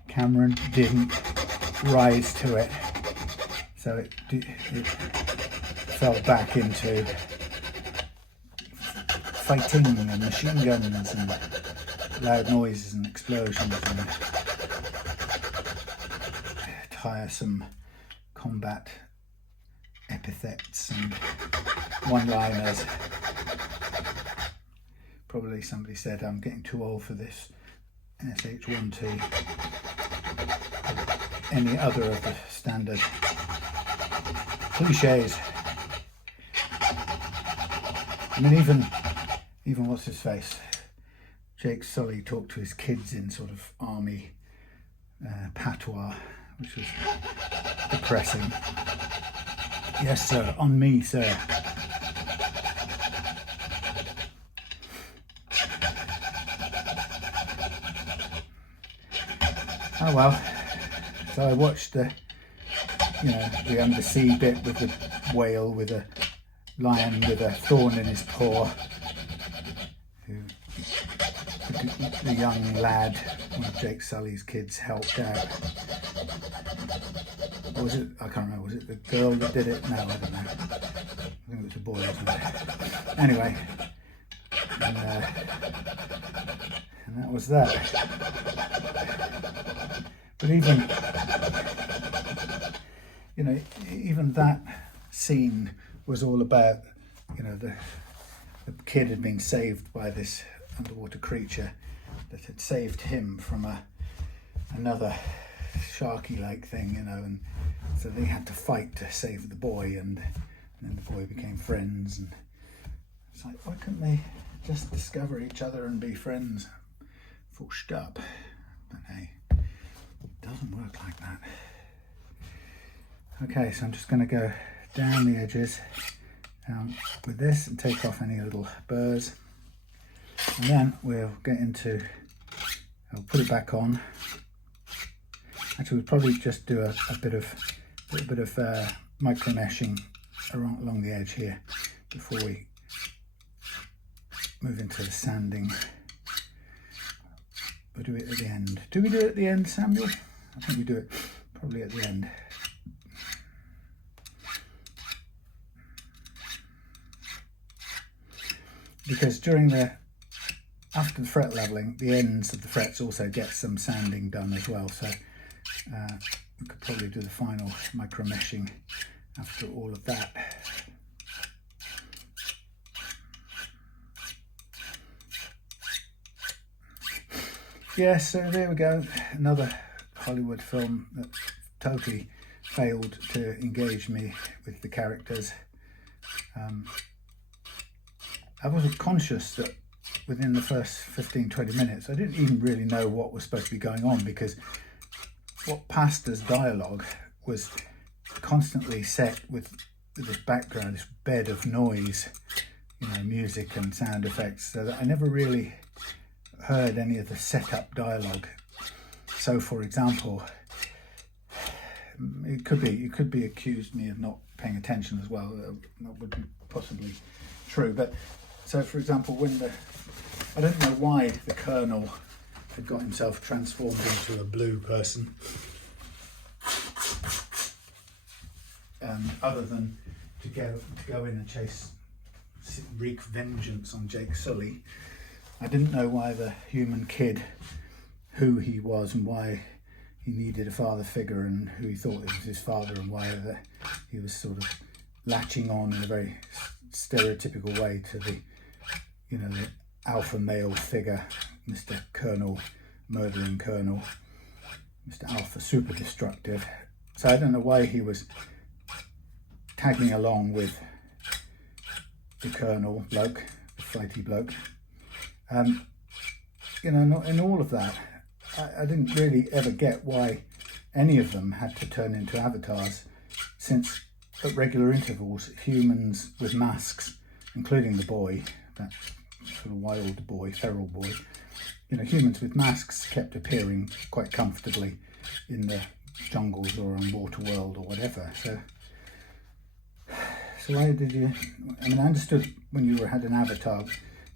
Cameron didn't rise to it, so it fell back into fighting and machine guns and loud noises and explosions and tiresome combat epithets and one-liners. Probably somebody said, I'm getting too old for this SH1T. Any other of the standard cliches. I mean, even what's his face? Jake Sully talked to his kids in sort of army patois, which was depressing. Yes, sir, on me, sir. Oh well. So I watched the undersea bit with the whale with a lion with a thorn in his paw. The young lad, one of Jake Sully's kids, helped out. Or was it? I can't remember. Was it the girl that did it? No, I don't know. I think it was a boy, wasn't it? Anyway, and that was that. But even that scene was all about, the kid had been saved by this underwater creature that had saved him from another sharky-like thing, and so they had to fight to save the boy, and then the boy became friends, and it's like, why couldn't they just discover each other and be friends? Fucked up. But hey, it doesn't work like that. Okay, so I'm just going to go down the edges with this and take off any little burrs, and then we'll get into, I'll put it back on. Actually, we'll probably just do a bit of micro meshing along the edge here before we move into the sanding. We'll do it at the end. Do we do it at the end, Samuel? I think we do it probably at the end. Because after the fret leveling, the ends of the frets also get some sanding done as well. So we could probably do the final micro meshing after all of that. yeah, so there we go. Another Hollywood film that totally failed to engage me with the characters. I wasn't conscious that within the first 15-20 minutes I didn't even really know what was supposed to be going on, because what passed as dialogue was constantly set with this background, this bed of noise, you know, music and sound effects, so that I never really heard any of the setup dialogue. So for example, it could be accused me of not paying attention as well. That would be possibly true. But so for example, I don't know why the Colonel had got himself transformed into a blue person, other than to go in and wreak vengeance on Jake Sully. I didn't know why the human kid, who he was and why he needed a father figure, and who he thought it was his father, and why he was sort of latching on in a very stereotypical way to the, you know, the alpha male figure, Mr. Colonel, murdering Colonel, Mr. Alpha super destructive. So I don't know why he was tagging along with the Colonel bloke, the fighty bloke. You know, not in all of that, I didn't really ever get why any of them had to turn into avatars, since at regular intervals humans with masks, including the boy, that sort of wild boy, feral boy, you know, humans with masks kept appearing quite comfortably in the jungles or on Waterworld or whatever. So why did you, I mean, I understood when you had an avatar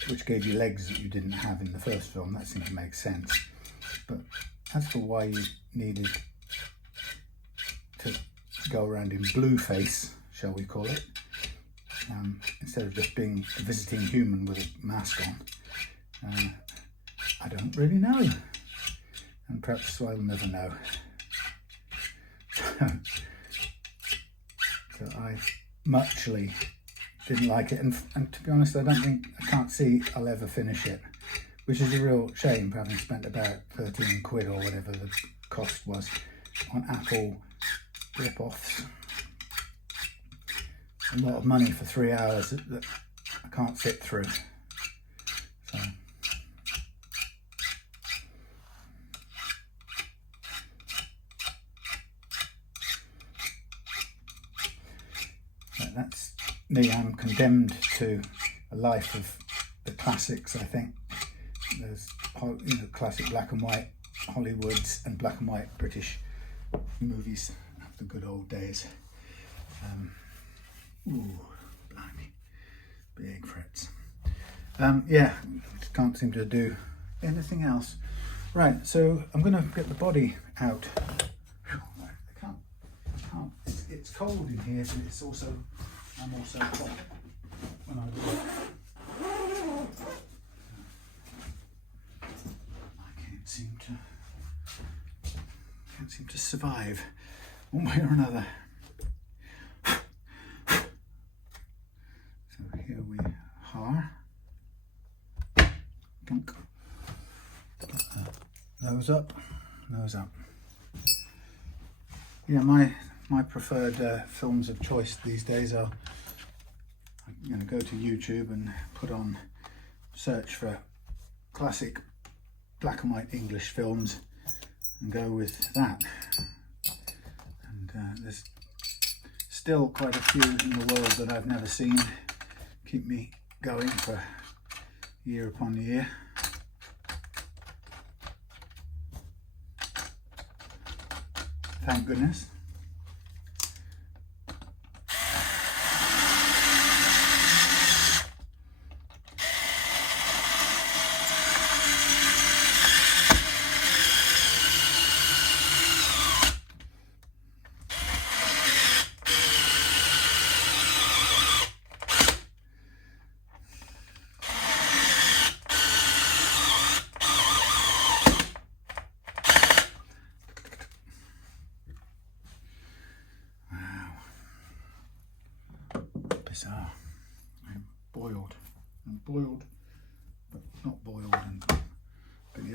which gave you legs that you didn't have in the first film, that seemed to make sense. But as for why you needed to go around in blue face, shall we call it, instead of just being a visiting human with a mask on, I don't really know, and perhaps I'll never know. So I muchly didn't like it, and to be honest, I can't see I'll ever finish it, which is a real shame for having spent about 13 quid or whatever the cost was on Apple rip-offs. A lot of money for 3 hours that I can't sit through. So that's me. I'm condemned to a life of the classics, I think. There's, you know, classic black and white Hollywoods and black and white British movies of the good old days. Ooh, blimey, big frets. Yeah, just can't seem to do anything else. Right, so I'm going to get the body out. I can't. It's cold in here, but it's also, I'm also hot when I work. I can't seem to survive one way or another. So here we are. Nose up, nose up. Yeah, my preferred films of choice these days are, I'm going to go to YouTube and put on, search for classic black and white English films and go with that. And there's still quite a few in the world that I've never seen. Keep me going for year upon year. Thank goodness.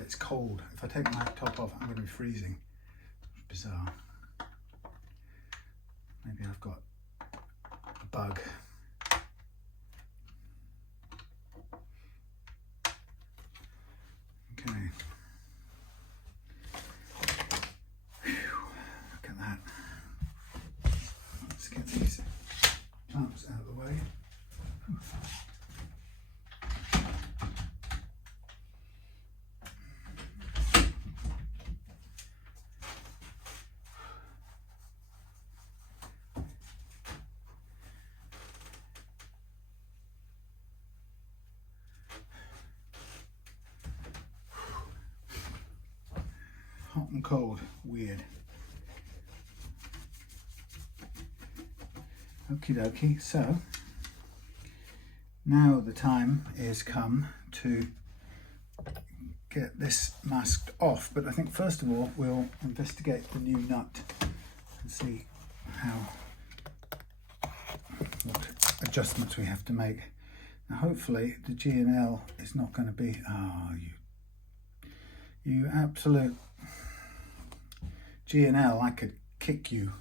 it's cold. If I take my top off, I'm going to be freezing. Bizarre. Maybe I've got a bug. Okay. Whew. Look at that. Let's get these clamps out of the way. Hot and cold, weird. Okie dokie, so now the time is come to get this masked off, but I think first of all we'll investigate the new nut and see what adjustments we have to make. Now hopefully the GandL is not going to be, oh you absolute GandL, I could kick you.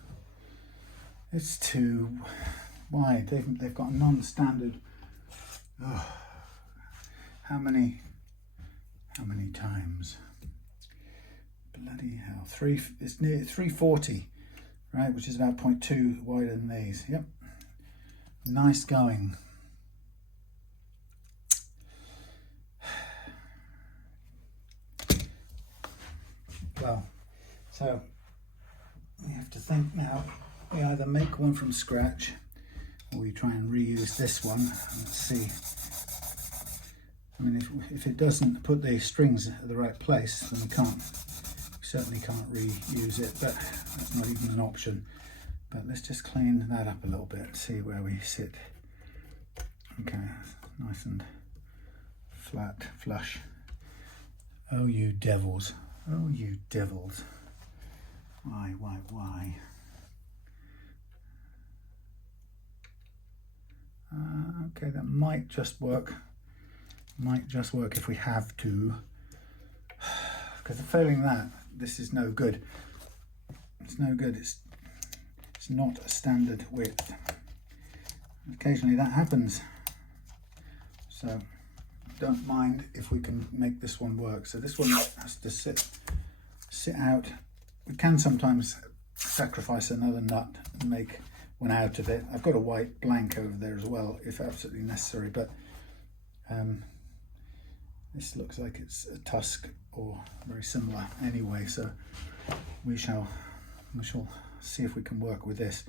It's too wide. They've got a non-standard. Oh, how many times? Bloody hell! It's near 340, right? Which is about 0.2 wider than these. Yep. Nice going. Well, so we have to think now. We either make one from scratch or we try and reuse this one. Let's see. I mean, if it doesn't put the strings at the right place, then we certainly can't reuse it, but that's not even an option. But let's just clean that up a little bit, see where we sit. Okay, nice and flat, flush. Oh, you devils. Oh, you devils. Why? Okay, that might just work. Might just work if we have to. Because failing that, this is no good. It's no good. It's not a standard width. Occasionally that happens. So don't mind if we can make this one work. So this one has to sit out. We can sometimes sacrifice another nut and make one out of it. I've got a white blank over there as well if absolutely necessary, but this looks like it's a tusk or very similar anyway, so we shall see if we can work with this.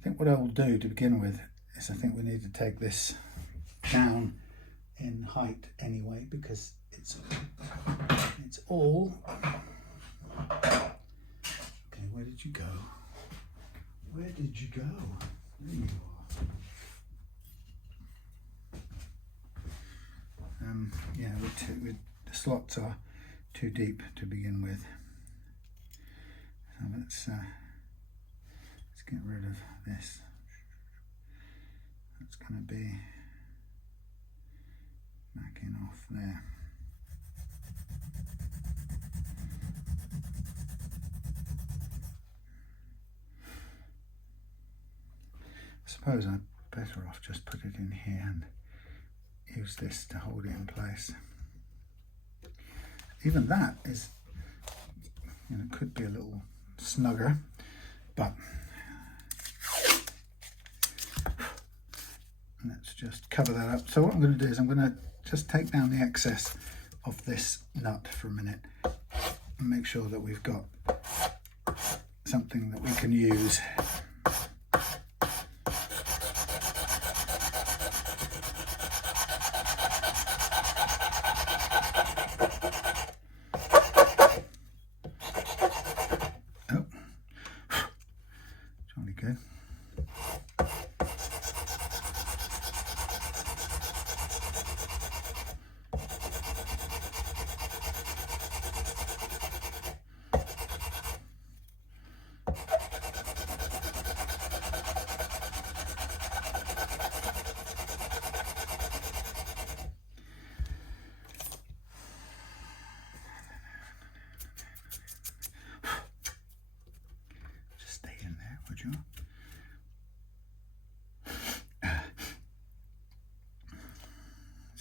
I think what I will do to begin with is I think we need to take this down in height anyway, because it's all okay. Where did you go? Where did you go? There you are. Yeah, the slots are too deep to begin with. So let's get rid of this. That's going to be backing off there. I suppose I'm better off just put it in here and use this to hold it in place. Even that is, could be a little snugger, but let's just cover that up. So what I'm going to do is I'm going to just take down the excess of this nut for a minute and make sure that we've got something that we can use.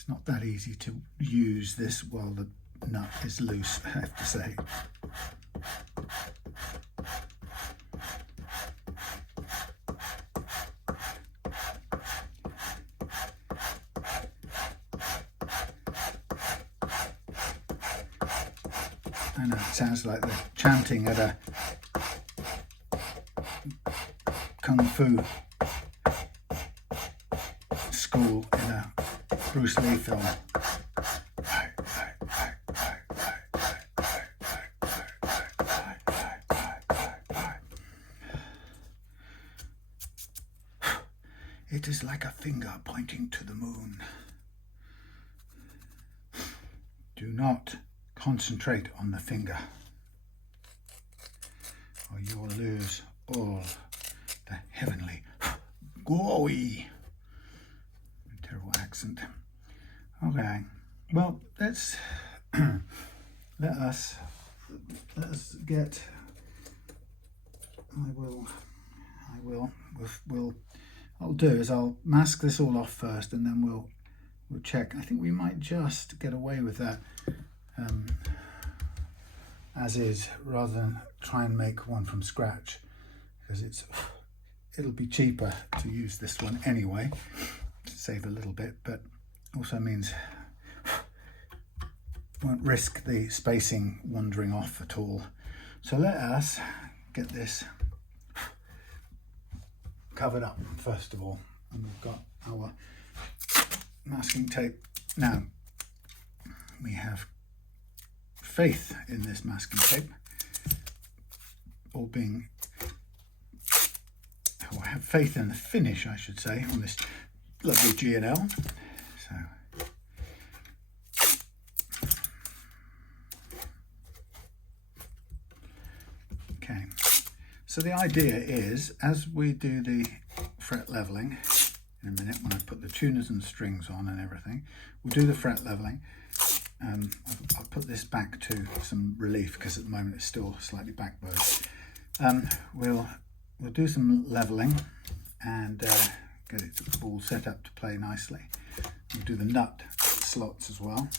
It's not that easy to use this while the nut is loose, I have to say. I know it sounds like they're chanting at a kung fu school in a Bruce Lee film. It is like a finger pointing to the moon. Do not concentrate on the finger, or you will lose all the heavenly glory. Terrible accent. Okay, well, let's let us get. I'll do is I'll mask this all off first, and then we'll check. I think we might just get away with that as is, rather than try and make one from scratch, because it'll be cheaper to use this one anyway, to save a little bit, but also means won't risk the spacing wandering off at all. So let us get this covered up first of all, and we've got our masking tape. Now we have faith in this masking tape, or have faith in the finish, I should say, on this lovely GandL. So the idea is, as we do the fret leveling in a minute, when I put the tuners and strings on and everything, we'll do the fret leveling. I'll put this back to some relief because at the moment it's still slightly backbowed. We'll do some leveling and get it all set up to play nicely. We'll do the nut slots as well,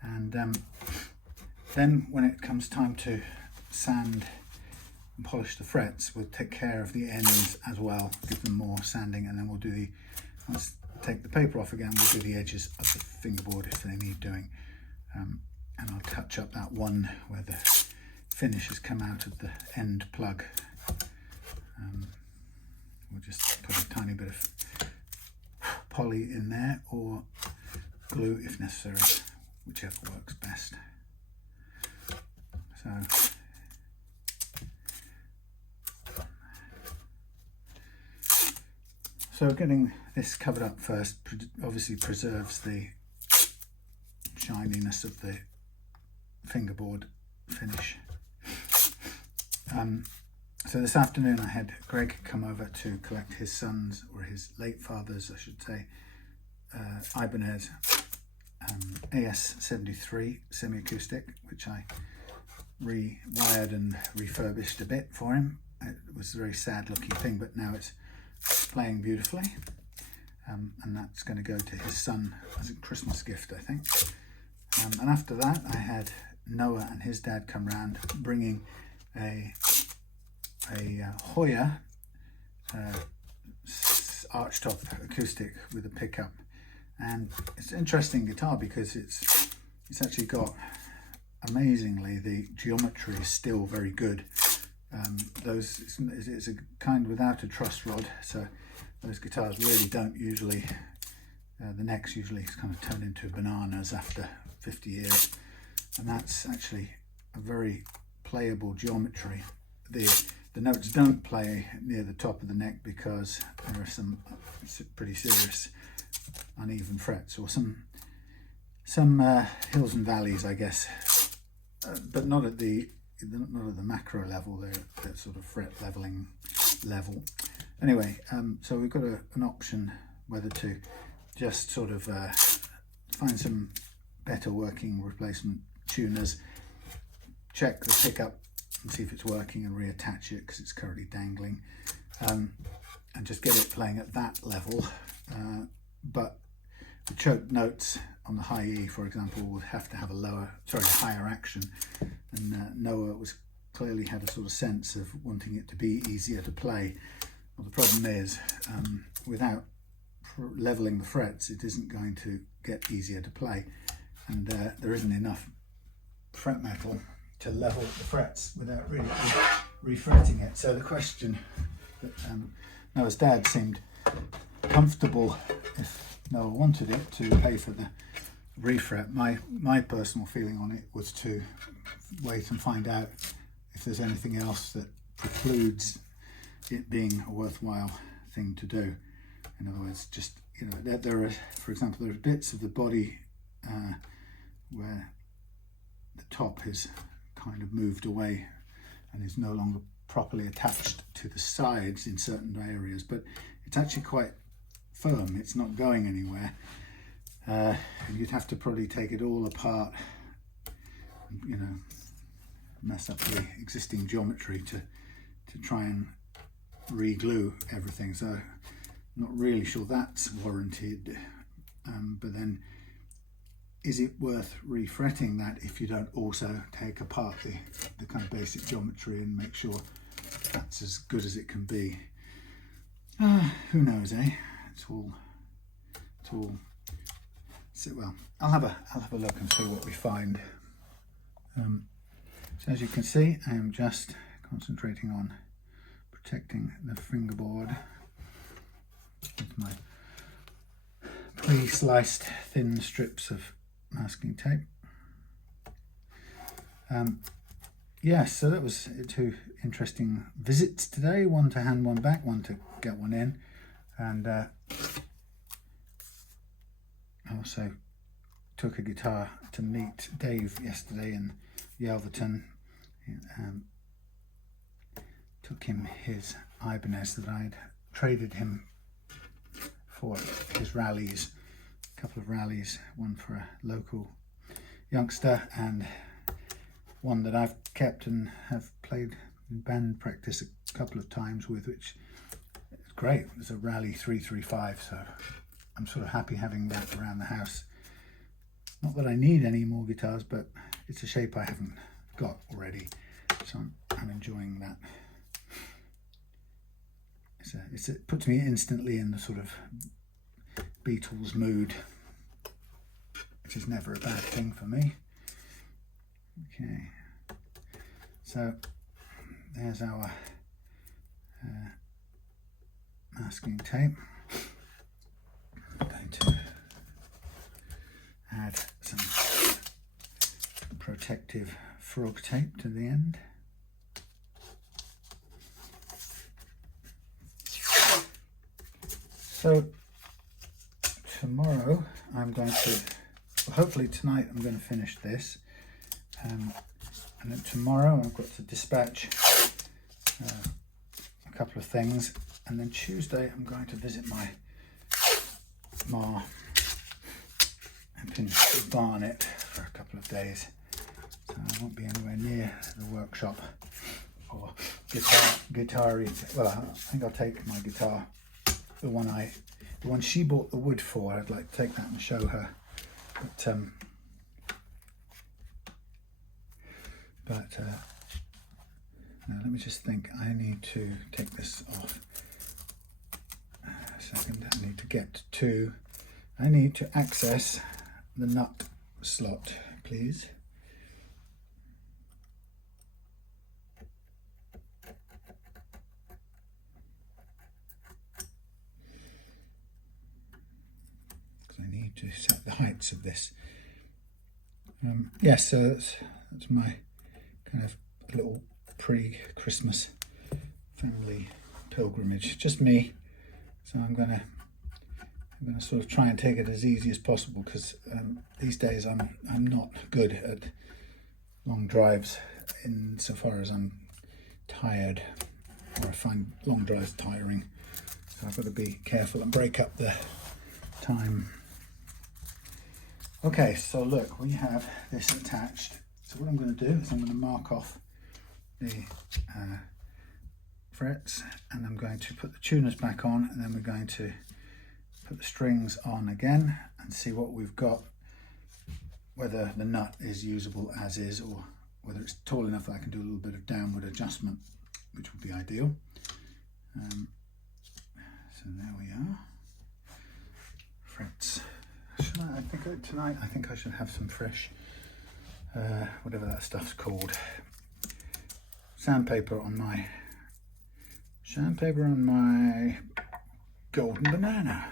and then when it comes time to sand and polish the frets, we'll take care of the ends as well, give them more sanding, and then we'll do once take the paper off again, we'll do the edges of the fingerboard if they need doing. And I'll touch up that one where the finish has come out of the end plug. We'll just put a tiny bit of poly in there, or glue if necessary, whichever works best. So getting this covered up first obviously preserves the shininess of the fingerboard finish. So this afternoon I had Greg come over to collect his son's, or his late father's I should say, Ibanez AS73 semi-acoustic, which I rewired and refurbished a bit for him. It was a very sad looking thing, but now it's playing beautifully, and that's going to go to his son as a Christmas gift, I think. And after that I had Noah and his dad come round, bringing a Hoyer archtop acoustic with a pickup, and it's an interesting guitar because it's actually got, amazingly, the geometry is still very good. It's a kind without a truss rod, so those guitars really don't usually, the necks usually kind of turn into bananas after 50 years, and that's actually a very playable geometry. The notes don't play near the top of the neck because there are some pretty serious uneven frets, or some hills and valleys, I guess, but not at the macro level. They're sort of fret leveling level. Anyway, so we've got an option whether to just sort of find some better working replacement tuners, check the pickup and see if it's working, and reattach it because it's currently dangling, and just get it playing at that level. But the choked notes on the high E, for example, would have to have a higher action, and Noah was clearly had a sort of sense of wanting it to be easier to play. Well, the problem is, without leveling the frets, it isn't going to get easier to play, and there isn't enough fret metal to level the frets without really refretting it. So the question that Noah's dad seemed comfortable, if Noah wanted it, to pay for the refret. My personal feeling on it was to wait and find out if there's anything else that precludes it being a worthwhile thing to do. In other words, just, you know, there are, for example, there are bits of the body where the top is kind of moved away and is no longer properly attached to the sides in certain areas, but it's actually quite firm. It's not going anywhere. You'd have to probably take it all apart, you know, mess up the existing geometry to try and re-glue everything. So I'm not really sure that's warranted. But then, is it worth refretting that if you don't also take apart the kind of basic geometry and make sure that's as good as it can be? Who knows, eh? It's all. So, well, I'll have a look and see what we find. So as you can see, I am just concentrating on protecting the fingerboard with my pre-sliced thin strips of masking tape. Yes, so that was 2 interesting visits today, one to hand one back, one to get one in, and I also took a guitar to meet Dave yesterday in Yelverton. Took him his Ibanez that I'd traded him for his rallies, a couple of rallies, one for a local youngster and one that I've kept and have played in band practice a couple of times with, which is great. It's a Rally 335, so I'm sort of happy having that around the house. Not that I need any more guitars, but it's a shape I haven't got already, so I'm enjoying that. It puts me instantly in the sort of Beatles mood, which is never a bad thing for me. Okay, so there's our masking tape. I'm going to add some protective frog tape to the end. So tomorrow I'm going to, well, hopefully tonight I'm going to finish this, and then tomorrow I've got to dispatch a couple of things, and then Tuesday I'm going to visit my ma and finish the barnet for a couple of days, so I won't be anywhere near the workshop or guitar. Well, I think I'll take my guitar, the one she bought the wood for. I'd like to take that and show her, but now let me just think. I need to take this off a second. I need to access the nut slot, please. I need to set the heights of this. Yes, so that's my kind of little pre-Christmas family pilgrimage. Just me. So I'm gonna sort of try and take it as easy as possible, because these days I'm not good at long drives insofar as I'm tired, or I find long drives tiring. So I've got to be careful and break up the time. Okay, so look, we have this attached. So what I'm going to do is I'm going to mark off the frets, and I'm going to put the tuners back on, and then we're going to put the strings on again and see what we've got, whether the nut is usable as is or whether it's tall enough that I can do a little bit of downward adjustment, which would be ideal. So there we are. Frets. I think tonight I think I should have some fresh, whatever that stuff's called, sandpaper on my golden banana.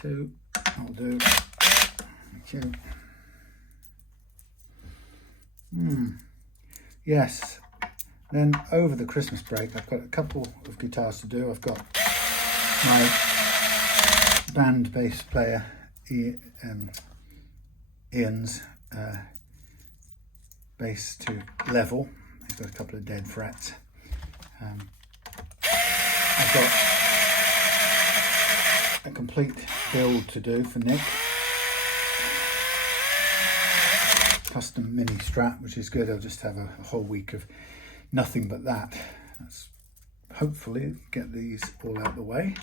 Two, I'll do. Thank you. Yes, then over the Christmas break I've got a couple of guitars to do. I've got my band bass player Ian's bass to level. He's got a couple of dead frets. I've got a complete build to do for Nick. Custom mini Strat, which is good. I'll just have a whole week of nothing but that. That's hopefully get these all out the way,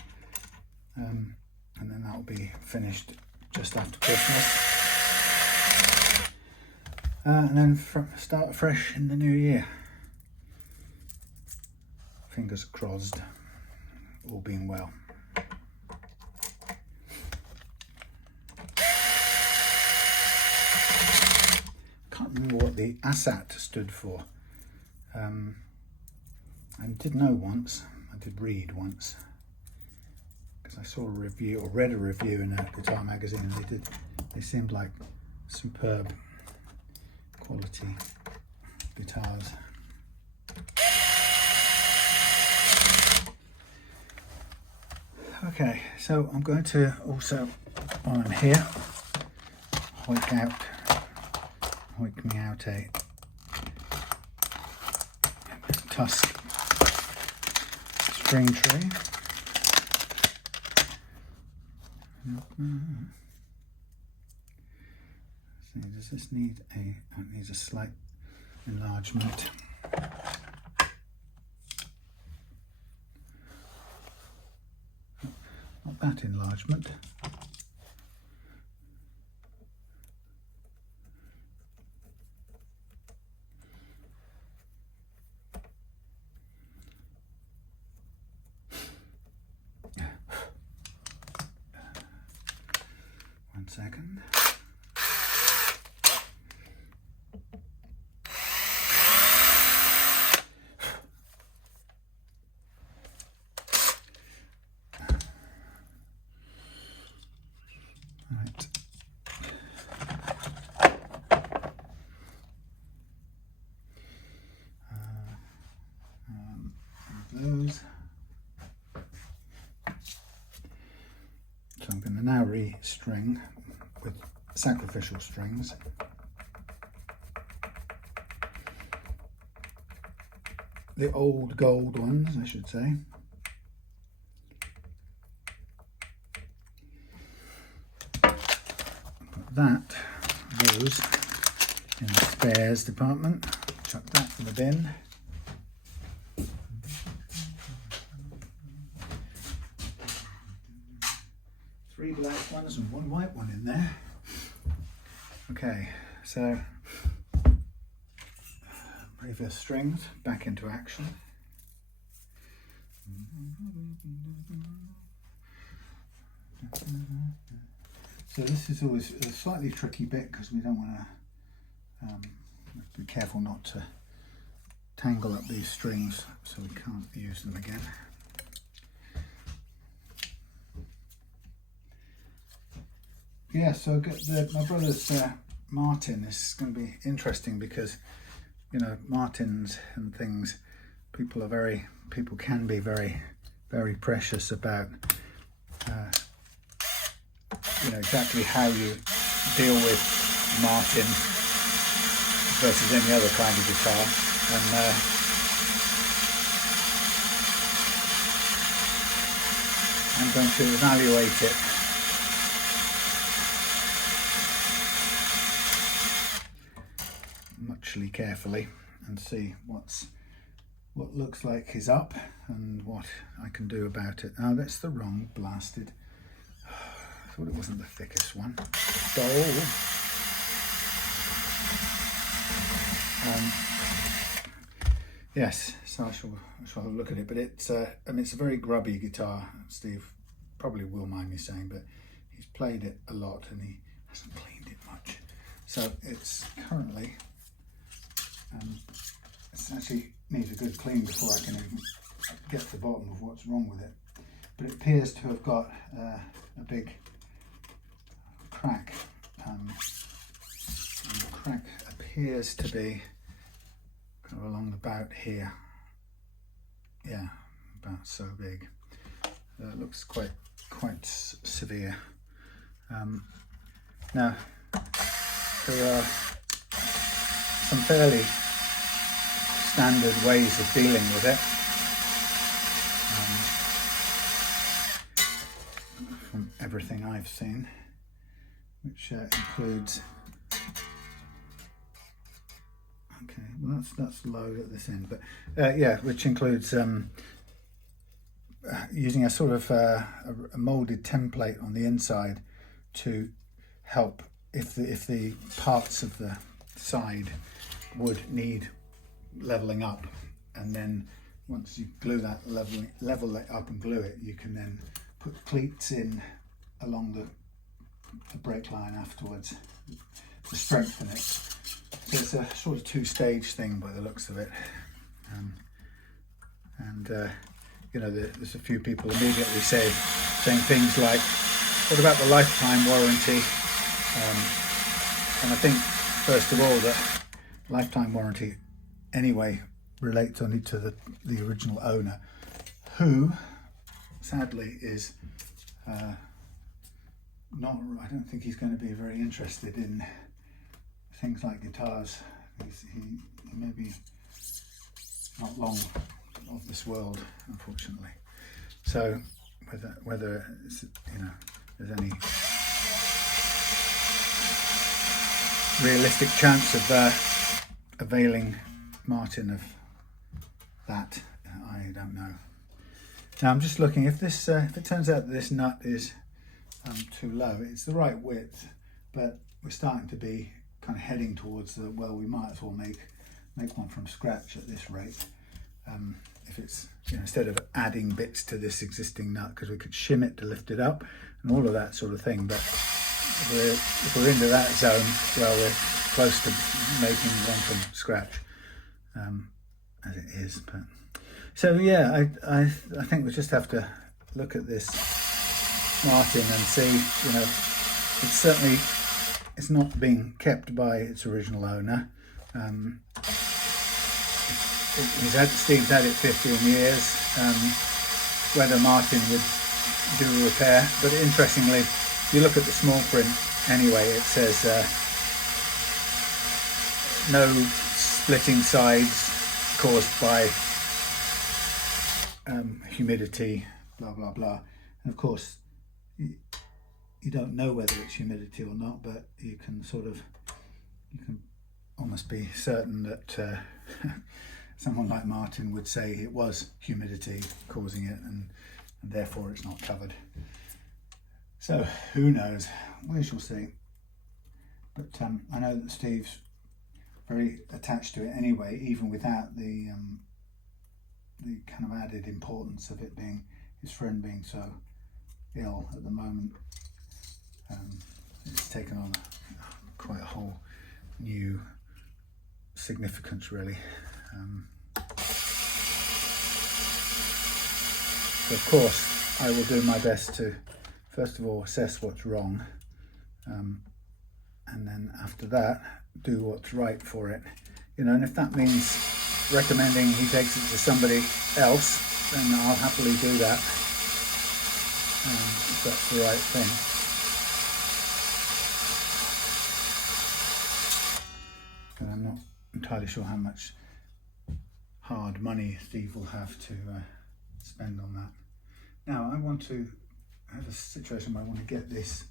and then that'll be finished just after Christmas, and then start fresh in the new year. Fingers crossed, all being well. Can't remember what the ASAT stood for. I did know once, I did read once, because I saw a review or read a review in a guitar magazine, and they seemed like superb quality guitars. Okay, so I'm going to also, while I'm here, hoik me out a tusk string tree. See, does this need it needs a slight enlargement. Not that enlargement. One second. Right. Those. So I'm going to now re-string with sacrificial strings. The old gold ones, I should say. Those in the spares department. Chuck that in the bin. Three black ones and one white one in there. Okay, so previous strings back into action. So this is always a slightly tricky bit because we don't want to be careful not to tangle up these strings so we can't use them again. Yeah, so my brother's Martin is going to be interesting because, you know, Martins and things, people can be very, very precious about you know, exactly how you deal with Martin versus any other kind of guitar, and I'm going to evaluate it especially carefully and see what looks like is up and what I can do about it. Oh, that's the wrong blasted. I thought it wasn't the thickest one. Yes, so I shall have a look at it. But it's I mean, it's a very grubby guitar. Steve probably will mind me saying, but he's played it a lot and he hasn't cleaned it much. So it's currently it actually needs a good clean before I can even get to the bottom of what's wrong with it. But it appears to have got a big crack. And the crack appears to be kind of along about here. Yeah, about so big. It looks quite severe. Now there are some fairly standard ways of dealing with it. From everything I've seen, which includes. Okay, well that's low at this end, but yeah, which includes using a sort of a molded template on the inside to help if the parts of the side would need leveling up, and then once you glue that level it up and glue it, you can then put cleats in along the brake line afterwards to strengthen it. So it's a sort of two-stage thing by the looks of it. You know, there's a few people immediately saying things like, what about the lifetime warranty? And I think, first of all, that lifetime warranty anyway relates only to the original owner, who sadly is not, I don't think he's going to be very interested in things like guitars. He may be not long of this world, unfortunately. So whether it's, you know, there's any realistic chance of availing Martin of that, I don't know. Now I'm just looking, if this if it turns out that this nut is too low, it's the right width, but we're starting to be kind of heading towards the, well, we might as well make one from scratch at this rate. If it's, you know, instead of adding bits to this existing nut, because we could shim it to lift it up and all of that sort of thing, but if we're into that zone, well, we're close to making one from scratch, as it is. But so yeah, I think we just have to look at this Martin and see, you know, it's not being kept by its original owner. Steve's had it 15 years. Whether Martin would do a repair, but interestingly, if you look at the small print anyway, it says no splitting sides caused by humidity, blah blah blah. And of course, you don't know whether it's humidity or not, but you can almost be certain that someone like Martin would say it was humidity causing it, and therefore it's not covered. So who knows? We shall see. But I know that Steve's very attached to it anyway, even without the kind of added importance of it being his friend being so ill at the moment. It's taken on quite a whole new significance, really. So of course I will do my best to first of all assess what's wrong, and then after that do what's right for it, you know, and if that means recommending he takes it to somebody else, then I'll happily do that, if that's the right thing. But I'm not entirely sure how much hard money Steve will have to spend on that. Now I want to have a situation where I want to get this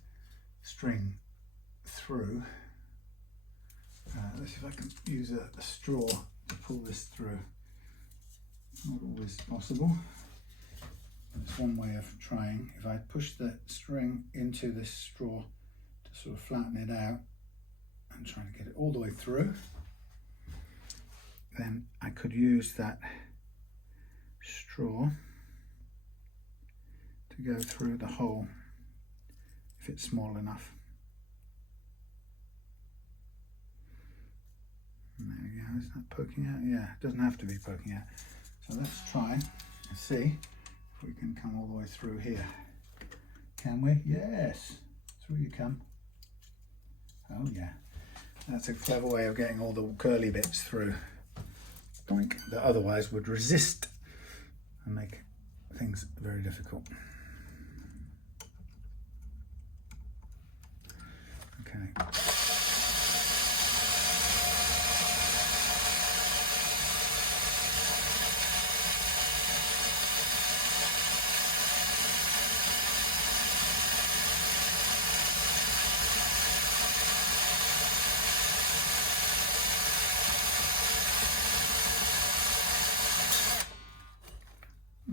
string through Let's see if I can use a straw to pull this through. Not always possible. It's one way of trying. If I push the string into this straw to sort of flatten it out and try to get it all the way through, then I could use that straw to go through the hole if it's small enough. And there we go. Is that poking out? Yeah, it doesn't have to be poking out. So let's try and see if we can come all the way through here. Can we? Yes. Through you come. Oh yeah. That's a clever way of getting all the curly bits through. Doink. That otherwise would resist and make things very difficult. Okay.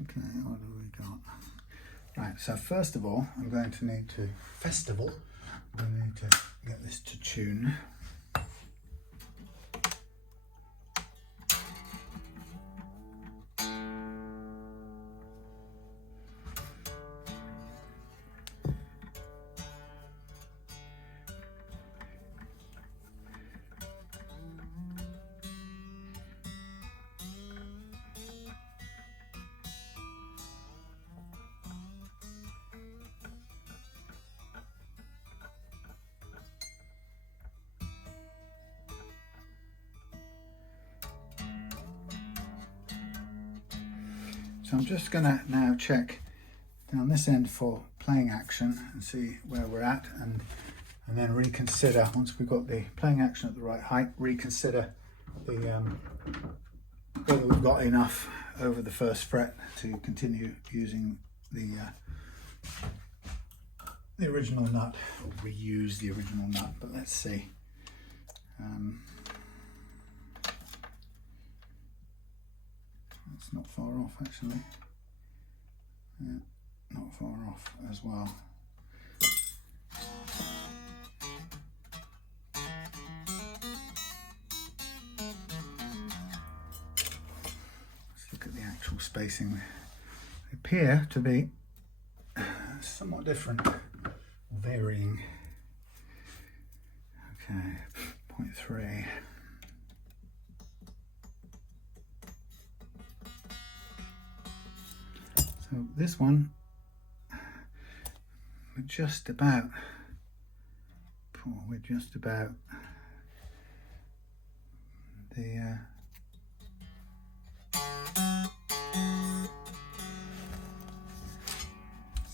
Okay, what have we got? Right, so first of all, I'm going to need to get this to tune. So I'm just going to now check down this end for playing action and see where we're at, and then reconsider, once we've got the playing action at the right height, reconsider the whether we've got enough over the first fret to continue using the original nut, or reuse the original nut. But let's see. It's not far off actually. Yeah, not far off as well. Let's look at the actual spacing. They appear to be somewhat different, varying. Okay, 0.3. So this one, we're just about the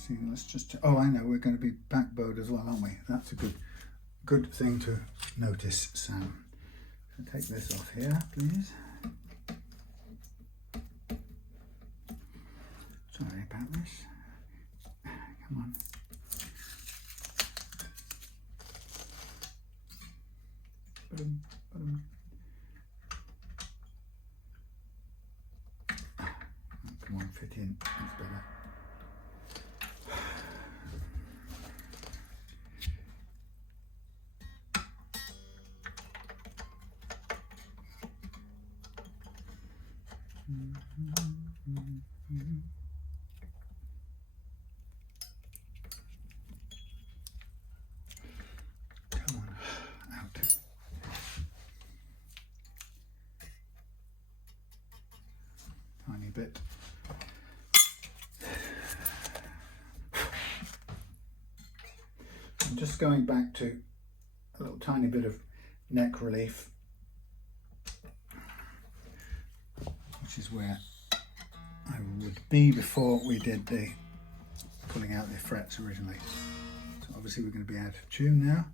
see, let's just, oh, I know, we're going to be back bowed as well, aren't we? That's a good thing to notice, Sam. So take this off here, please. Sorry about this. Come on. Boom, boom. Oh, come on, fit in. That's better. Come on, out. Tiny bit. I'm just going back to a little tiny bit of neck relief, which is where I would be before we did the pulling out the frets originally. So obviously we're going to be out of tune now.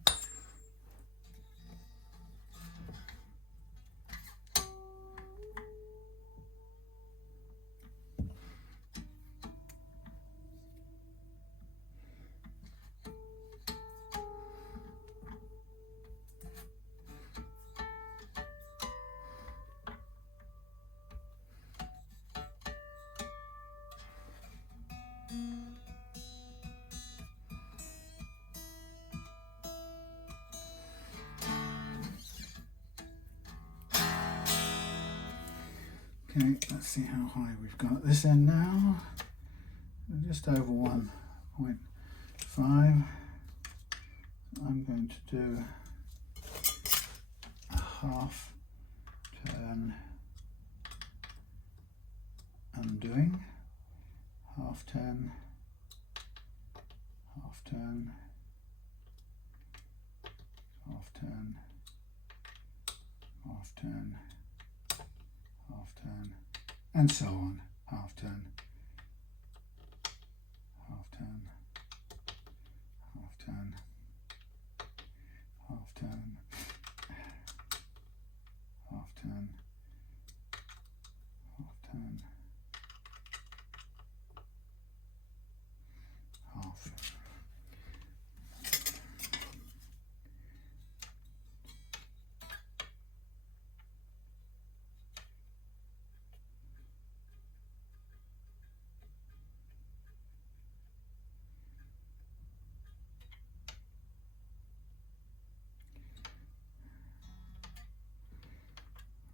Okay, let's see how high we've got at this end now. Just over 1.5. I'm going to do a half turn undoing, half turn, half turn, half turn, half turn, half turn, and so on. Half turn, half turn, half turn, half turn, half turn, half turn, half.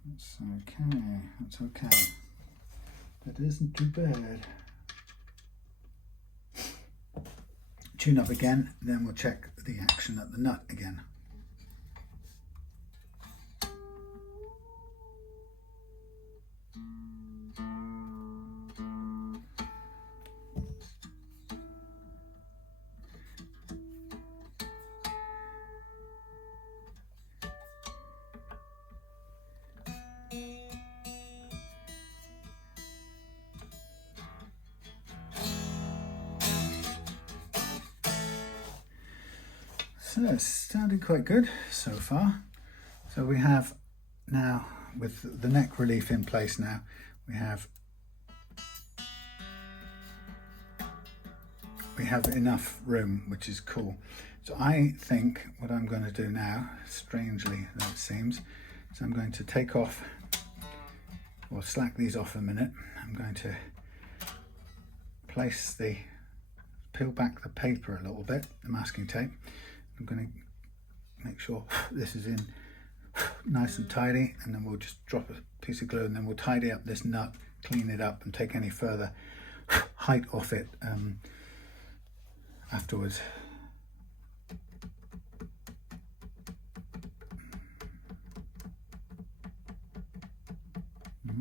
That's okay, that's okay. That isn't too bad. Tune up again, then we'll check the action at the nut again. So it's sounded quite good so far. So we have now, with the neck relief in place now, we have enough room, which is cool. So I think what I'm going to do now, strangely though it seems, is I'm going to take off, or slack these off a minute. I'm going to peel back the paper a little bit, the masking tape. I'm going to make sure this is in nice and tidy, and then we'll just drop a piece of glue, and then we'll tidy up this nut, clean it up, and take any further height off it afterwards. There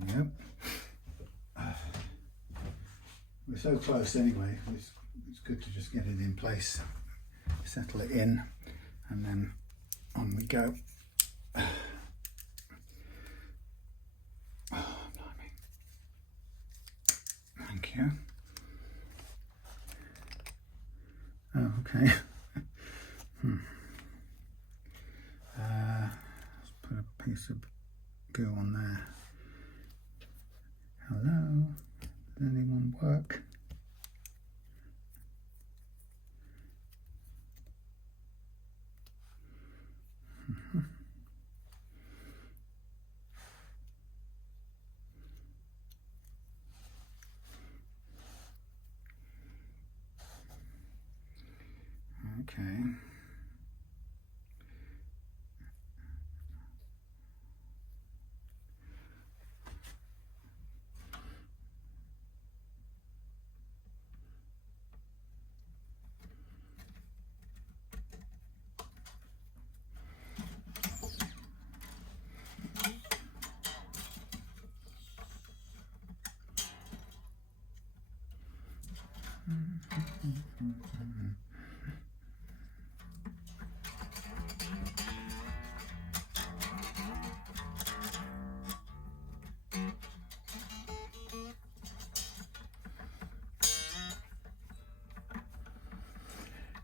we go. We're so close anyway. It's good to just get it in place, settle it in, and then on we go. Oh, blimey. Thank you. Oh, okay. Let's put a piece of glue on there. Hello, does anyone work? Okay.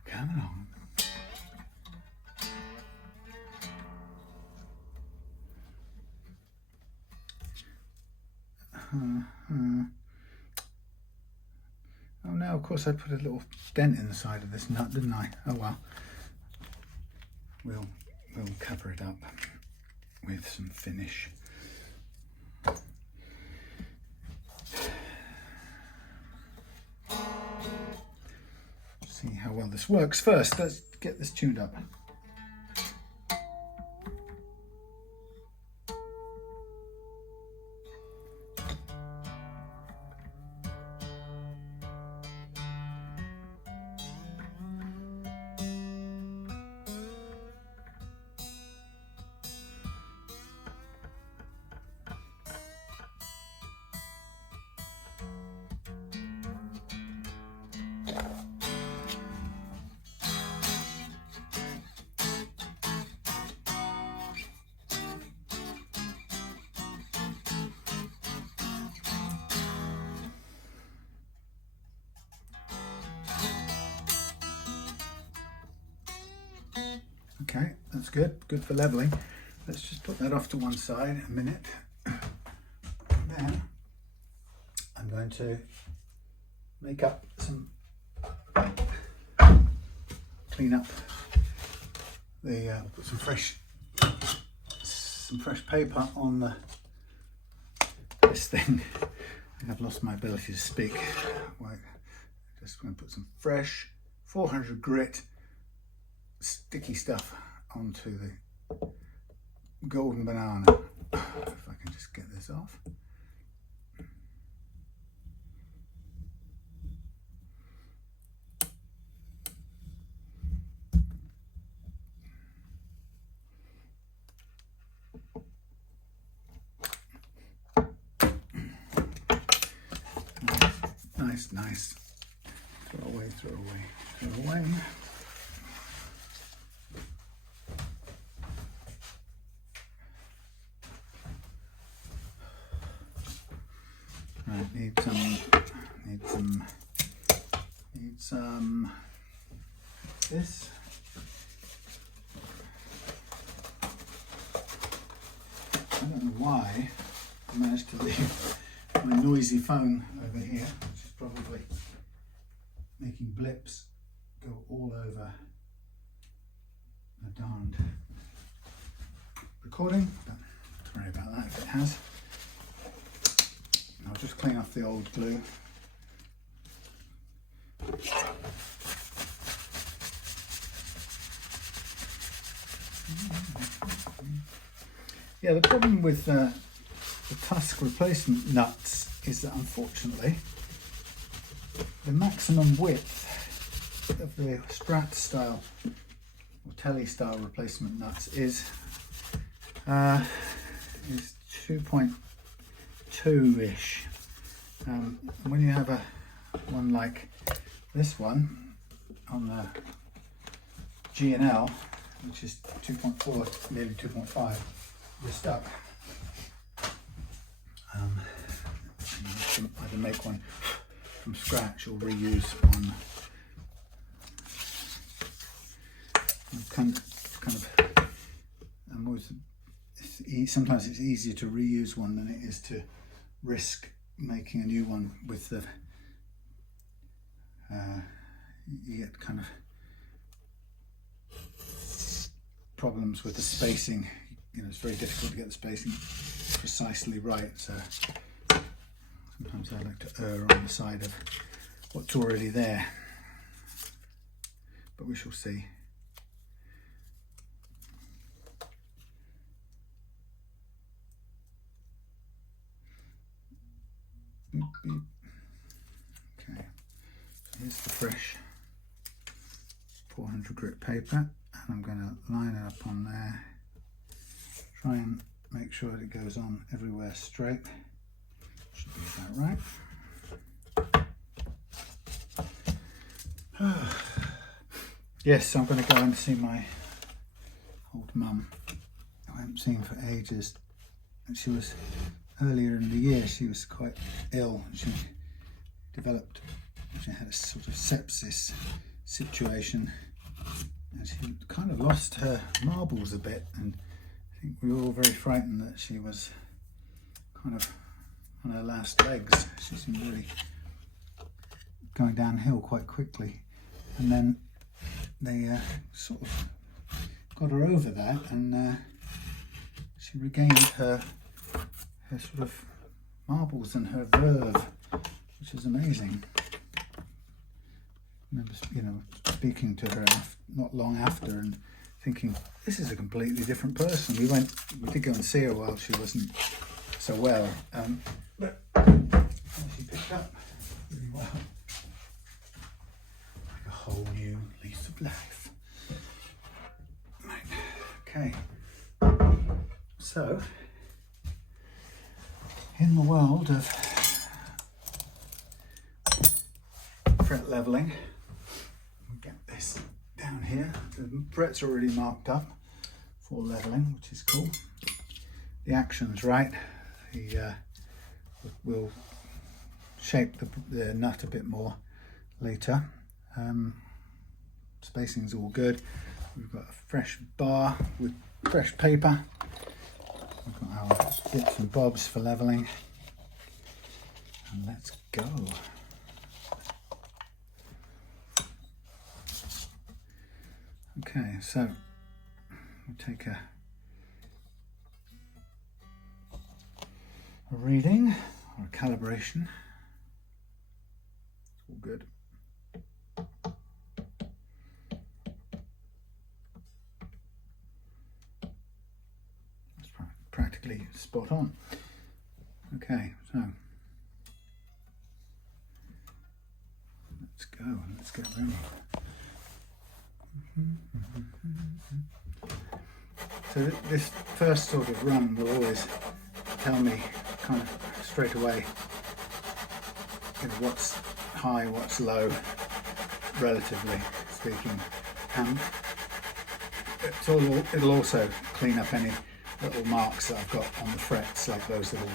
Come along. Oh no, of course I put a little dent in the side of this nut, didn't I? Oh well. We'll cover it up with some finish. See how well this works. First, let's get this tuned up. Okay, that's good for leveling. Let's just put that off to one side a minute. Then I'm going to make up some, clean up the, put some fresh paper on this thing. I think I've lost my ability to speak. Right, just going to put some fresh 400 grit sticky stuff onto the golden banana. If I can just get this off. Nice. Throw away. Right, need some this. I don't know why I managed to leave my noisy phone over here, which is probably making blips go all over the darned recording, but don't worry about that if it has. I'll just clean off the old glue. Yeah, the problem with the tusk replacement nuts is that unfortunately the maximum width of the Strat style or Tele style replacement nuts is 2.2-ish. When you have one like this one on the GandL, which is 2.4, nearly 2.5, you're stuck. You can either make one from scratch or reuse one. Sometimes it's easier to reuse one than it is to risk making a new one with the you get kind of problems with the spacing. You know, it's very difficult to get the spacing precisely right, so sometimes I like to err on the side of what's already there, but we shall see. Okay, so here's the fresh 400 grit paper, and I'm going to line it up on there, try and make sure that it goes on everywhere straight. Should be about right. Yes, I'm going to go and see my old mum, who I haven't seen for ages. And she was, earlier in the year, she was quite ill. She had a sort of sepsis situation, and she kind of lost her marbles a bit, and I think we were all very frightened that she was kind of on her last legs. She seemed really going downhill quite quickly, and then they sort of got her over that, and she regained her sort of marbles and her verve, which is amazing. I remember, you know, speaking to her not long after and thinking, this is a completely different person. We did go and see her while she wasn't so well, but she picked up really well, like a whole new lease of life. Right, okay. So, in the world of fret leveling, we'll get this down here. The frets are already marked up for leveling, which is cool. The action's right. We'll shape the nut a bit more later. Spacing's all good. We've got a fresh bar with fresh paper. We've got our bits and bobs for leveling. And let's go. Okay, so we'll take a reading or a calibration. All good. That's practically spot on. Okay, so let's go. Let's get ready. So this first sort of run will always tell me kind of straight away, you know, what's high, what's low, relatively speaking, and it'll also clean up any little marks that I've got on the frets, like those little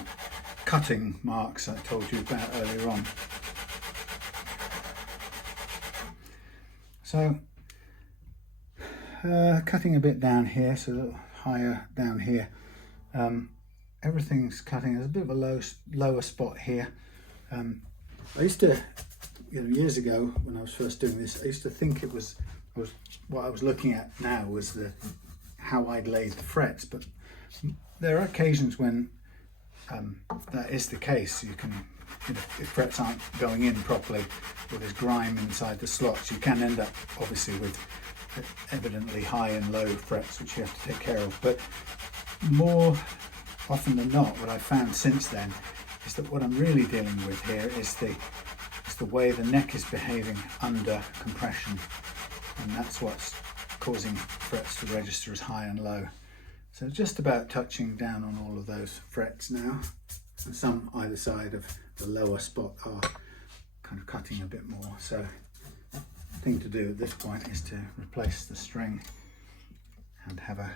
cutting marks I told you about earlier on. So cutting a bit down here, so a little higher down here. Everything's cutting. There's a bit of a lower spot here. I used to, you know, years ago when I was first doing this, I used to think it was what I was looking at now was how I'd laid the frets, but there are occasions when that is the case. You can, you know, if frets aren't going in properly or there's grime inside the slots, you can end up obviously with evidently high and low frets which you have to take care of. But more often than not, what I've found since then is that what I'm really dealing with here is the way the neck is behaving under compression, and that's what's causing frets to register as high and low. So just about touching down on all of those frets now, and some either side of the lower spot are kind of cutting a bit more. So the thing to do at this point is to replace the string and have a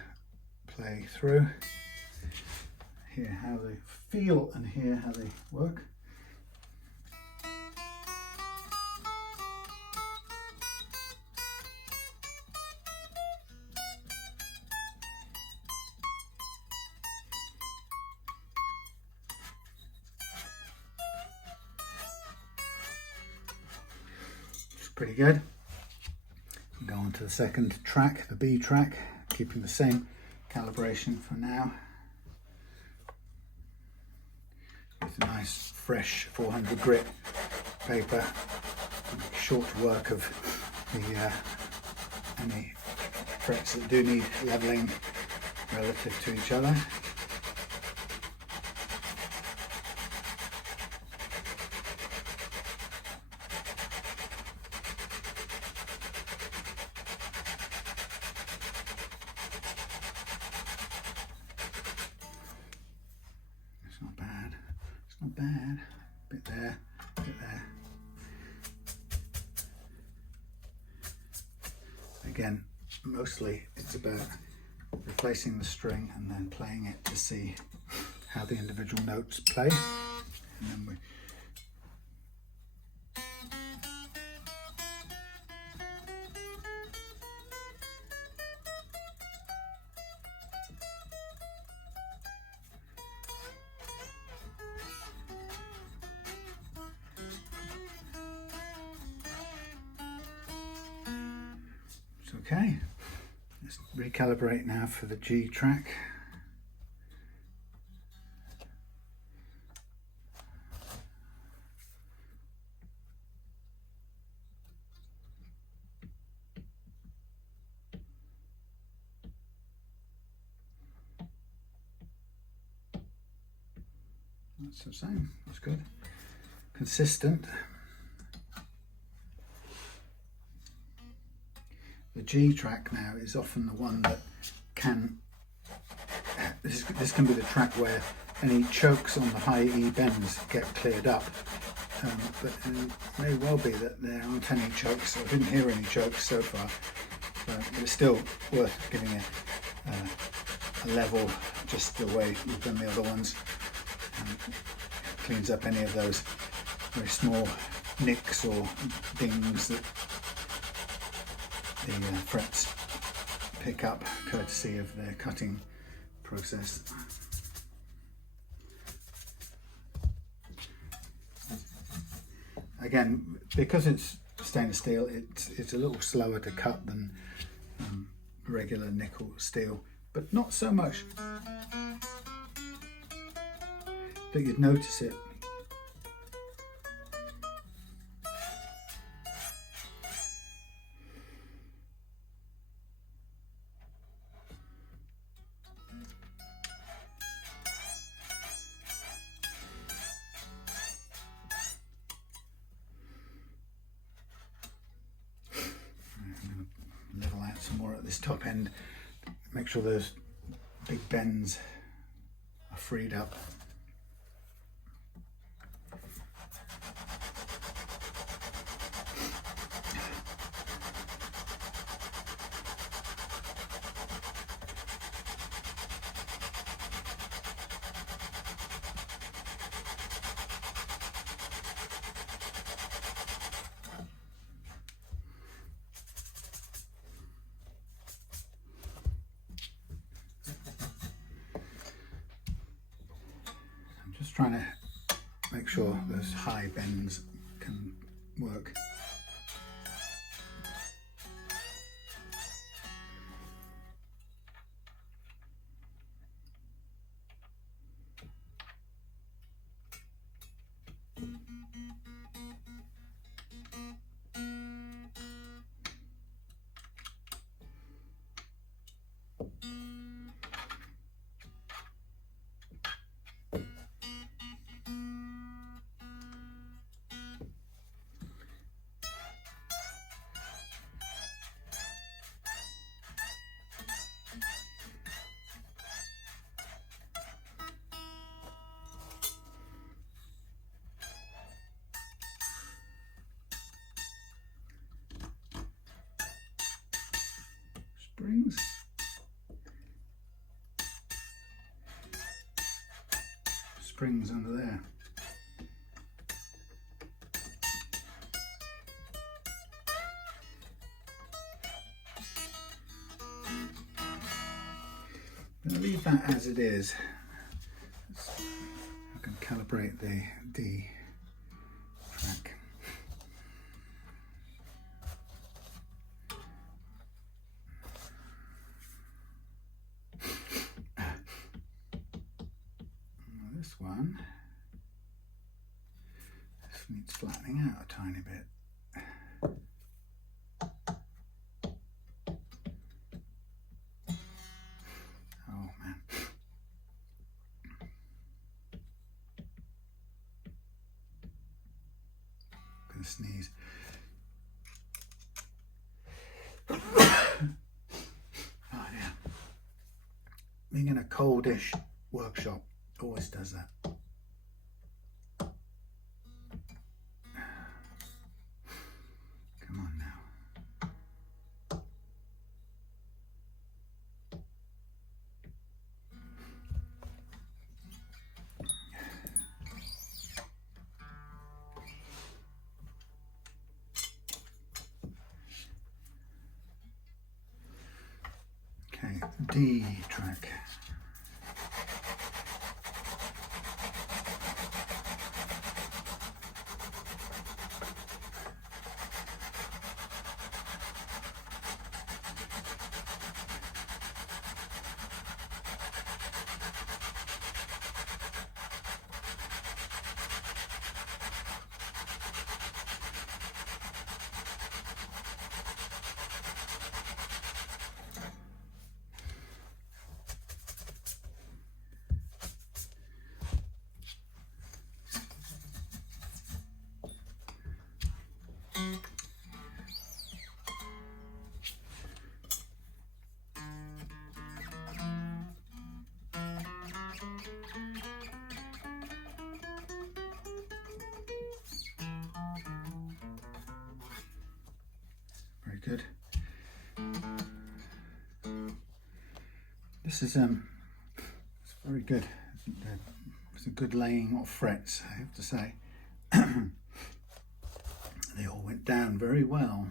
play through, hear how they feel and hear how they work. Pretty good. Go on to the second track, the B track, keeping the same calibration for now. With a nice fresh 400 grit paper, short work of any frets that do need leveling relative to each other. Not bad, it's not bad. Bit there, bit there. Again, mostly it's about replacing the string and then playing it to see how the individual notes play. And then we okay, let's recalibrate now for the G track. That's the same, that's good. Consistent. The G track now is often the one that can, this can be the track where any chokes on the high E bends get cleared up, but it may well be that there aren't any chokes. I didn't hear any chokes so far, but it's still worth giving a level just the way we've done the other ones, and cleans up any of those very small nicks or dings that the frets pick up, courtesy of their cutting process. Again, because it's stainless steel, it's a little slower to cut than regular nickel steel, but not so much that you'd notice it. Level out some more at this top end, make sure those big bends are freed up. Just trying to make sure those high bends can work. Springs under there. I'm going to leave that as it is. I can calibrate the D track. This one, this needs flattening out a tiny bit. Oh man. I'm gonna sneeze. Oh yeah. Being in a coldish workshop always does that. Come on now. Okay, D track. Very good. This is it's very good. It's a good laying of frets, I have to say. They all went down very well.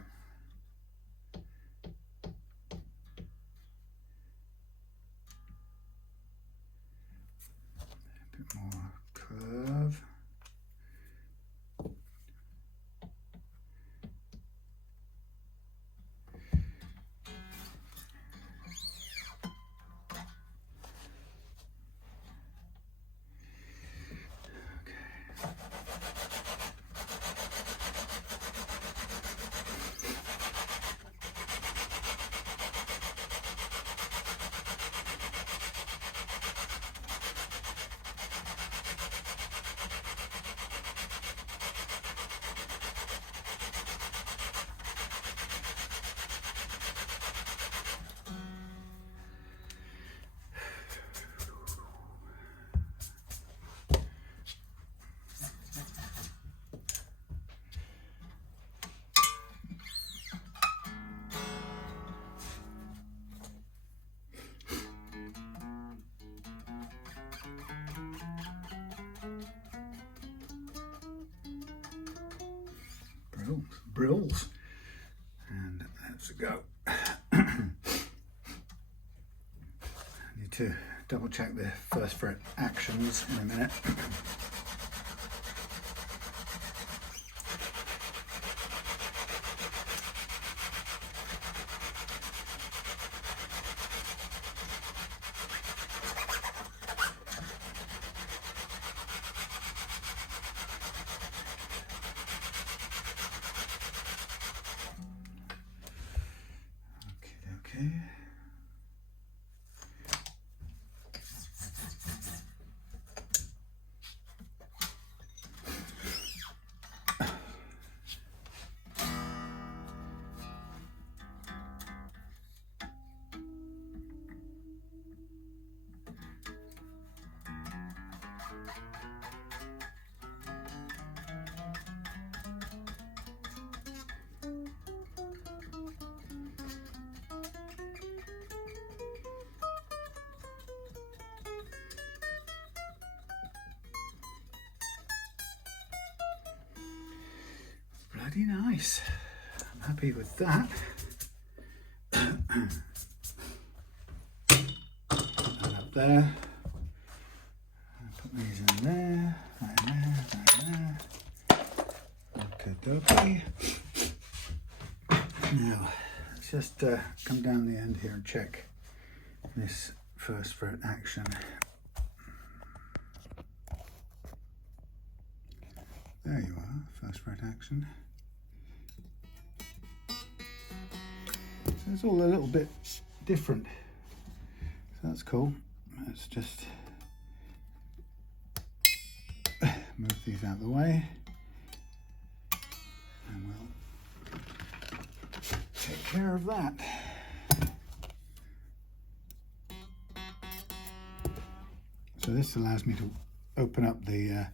some brills, and let's go. Need to double check the first fret actions in a minute. Okay. Bloody nice. I'm happy with that. Put that up there. Put these in there, that in there, that in there. Okie dokie. Now, let's just come down the end here and check this first fret action. There you are, first fret action. So it's all a little bit different. So that's cool. Let's just move these out of the way, and we'll take care of that. So this allows me to open up the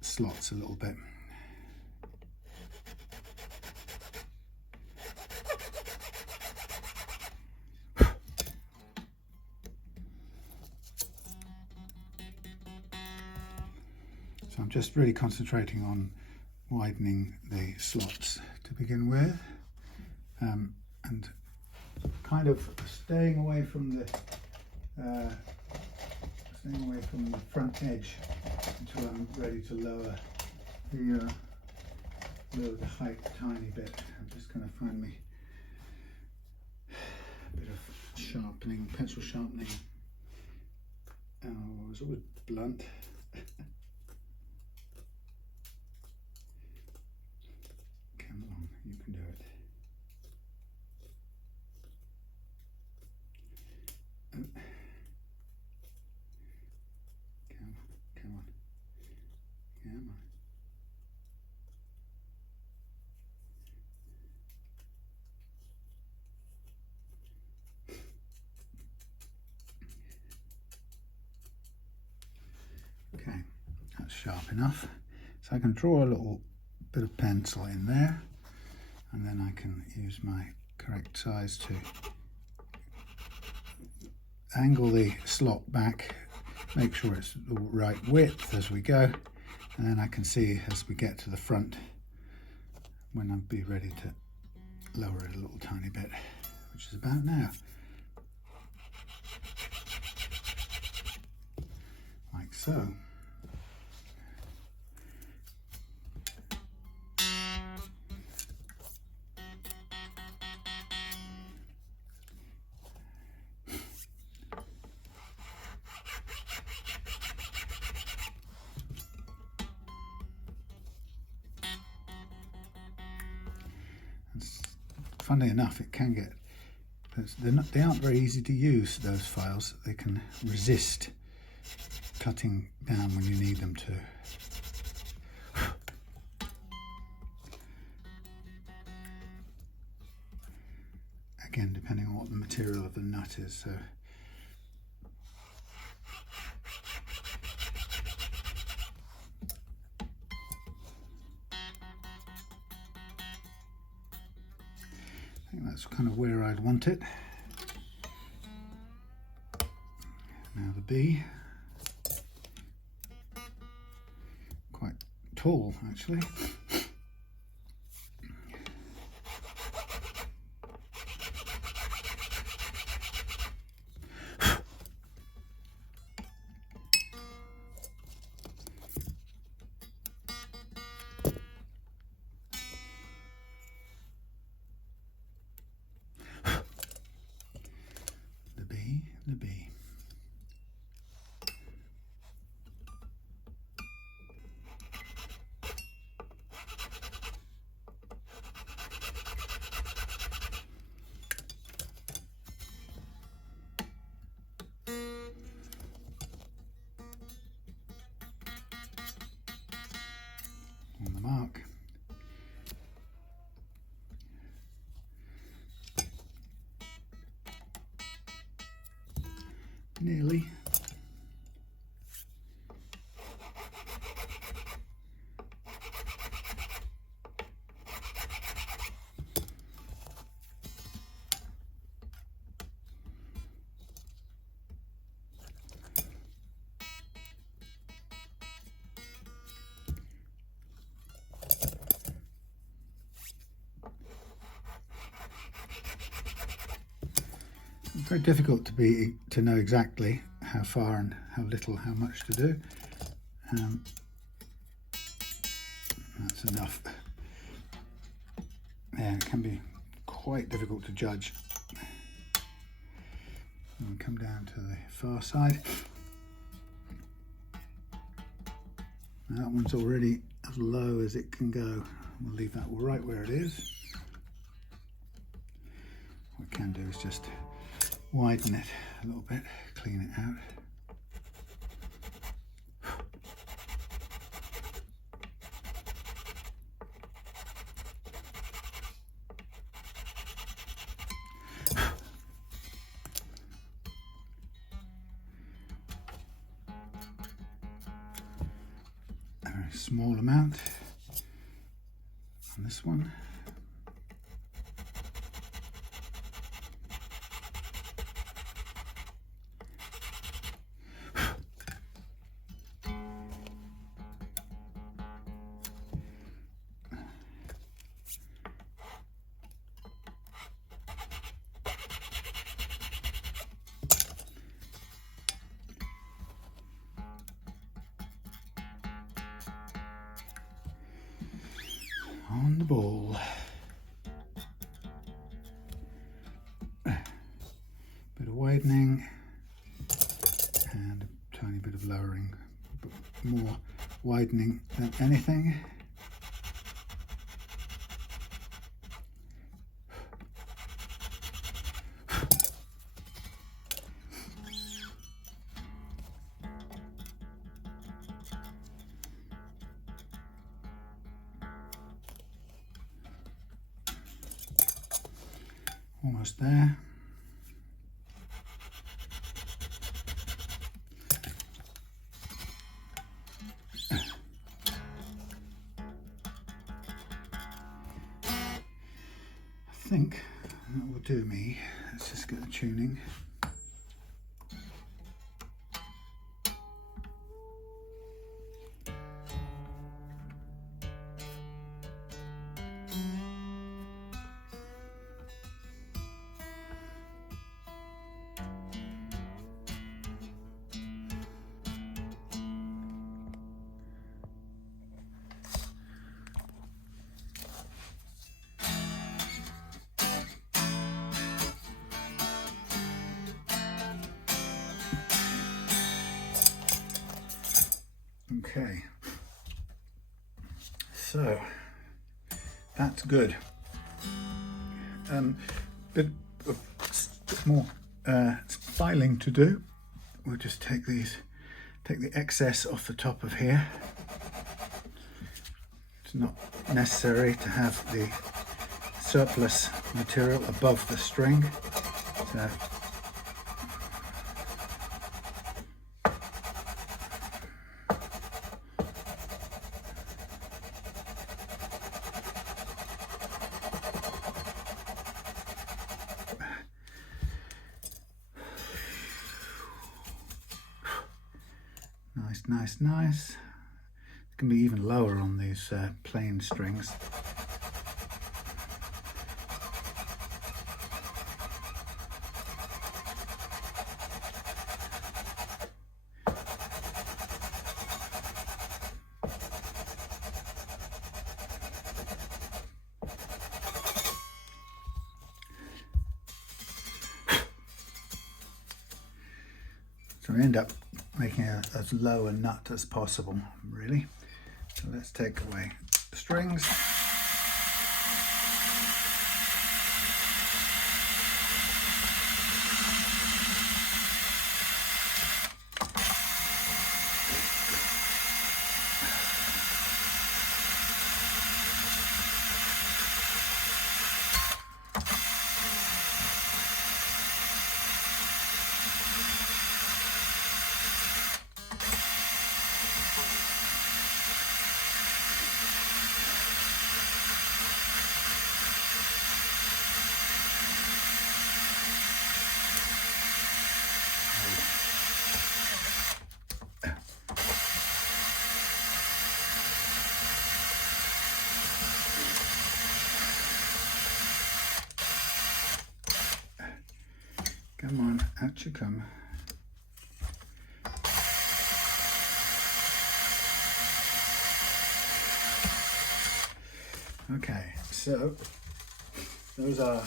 slots a little bit. So I'm just really concentrating on widening the slots to begin with, and kind of staying away from the front edge until I'm ready to lower the height a tiny bit. I'm just going to find me a bit of sharpening, pencil sharpening. Oh, it's always blunt. Come on, you can do it. Come on. Okay, that's sharp enough. So I can draw a little bit of pencil in there, and then I can use my correct size to angle the slot back, make sure it's the right width as we go, and then I can see as we get to the front when I'll be ready to lower it a little tiny bit, which is about now. Like so. Funnily enough, it can get, they aren't very easy to use, those files. They can resist cutting down when you need them to. Again, depending on what the material of the nut is. So I think that's kind of where I'd want it. Now the B, quite tall actually. mark. Nearly. It's very difficult to know exactly how far and how little, how much to do. That's enough. Yeah, it can be quite difficult to judge. And come down to the far side. Now that one's already as low as it can go. We'll leave that right where it is. What we can do is just widen it a little bit, clean it out. A very small amount on this one. On the ball. Bit of widening and a tiny bit of lowering, but more widening than anything. Almost there. I think that will do me. Let's just get the tuning. Okay, so that's good. Bit more filing to do. We'll just take the excess off the top of here. It's not necessary to have the surplus material above the string. So nice. It can be even lower on these plain strings. So we end up making it as low a nut as possible, really. So let's take away the strings. chicken. Okay, so those are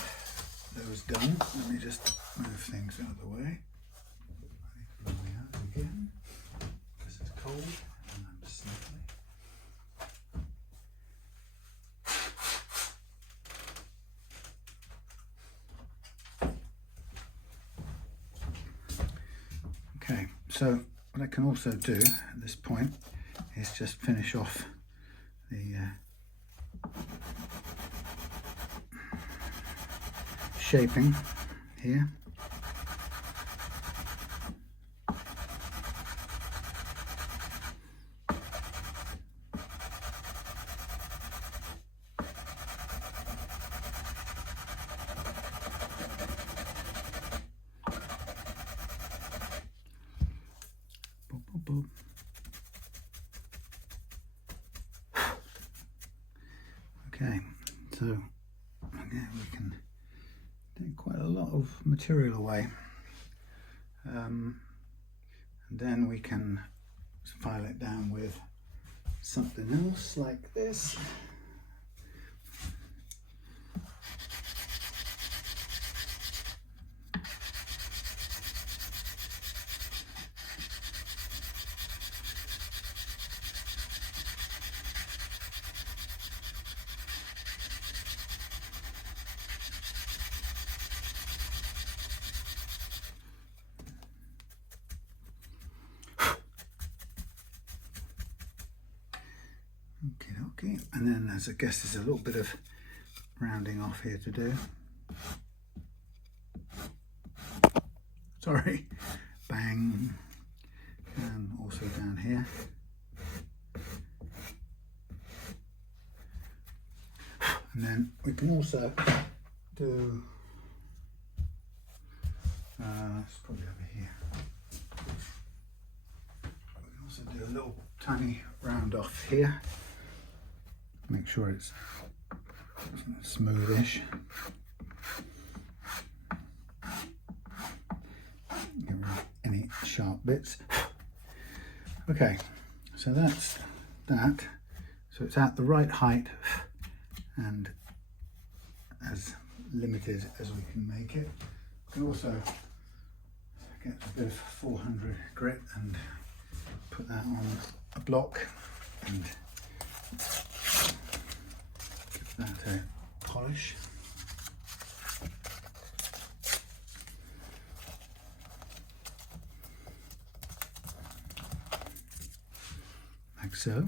those done. Let me just move things out of the way. I need to bring me out again because it's cold and I'm sniffly. Okay, so what I can also do at this point is just finish off the shaping here. Boop, boop, boop. Okay, so again we can take quite a lot of material away, and then we can file it down with something else like this. Okay, and then as I guess there's a little bit of rounding off here to do. Sorry, bang, and also down here. And then we can also do, it's probably over here. We can also do a little tiny round off here. Make sure it's smoothish. Get rid of any sharp bits. Okay, so that's that. So it's at the right height and as limited as we can make it. We can also get a bit of 400 grit and put that on a block and give that a polish. Like so.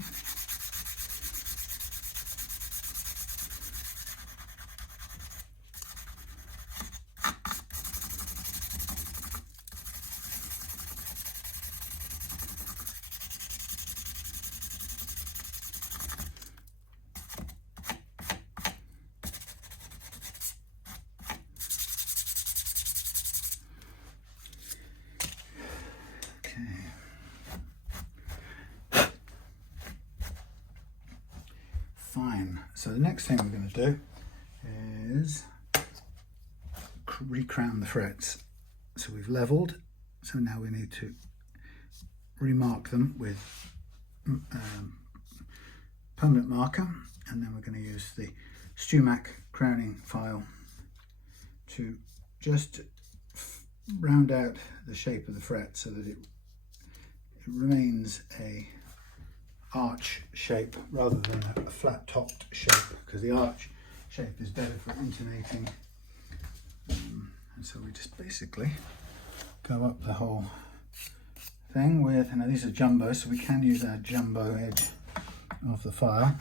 Fine, so the next thing we're going to do is recrown the frets. So we've leveled, so now we need to remark them with permanent marker, and then we're going to use the Stumac crowning file to just round out the shape of the fret so that it remains a arch shape rather than a flat topped shape, because the arch shape is better for intonating. And so we just basically go up the whole thing with, now these are jumbo, so we can use our jumbo edge of the file.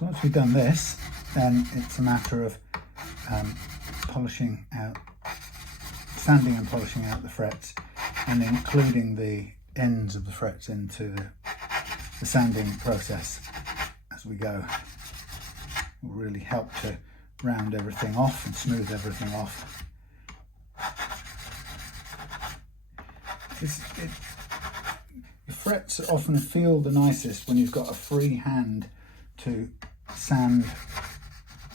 once we've done this, then it's a matter of polishing out, sanding and polishing out the frets, and including the ends of the frets into the sanding process as we go. Will really help to round everything off and smooth everything off. The frets often feel the nicest when you've got a free hand to sand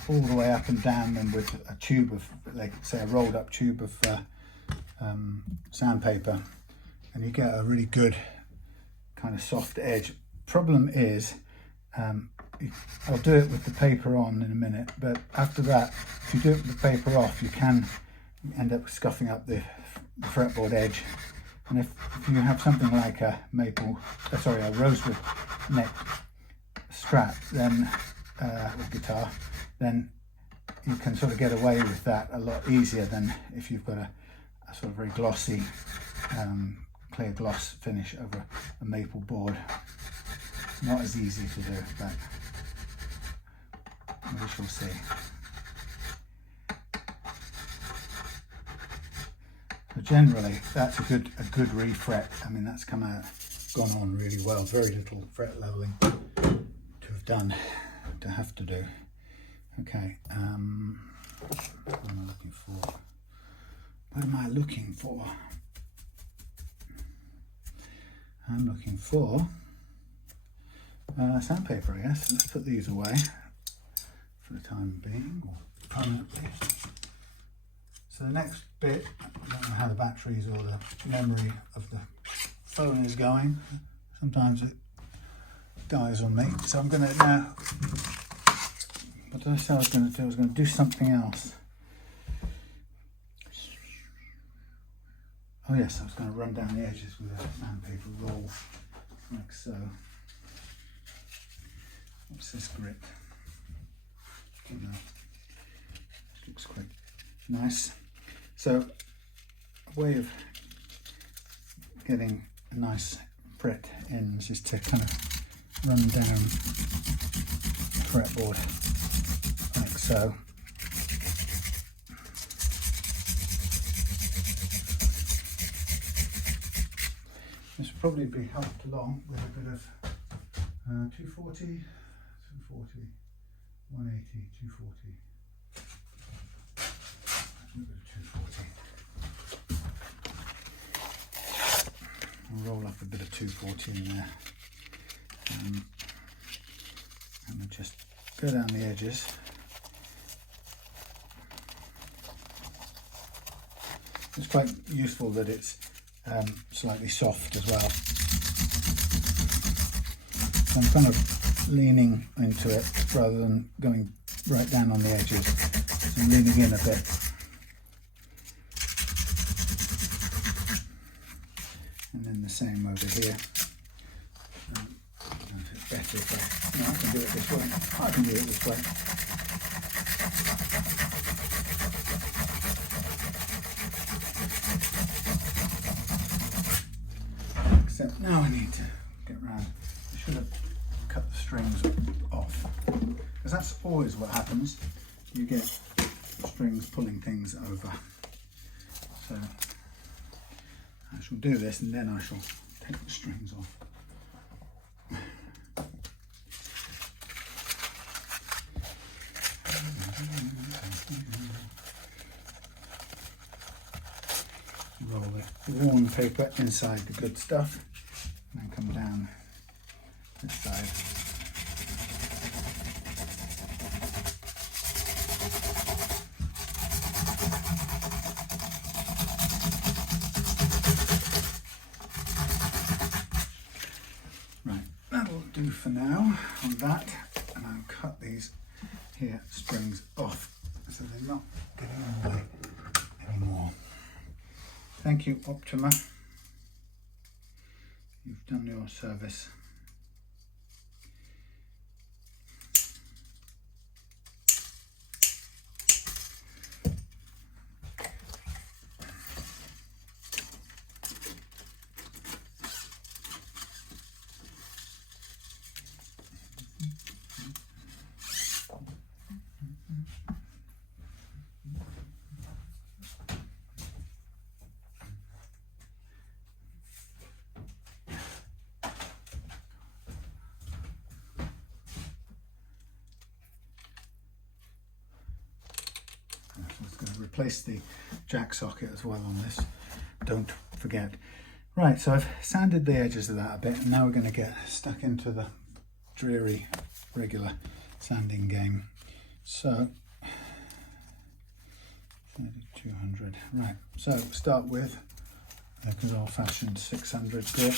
all the way up and down them with a tube of, like say, a rolled up tube of sandpaper, and you get a really good kind of soft edge. Problem is, I'll do it with the paper on in a minute, but after that, if you do it with the paper off, you can end up scuffing up the fretboard edge. And if you have something like a rosewood neck strap, then with guitar, then you can sort of get away with that a lot easier than if you've got a sort of very glossy clear gloss finish over a maple board. Not as easy to do, but we shall see. So generally, that's a good refret. I mean, that's gone on really well. Very little fret leveling to have to do. Okay, what am I looking for? What am I looking for? I'm looking for sandpaper, I guess. Let's put these away for the time being, or permanently. So the next bit, I don't know how the batteries or the memory of the phone is going. Sometimes it dies on me. So I'm going to now, what did I say I was going to do? I was going to do something else. Oh yes, I was going to run down the edges with a sandpaper roll, like so. What's this grit? I don't know. This looks quite nice. So, a way of getting a nice fret in is just to kind of run down the fretboard like so. This will probably be helped along with a bit of 240, 180, 240. A bit of 240. I'll roll up a bit of 240 in there. And I'll just go down the edges. It's quite useful that it's slightly soft as well. So I'm kind of leaning into it rather than going right down on the edges. So I'm leaning in a bit. And then the same over here. I don't know if it's better if no, I can do it this way. I can do it this way. Except now I need to get round. I should have cut the strings off, because that's always what happens. You get strings pulling things over. So I shall do this and then I shall take the strings off. Roll the worn paper inside the good stuff and then come down this side. Right, that will do for now on that, and I'll cut these here strings off so they're not getting in the way anymore. Thank you, Optima. You've done your service. replace the jack socket as well on this, don't forget. Right, so I've sanded the edges of that a bit, and now we're going to get stuck into the dreary regular sanding game. So 3200. Right, so start with a good old-fashioned 600 grit.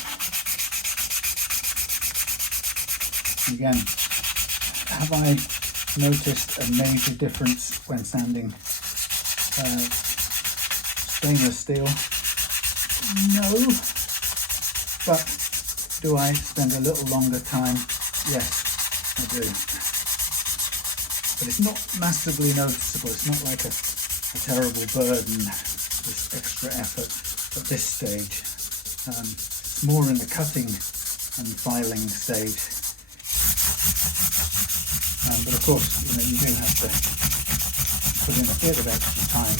Again, have I noticed a major difference when sanding stainless steel? No. But do I spend a little longer time? Yes, I do. But it's not massively noticeable. It's not like a terrible burden, this extra effort at this stage. It's more in the cutting and filing stage. But of course, you do have to put in a bit of extra time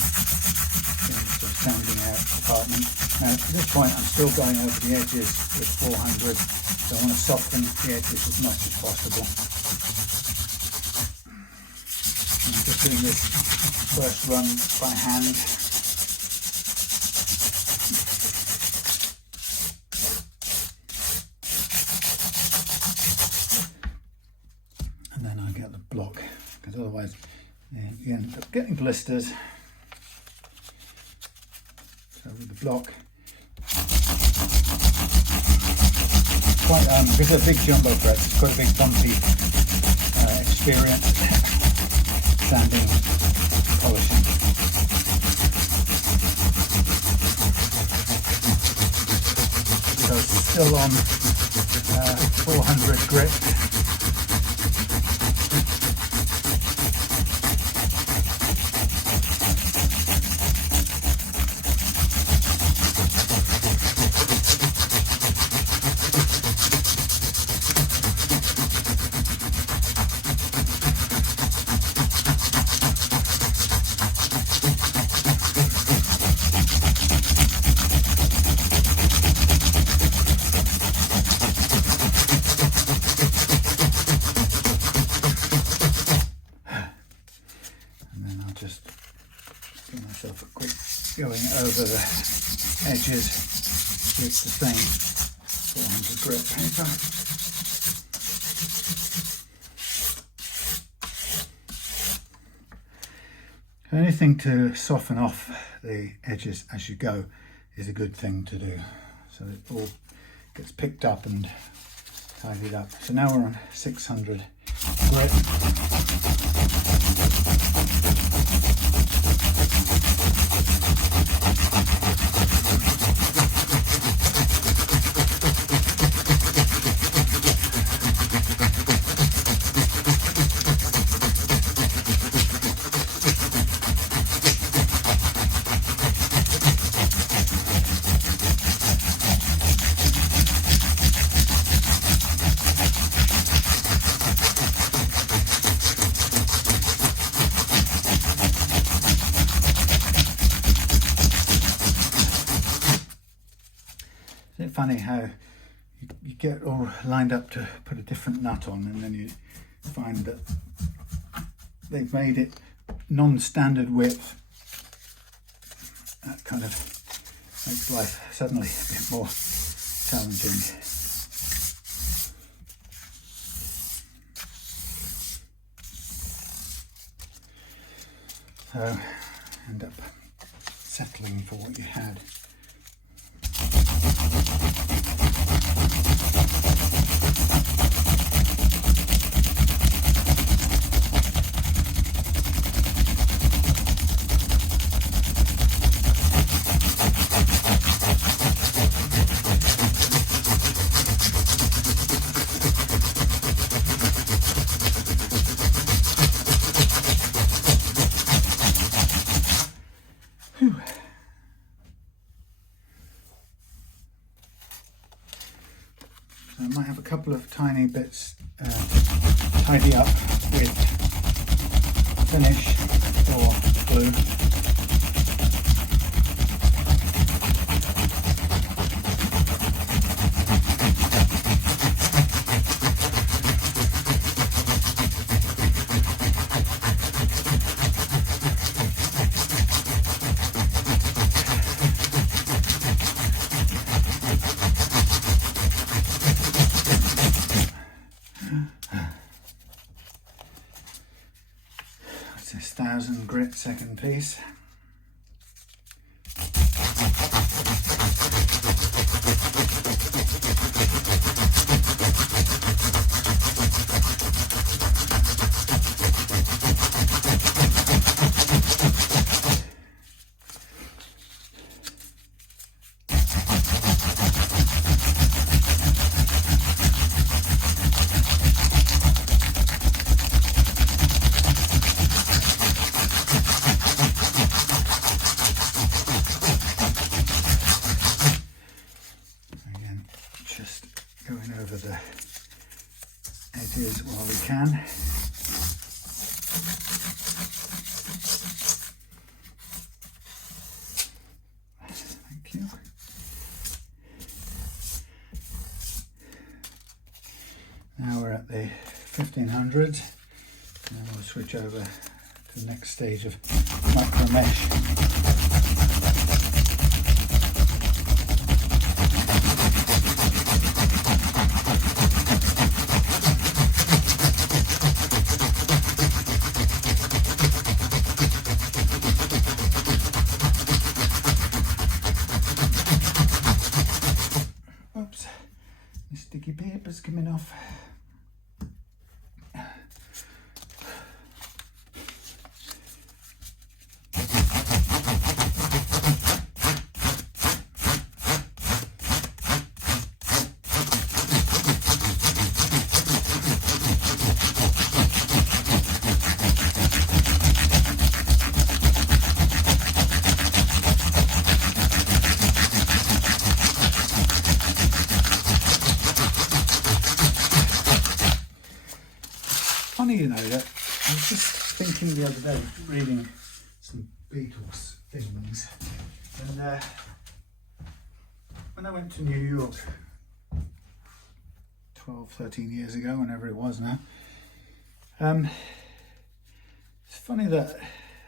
in the sanding out department. Now at this point I'm still going over the edges with 400, so I want to soften the edges as much as possible. I'm just doing this first run by hand. Block, because otherwise you end up getting blisters. So with the block, quite because they're big jumbo frets, it's quite a big bumpy experience sanding and polishing. So still on 400 grit. Going over the edges with the same 400 grit paper. Anything to soften off the edges as you go is a good thing to do, so it all gets picked up and tidied up. So now we're on 600 grit. Isn't it funny how you get all lined up to put a different nut on, and then you find that they've made it non-standard width? That kind of makes life suddenly a bit more challenging. So end up settling for what you had. So I might have a couple of tiny bits to tidy up with finish or glue. 1000 grit second piece. Over the edges while we can. Thank you. Now we're at the 1500s, and we'll switch over to the next stage of micro mesh. Sticky paper's coming off. Funny, you know, that I was just thinking the other day, reading some Beatles things, and when I went to New York 12, 13 years ago, whenever it was now, it's funny that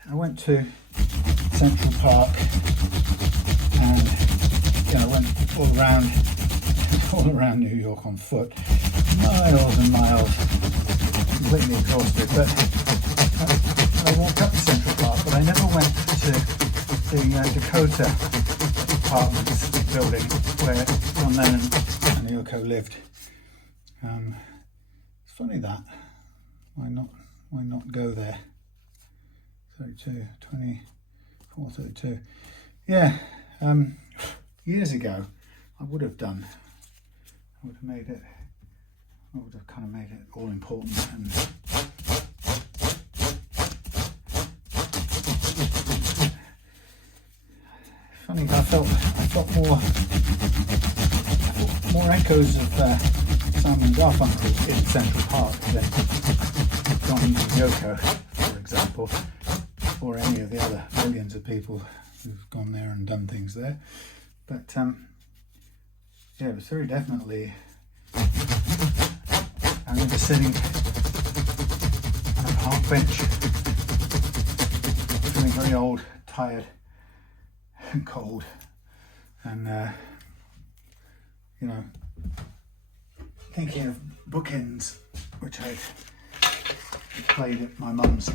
I went to Central Park and, you know, went all around New York on foot, miles and miles, completely exhausted. But I walked up to Central Park, but I never went to the Dakota Apartments building where John Lennon and Yoko lived. It's funny that. Why not go there? 24, 32. Yeah, years ago, I would have kind of made it all important. And funny, I felt more echoes of Simon Garfunkel in Central Park than John and Yoko, for example, or any of the other millions of people who've gone there and done things there. But yeah, it was very definitely. I remember sitting on a park bench, feeling very old, tired, and cold, and you know, thinking of bookends, which I'd played at my mum's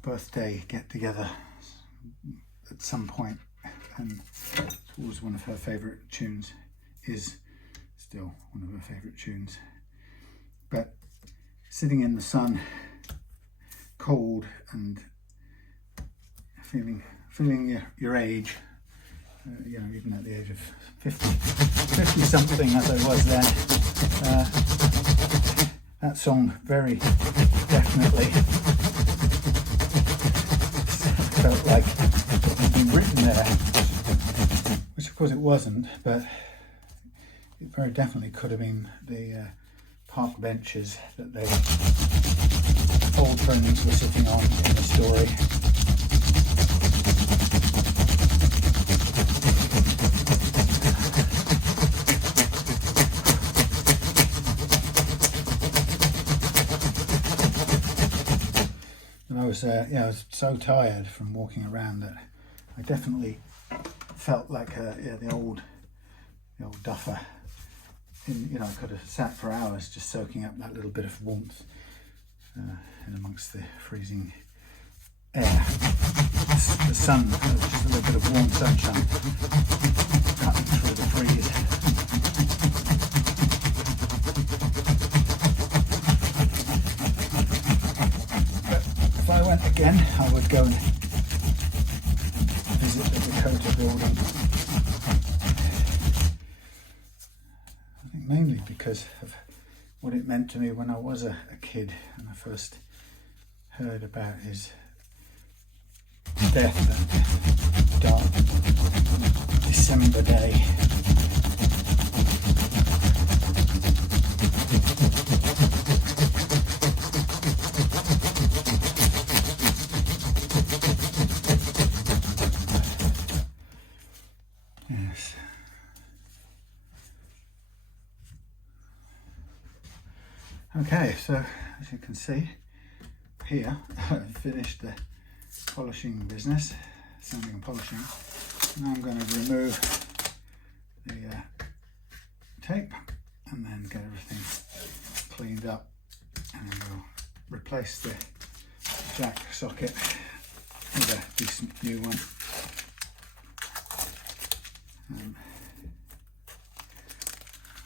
birthday get-together at some point, and it was one of her favourite tunes, is still one of her favourite tunes. But sitting in the sun, cold, and feeling your age, you know, even at the age of 50 something as I was then, that song very definitely felt like it had been written there, which of course it wasn't, but it very definitely could have been the park benches that their old friends were sitting on in the story. And I was, I was so tired from walking around that I definitely felt like the old duffer. I could have sat for hours just soaking up that little bit of warmth in amongst the freezing air, the sun, just a little bit of warm sunshine cutting through the freeze. But if I went again, I would go and visit the Dakota building. I think mainly because of what it meant to me when I was a kid and I first heard about his death that dark December day. Yes. Okay, so as you can see here, I've finished the polishing business, sanding and polishing. Now I'm going to remove the tape and then get everything cleaned up, and then we'll replace the jack socket with a decent new one.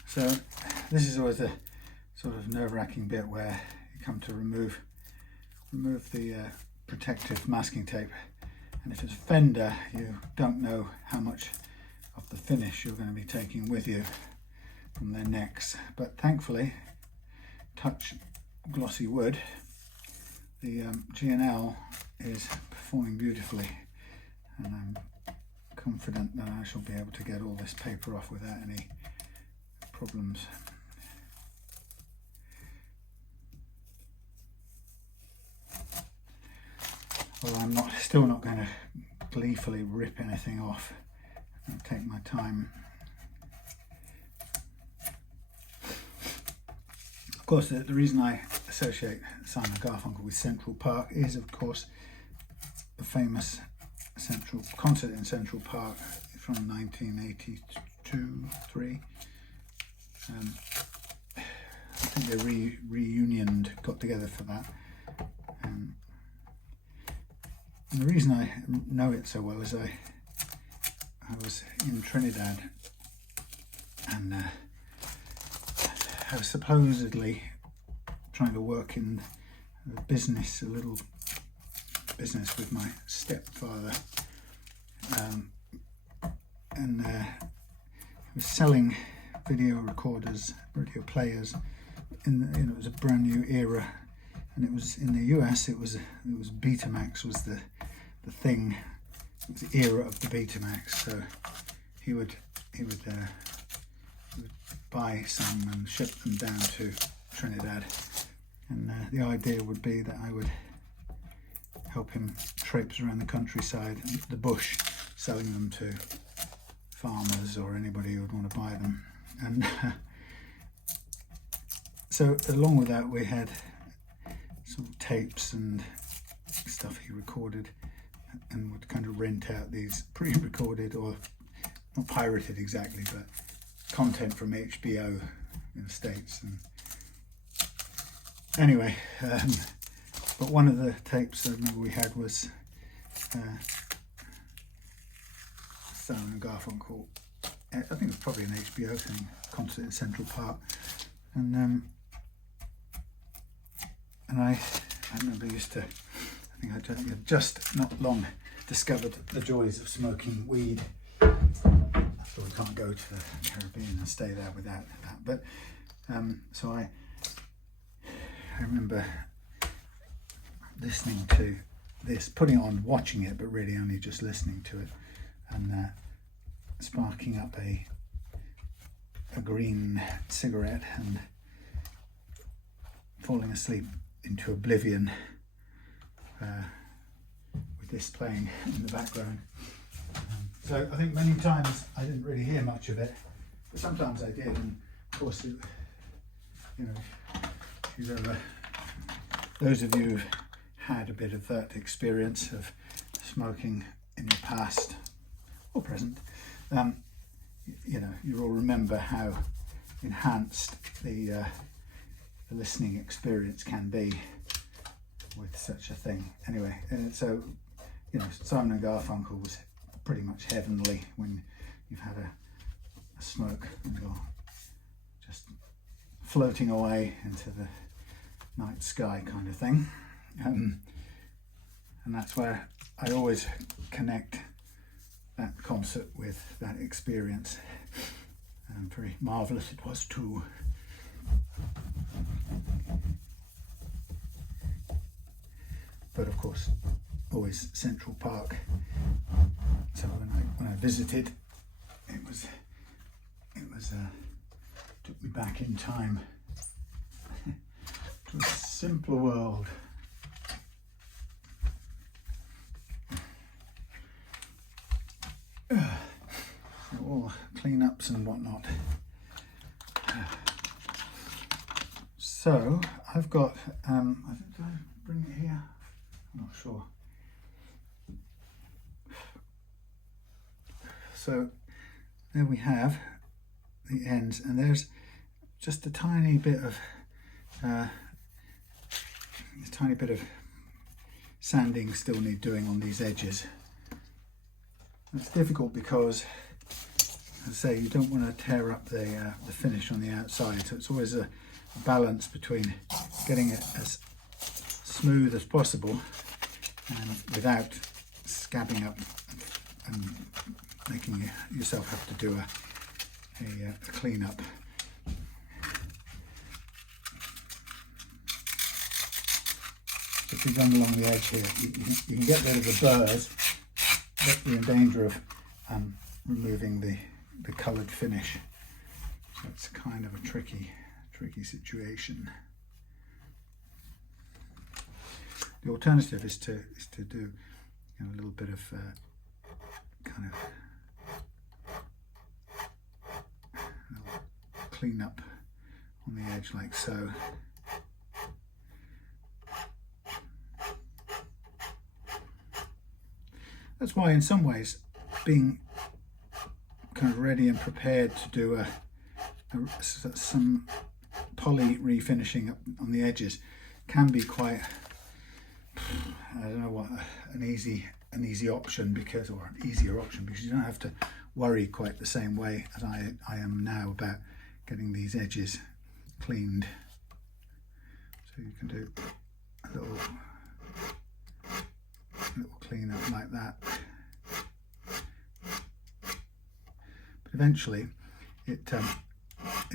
So this is always a sort of nerve-wracking bit where you come to remove the protective masking tape, and if it's Fender, you don't know how much of the finish you're going to be taking with you from their necks. But thankfully, touch glossy wood, the GandL is performing beautifully, and I'm confident that I shall be able to get all this paper off without any problems. Well, I'm still not going to gleefully rip anything off. I'm going to take my time. Of course, the reason I associate Simon & Garfunkel with Central Park is, of course, the famous concert in Central Park from 1982-3. I think they reunioned, got together for that. And the reason I know it so well is I was in Trinidad, and I was supposedly trying to work in a little business with my stepfather, and I was selling video recorders, radio players. It was a brand new era, and it was in the US. It was Betamax was the thing. It was the era of the Betamax. So he would buy some and ship them down to Trinidad, and the idea would be that I would help him traipse around the countryside, the bush, selling them to farmers or anybody who would want to buy them. And so along with that, we had sort of tapes and stuff he recorded, and would kind of rent out these pre-recorded, or not pirated exactly, but content from HBO in the States. And anyway, but one of the tapes I remember we had was Simon & Garfunkel. I think it was probably an HBO thing, concert in Central Park, and I remember I think I had just not long discovered the joys of smoking weed. I thought we can't go to the Caribbean and stay there without that. But so I remember listening to this, putting it on, watching it, but really only just listening to it, and sparking up a green cigarette and falling asleep into oblivion with this playing in the background. So I think many times I didn't really hear much of it, but sometimes I did. And of course, those of you who've had a bit of that experience of smoking in your past or present, you all remember how enhanced the listening experience can be with such a thing. Anyway, and so, you know, Simon and Garfunkel was pretty much heavenly when you've had a smoke and you're just floating away into the night sky kind of thing. And that's where I always connect that concert with that experience. And very marvellous it was too. But of course, always Central Park. So when I visited, it was took me back in time to a simpler world. So all cleanups and whatnot. So I've got I think, did I bring it here? I'm not sure. So there we have the ends, and there's just a tiny bit of sanding still need doing on these edges. It's difficult because, as I say, you don't want to tear up the finish on the outside, so it's always a balance between getting it as smooth as possible and without scabbing up and making yourself have to do a clean up. If you've done along the edge here, you can get rid of the burrs, but you're in danger of removing the coloured finish. So it's kind of a tricky situation. The alternative is to do, you know, a little bit of kind of clean up on the edge like so. That's why in some ways being kind of ready and prepared to do some poly refinishing up on the edges can be quite, I don't know what, an easy option, because, or an easier option, because you don't have to worry quite the same way as I am now about getting these edges cleaned. So you can do a little clean up like that. But eventually it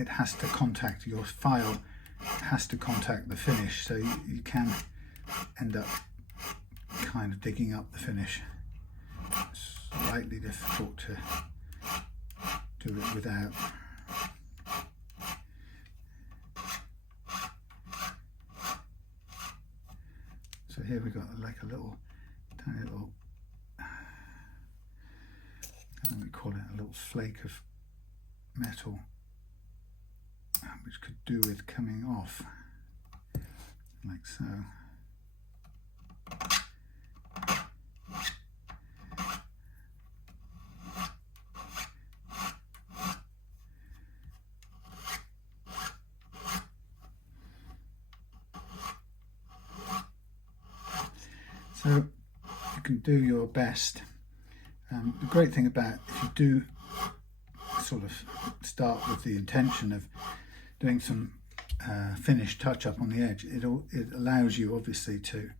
has to contact, your file has to contact the finish, so you can end up kind of digging up the finish. It's slightly difficult to do it without. So here we've got like a little tiny little, I don't know what we call it, a little flake of metal, which could do with coming off like so. So you can do your best. The great thing about, if you do sort of start with the intention of doing some finish touch up on the edge, it allows you obviously to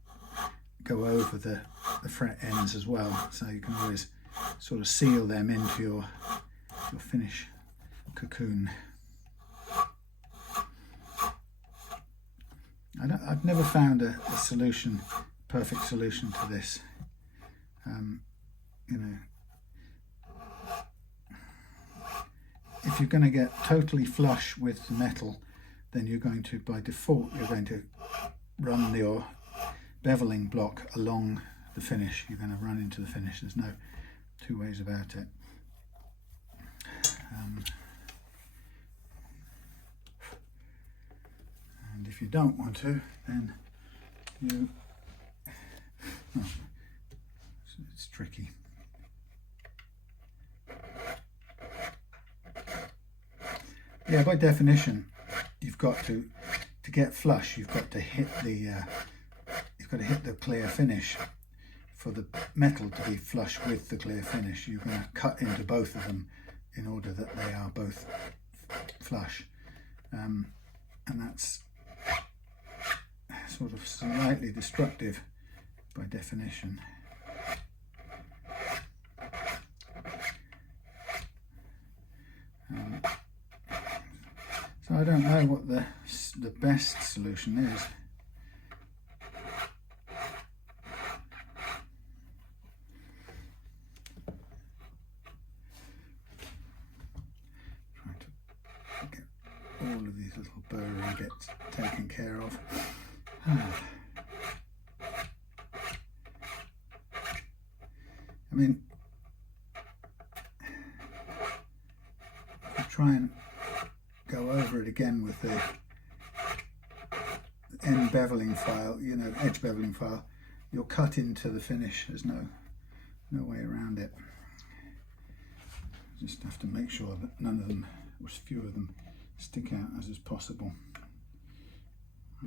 go over the fret ends as well, so you can always sort of seal them into your finish cocoon. I've never found a solution, perfect solution to this. You know, if you're going to get totally flush with the metal, then you're going to, by default, you're going to run your beveling block along the finish. You're going to run into the finish. There's no two ways about it. And if you don't want to, then you, well, it's tricky. Yeah, by definition, you've got to get flush, you've got to hit the got to hit the clear finish. For the metal to be flush with the clear finish, you're going to cut into both of them in order that they are both flush, and that's sort of slightly destructive by definition. So I don't know what the best solution is. Trying to get all of these little burring bits taken care of. I mean, I'll try and go over it again with the end beveling file, you know, edge beveling file. You'll cut into the finish. There's no way around it. Just have to make sure that none of them, or as few of them, stick out as is possible.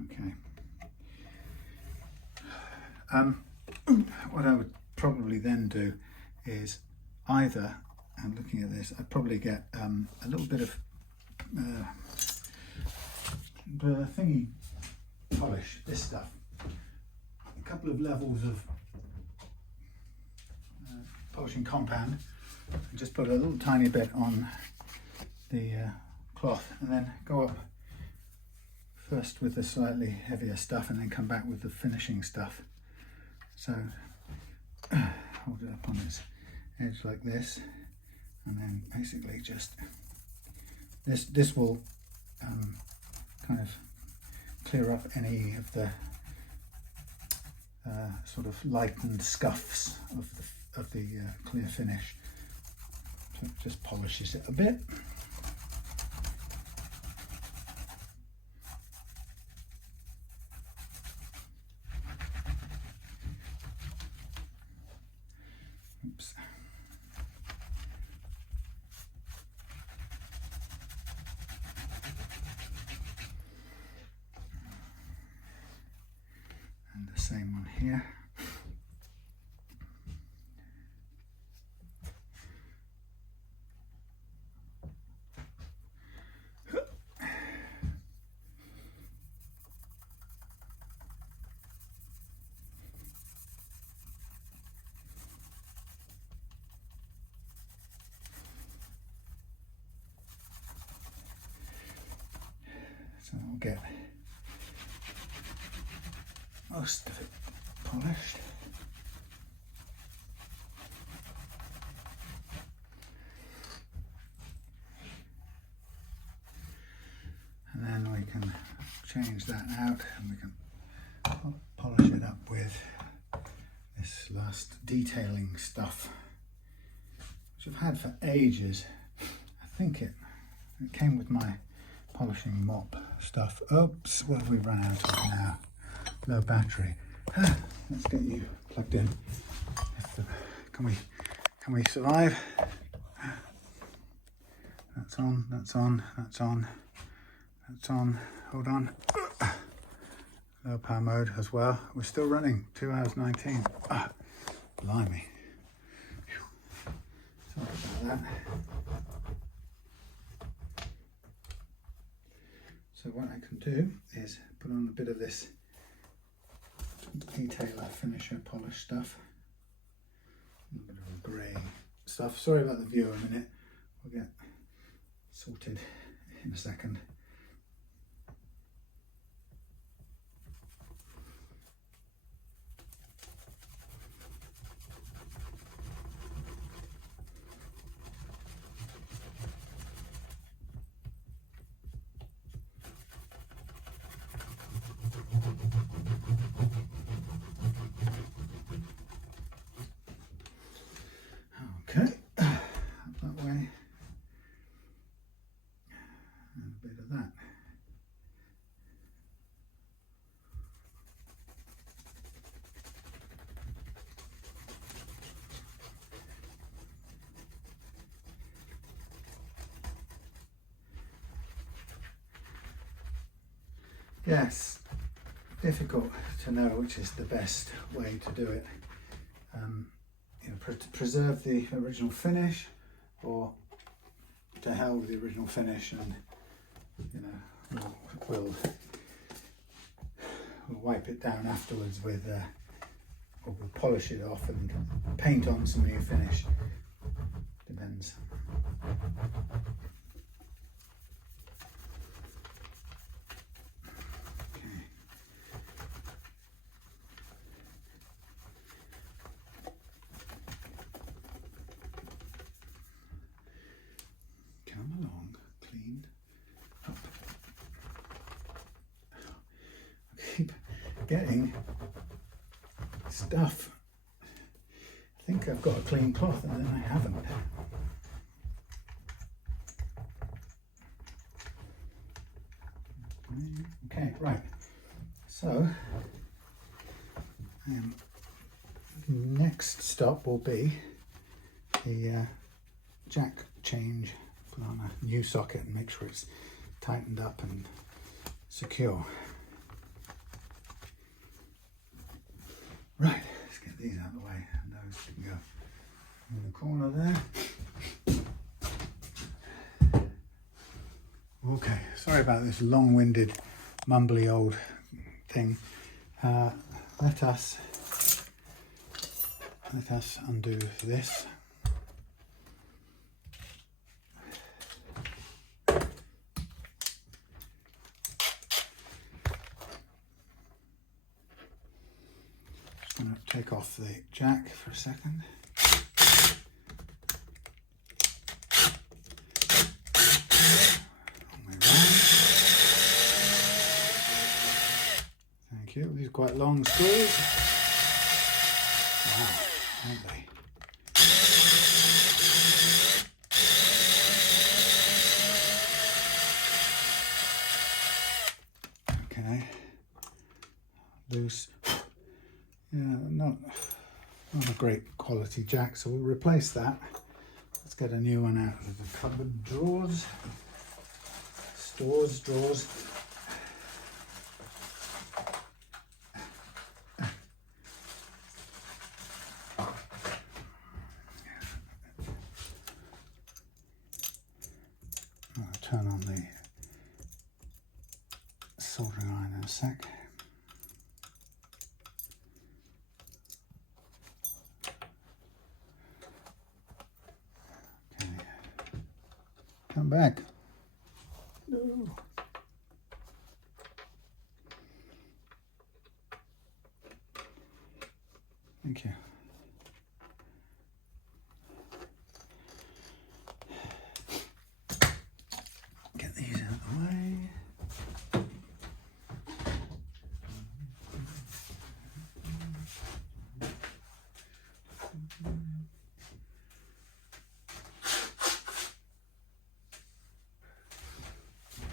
Okay. What I would probably then do is either, and looking at this, I'd probably get a little bit of the thingy polish, this stuff, a couple of levels of polishing compound, and just put a little tiny bit on the cloth, and then go up first with the slightly heavier stuff and then come back with the finishing stuff. So hold it up on its edge like this, and then basically just this will kind of clear up any of the sort of lightened scuffs of the clear finish. So it just polishes it a bit. Oops. And the same one here. So I'll get most of it polished. And then we can change that out and we can polish it up with this last detailing stuff, which I've had for ages. I think it came with my polishing mop stuff. Oops, what have we run out of now? Low battery. Let's get you plugged in. Can we survive? That's on, that's on, that's on, that's on. Hold on. Low power mode as well. We're still running, 2 hours 19. Blimey. Sorry about that. So what I can do is put on a bit of this detailer finisher polish stuff, a bit of a grey stuff. Sorry about the view a minute, we'll get sorted in a second. Okay, up that way, and a bit of that. Yes, difficult to know which is the best way to do it. You know, to preserve the original finish, or to hell with the original finish, and you know, we'll wipe it down afterwards with, or we'll polish it off and paint on some new finish. Depends. Along, clean up. I keep getting stuff. I think I've got a clean cloth and then I haven't. Okay, right. So, next stop will be the jack change. Put on a new socket and make sure it's tightened up and secure. Right, let's get these out of the way, and those can go in the corner there. Okay, sorry about this long-winded, mumbly old thing. Let us undo this. I'm going to take off the jack for a second. On my round. Thank you. These are quite long screws. Wow, aren't they? Okay. Loose. Yeah, not a great quality jack, so we'll replace that. Let's get a new one out of the cupboard drawers. Drawers. I'll turn on the soldering iron in a sec. Come back. No. Thank you. Get these out of the way.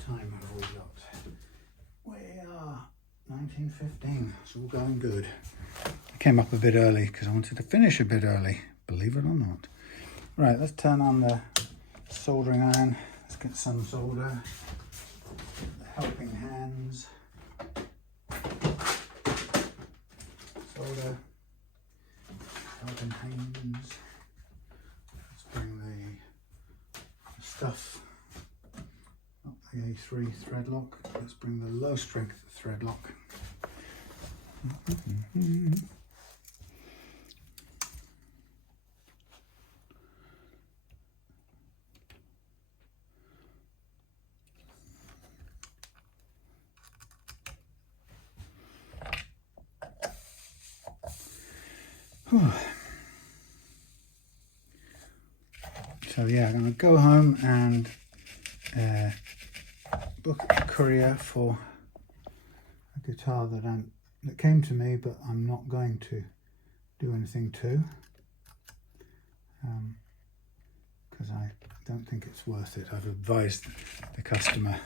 Time have we got? We are 19:15. It's all going good. I came up a bit early because I wanted to finish a bit early, believe it or not. Right, let's turn on the soldering iron. Let's get some solder. The helping hands. Solder. Helping hands. Let's bring the stuff. The A3 thread lock. Let's bring the low strength thread lock. So yeah, I'm going to go home and book a courier for a guitar that came to me, but I'm not going to do anything to, because I don't think it's worth it. I've advised the customer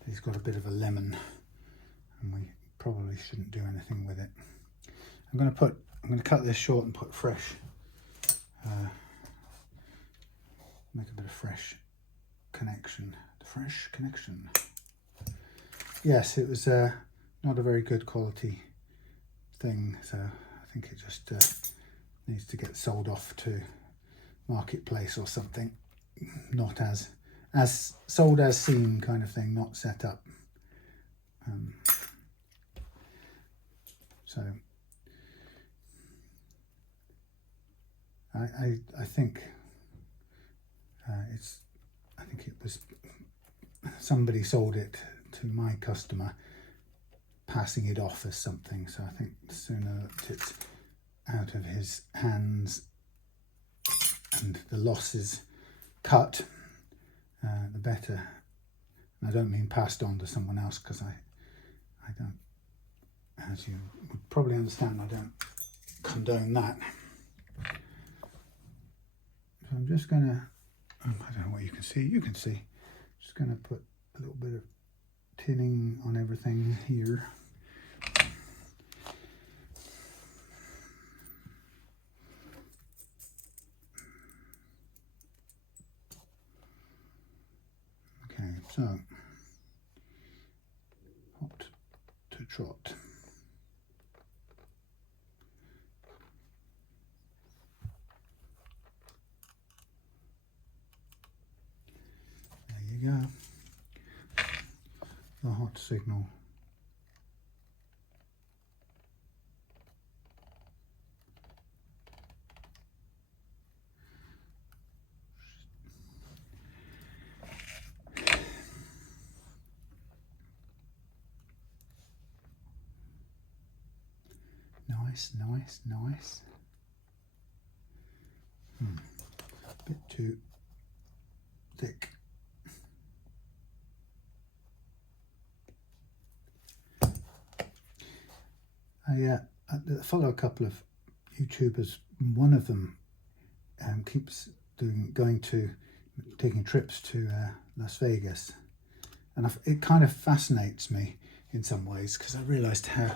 that he's got a bit of a lemon and we probably shouldn't do anything with it. I'm going to cut this short and put fresh, make a bit of fresh connection. The fresh connection. Yes, it was not a very good quality thing, so I think it just needs to get sold off to marketplace or something. Not as sold as seen kind of thing, not set up. So I think I think it was somebody sold it to my customer, passing it off as something. So I think the sooner that it's out of his hands and the losses cut, the better. And I don't mean passed on to someone else, because I don't, as you would probably understand, I don't condone that. So I'm just gonna, I don't know what you can see, just gonna put a little bit of tinning on everything here. Okay, so hot to trot. There you go. The hot signal. Nice. Bit too thick. I follow a couple of YouTubers. One of them keeps taking trips to Las Vegas, and it kind of fascinates me in some ways, because I realised how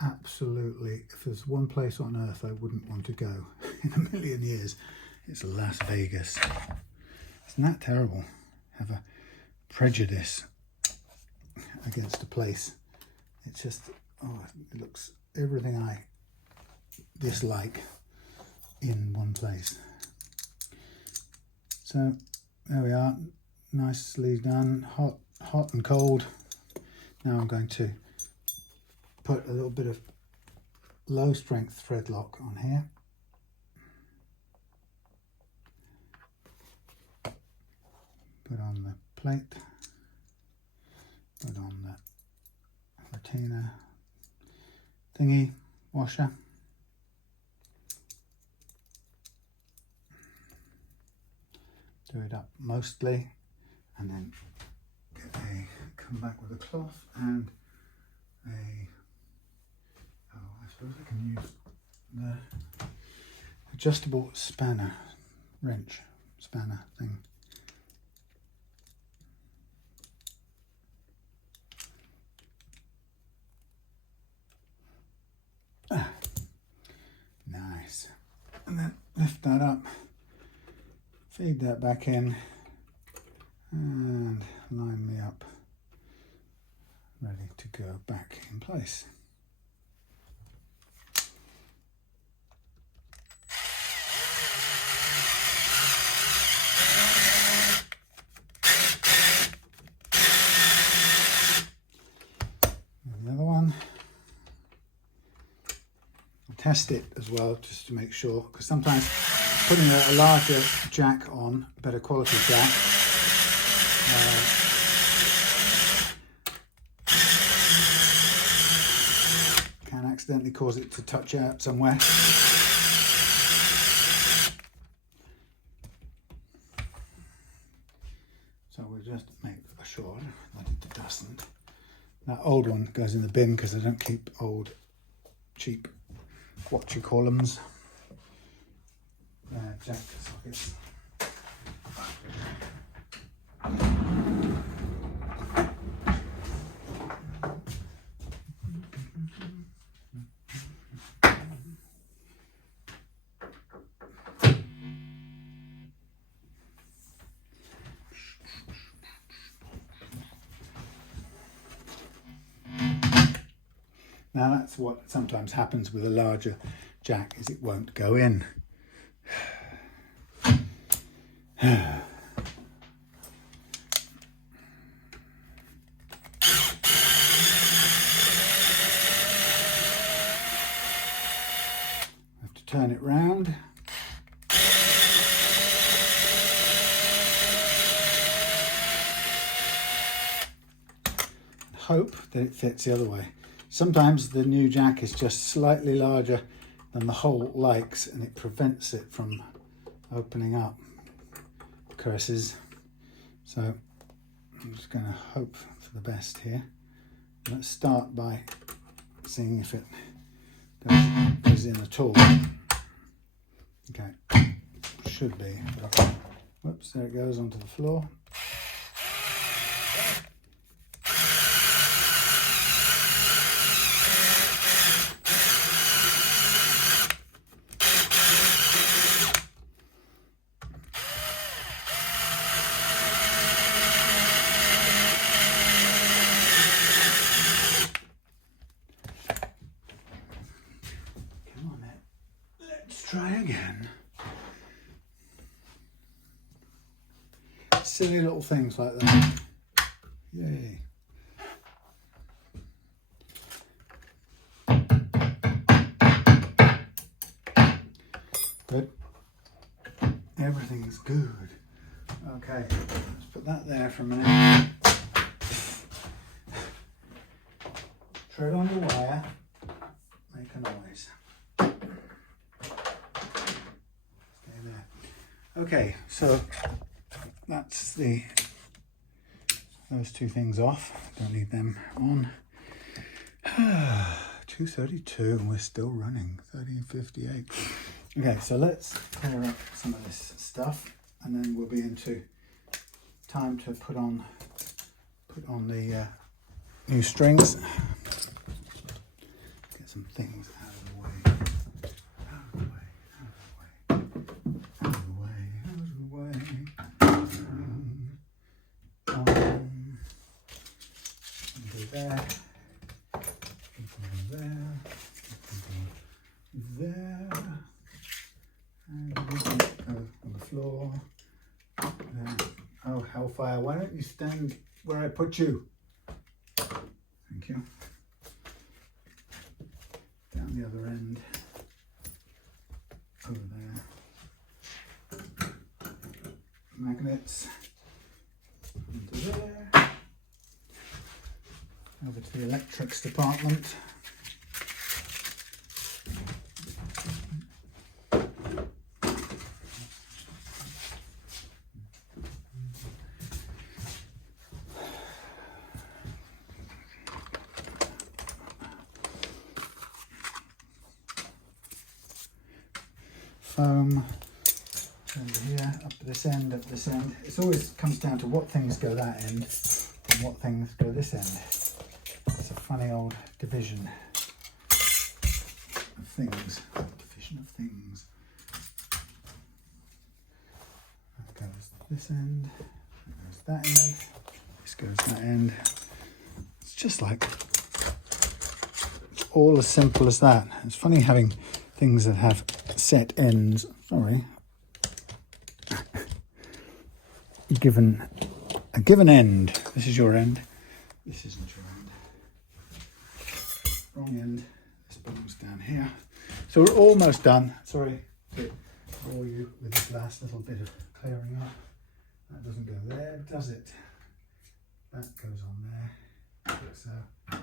absolutely, if there's one place on earth I wouldn't want to go in a million years, it's Las Vegas. Isn't that terrible? Have a prejudice against a place. It's just, oh, it looks everything I dislike in one place. So there we are, nicely done, hot and cold. Now I'm going to put a little bit of low strength thread lock on here. Put on the plate, put on the retainer thingy, washer. Do it up mostly, and then come back with a cloth and I suppose I can use the adjustable spanner, wrench spanner thing. Nice. And then lift that up, feed that back in, and line me up, ready to go back in place. Another one. Test it as well, just to make sure, because sometimes putting a larger jack on, better quality jack, can accidentally cause it to touch out somewhere. So we'll just make sure that it doesn't. That old one goes in the bin, because I don't keep old, cheap, what you call them's, jack sockets. Now that's what sometimes happens with a larger jack, is it won't go in. I have to turn it round. Hope that it fits the other way. Sometimes the new jack is just slightly larger than the hole likes, and it prevents it from opening up. Curses. So I'm just going to hope for the best here. Let's start by seeing if it goes in at all. Okay, should be. Whoops, there it goes onto the floor. Try again. Silly little things like that. Yay. Good. Everything's good. Okay, let's put that there for a minute. Tread on the wire, make a noise. Okay, so that's those two things off. Don't need them on. 2:32 and we're still running. 13:58. Okay, so let's clear up some of this stuff, and then we'll be into time to put on the new strings. Get some things out of the way. There, there, and we can go on the floor. There. Oh, hellfire! Why don't you stand where I put you? Thank you. Down the other end, over there. Magnets into there. Over to the electrics department. Foam over here, up this end, up this end. It always comes down to what things go that end and what things go this end. It's a funny old division of things. That goes this end, that goes that end, this goes that end. It's just like, it's all as simple as that. It's funny having things that have set ends. Sorry. A given end. This is your end. This isn't your end. Wrong end. This belongs down here. So we're almost done. Sorry to bore you with this last little bit of clearing up. That doesn't go there, does it? That goes on there. Like so. That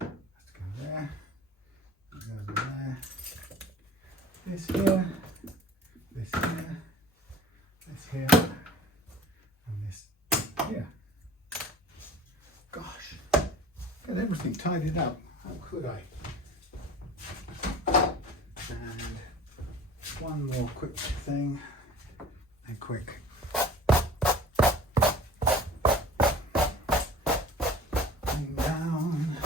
has to go there. That goes there. This here. This here. This here. And this here. Gosh. Got everything tidied up. How could I? And one more quick thing. A quick thing down.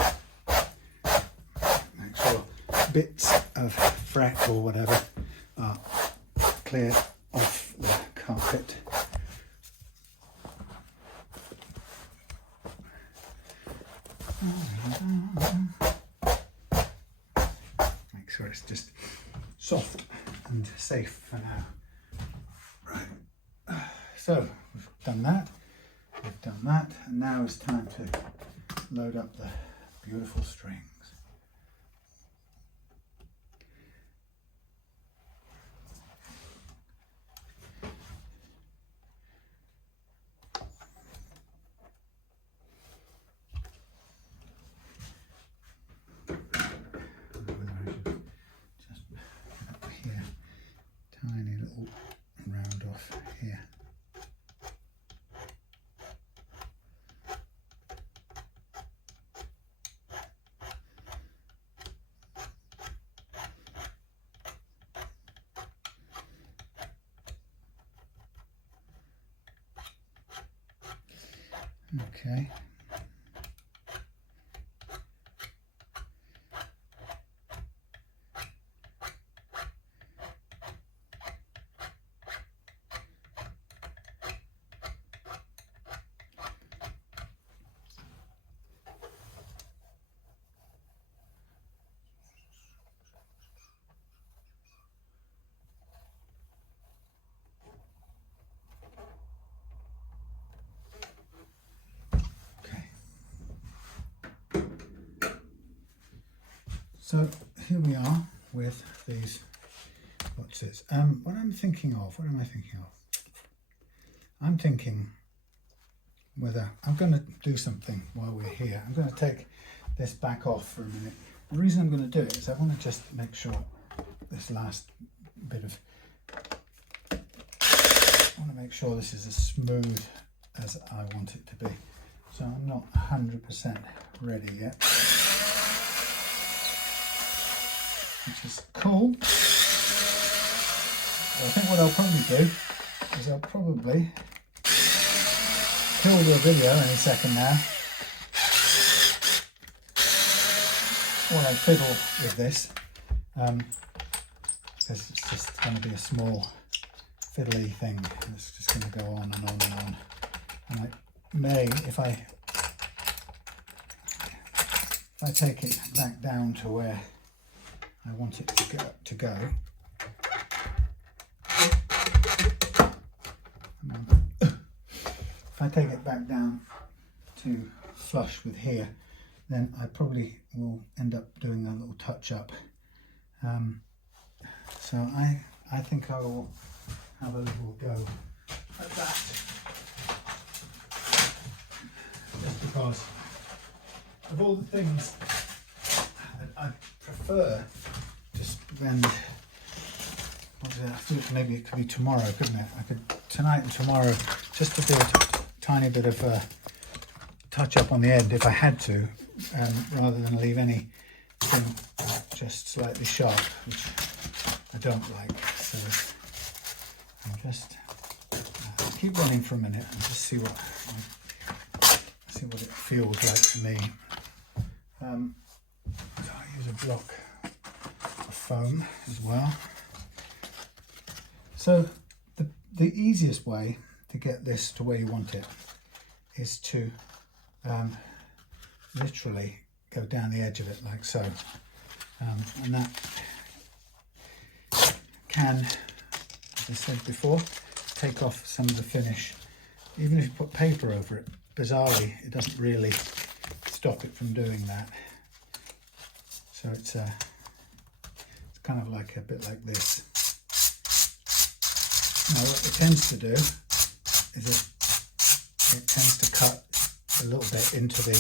Make sure bits of fret or whatever are clear off the carpet. it's just soft and safe for now. Right, so we've done that, and now it's time to load up the beautiful strings. Tiny little round off here. Okay. So here we are with these, what's this? What am I thinking of? I'm thinking whether I'm going to do something while we're here. I'm going to take this back off for a minute. The reason I'm going to do it is I want to just make sure this last bit of, I want to make sure this is as smooth as I want it to be. So I'm not 100% ready yet, which is cool. So I think what I'll probably do is I'll probably kill the video any second now while I fiddle with this, because it's just going to be a small fiddly thing. It's just going to go on and on and on. And I may, if I take it back down to where I want it to go. If I take it back down to flush with here, then I probably will end up doing a little touch up. So I think I will have a little go at that, just because of all the things I prefer to spend. Maybe it could be tomorrow, couldn't it? I could tonight and tomorrow just to do a tiny bit of touch up on the end if I had to, rather than leave anything just slightly sharp, which I don't like. So I'll just keep running for a minute and just see what it feels like to me. So I use a block of foam as well. So the easiest way to get this to where you want it is to literally go down the edge of it like so, and that can, as I said before, take off some of the finish. Even if you put paper over it, bizarrely it doesn't really stop it from doing that. So it's kind of like a bit like this. Now what it tends to do is it tends to cut a little bit into the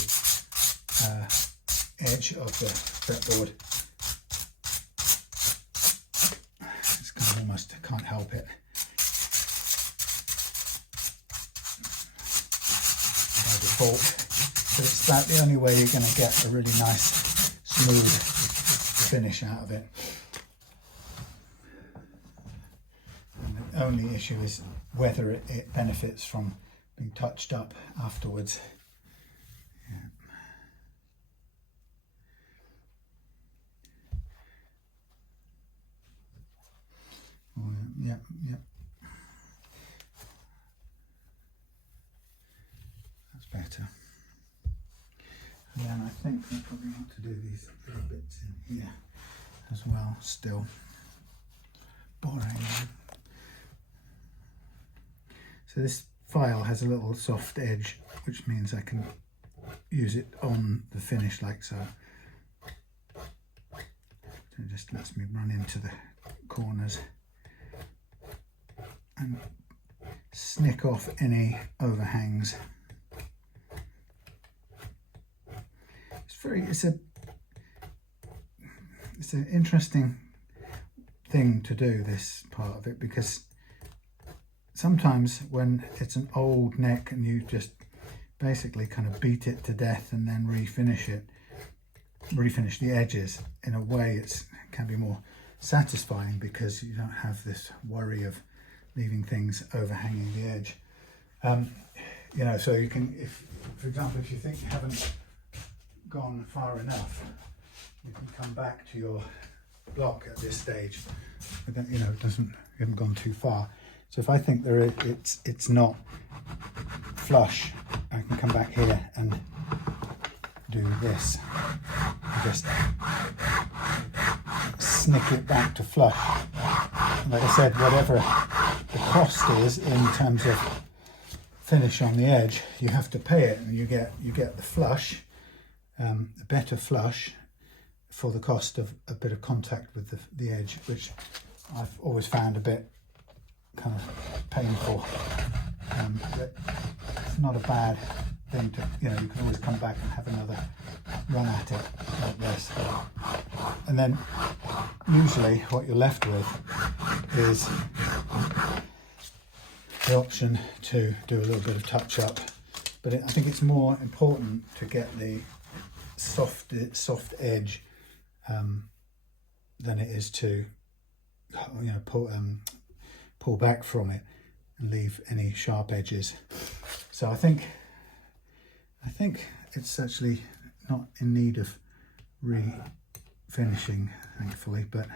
edge of the fretboard. It's kind of almost, I can't help it. By default, but it's about the only way you're going to get a really nice smooth finish out of it. The only issue is whether it benefits from being touched up afterwards. Yeah. Oh, yeah. That's better. And then I think I probably want to do these little bits in here. as well, still boring. So this file has a little soft edge, which means I can use it on the finish like so. So it just lets me run into the corners and snick off any overhangs. It's an interesting thing to do, this part of it, because sometimes when it's an old neck and you just basically kind of beat it to death and then refinish the edges, in a way it can be more satisfying because you don't have this worry of leaving things overhanging the edge. You know, so you can, if for example, if you think you haven't gone far enough, you can come back to your block at this stage, but then, you know, you haven't gone too far. So if I think it's not flush, I can come back here and do this. Just snick it back to flush. And like I said, whatever the cost is in terms of finish on the edge, you have to pay it, and you get the flush, a better flush, for the cost of a bit of contact with the edge, which I've always found a bit kind of painful. But it's not a bad thing to, you know, you can always come back and have another run at it like this. And then usually what you're left with is the option to do a little bit of touch up. But I think it's more important to get the soft edge than it is to, you know, pull back from it and leave any sharp edges. So I think it's actually not in need of refinishing, thankfully, but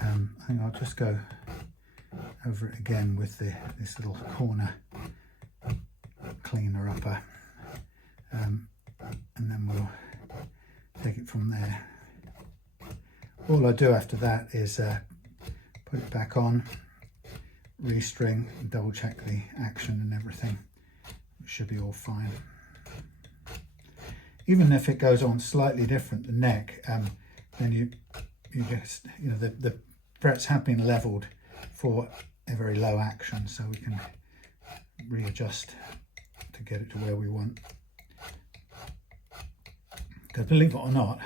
I think I'll just go over it again with this little corner cleaner upper, and then we'll take it from there. All I do after that is put it back on, restring, and double check the action and everything. It should be all fine. Even if it goes on slightly different, the neck, then you just, you know, the frets have been leveled for a very low action, so we can readjust to get it to where we want. Because believe it or not,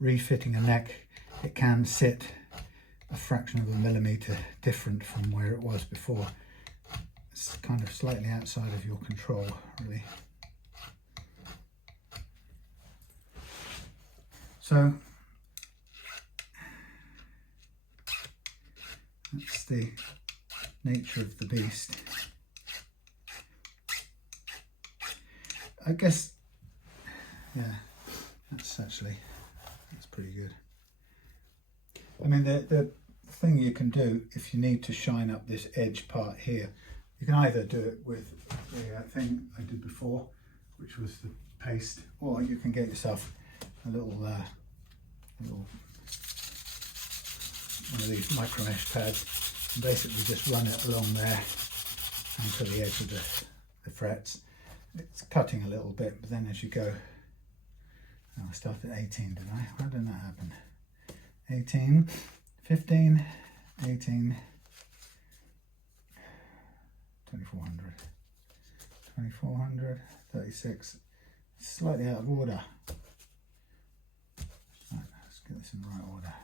refitting a neck, it can sit a fraction of a millimetre different from where it was before. It's kind of slightly outside of your control, really. So that's the nature of the beast. I guess, yeah, that's pretty good. I mean, the thing you can do if you need to shine up this edge part here, you can either do it with the thing I did before, which was the paste, or you can get yourself a little one of these micro mesh pads and basically just run it along there and to the edge of the frets. It's cutting a little bit, but then as you go, I started at 18, did I? Why didn't that happen? 18, 15, 18, 2400, 2400, 36, slightly out of order. Right, let's get this in the right order.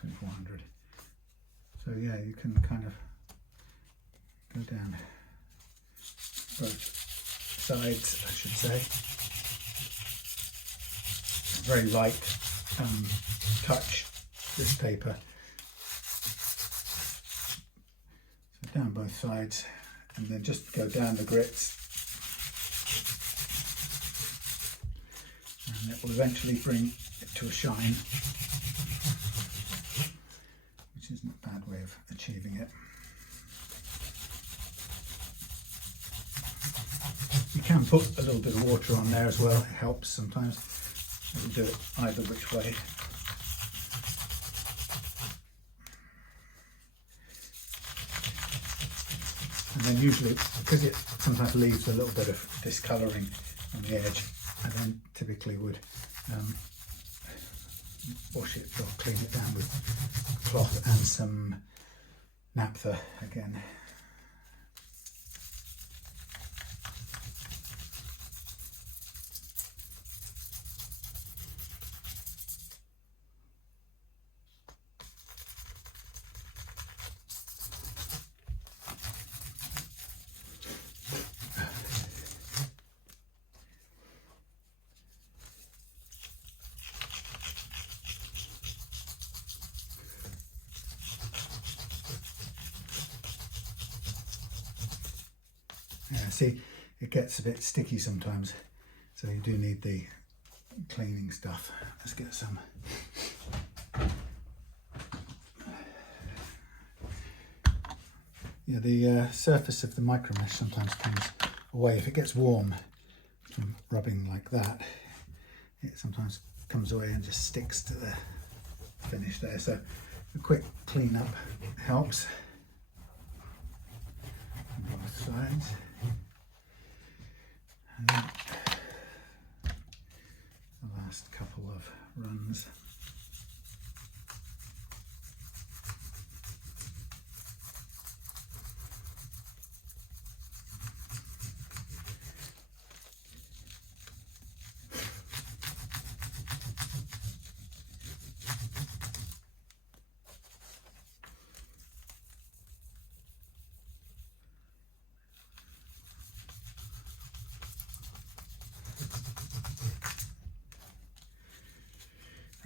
2400. So yeah, you can kind of go down both sides, I should say. Very light touch, this paper. So down both sides, and then just go down the grits, and it will eventually bring it to a shine, which isn't a bad way of achieving it. You can put a little bit of water on there as well, it helps sometimes. It'll do it either which way. And then usually, because it sometimes leaves a little bit of discolouring on the edge, I then typically would wash it or clean it down with cloth and some naphtha again. Yeah, see, it gets a bit sticky sometimes, so you do need the cleaning stuff. Let's get some. Yeah, the surface of the micro mesh sometimes comes away. If it gets warm from rubbing like that, it sometimes comes away and just sticks to the finish there. So a quick clean up helps on both sides. And then the last couple of runs.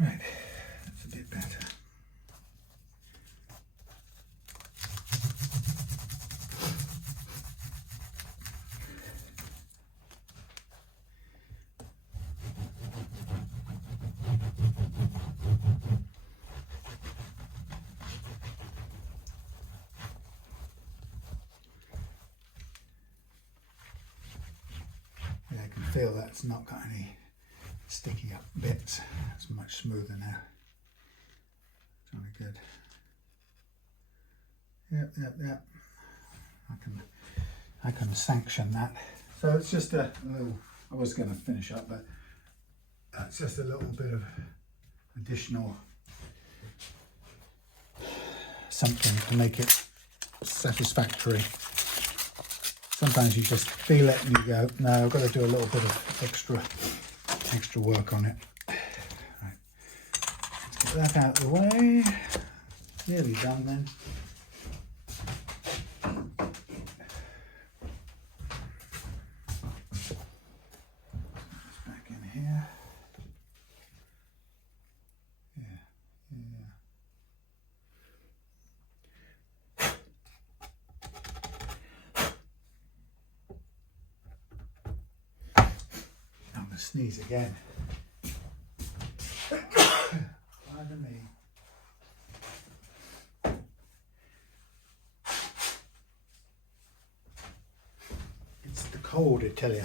Right, that's a bit better. Yeah, I can feel that's not got any sticky up bits. It's much smoother now. It's really good. Yep. I can sanction that. So it's just a little, I was going to finish up, but that's just a little bit of additional something to make it satisfactory. Sometimes you just feel it and you go, no, I've got to do a little bit of extra work on it. Right. Let's get that out of the way. Nearly done then. Back in here. Yeah. I'm going to sneeze again. Pardon me. It's the cold, I tell you.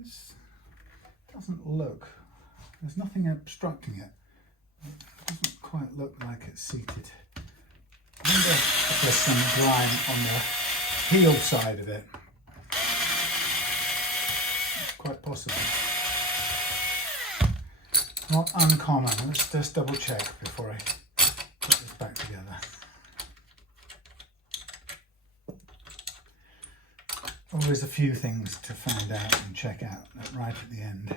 This doesn't look, there's nothing obstructing it. It doesn't quite look like it's seated. I wonder if there's some grime on the heel side of it. It's quite possible. Not uncommon. Let's just double check before I put this back together. Always a few things to find out and check out right at the end.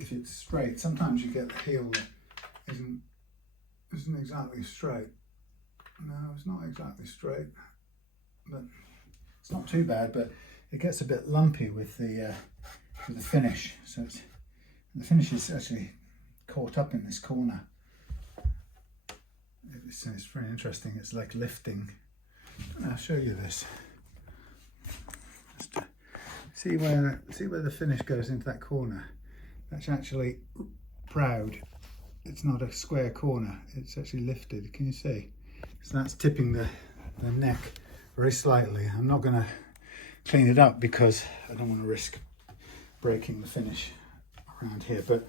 If it's straight, sometimes you get the heel that isn't exactly straight. No, it's not exactly straight, but it's not too bad. But it gets a bit lumpy with the finish. So the finish is actually caught up in this corner. It's very interesting. It's like lifting. I'll show you this. Just see where the finish goes into that corner. That's actually proud. It's not a square corner. It's actually lifted. Can you see? So that's tipping the neck very slightly. I'm not going to clean it up because I don't want to risk breaking the finish around here. But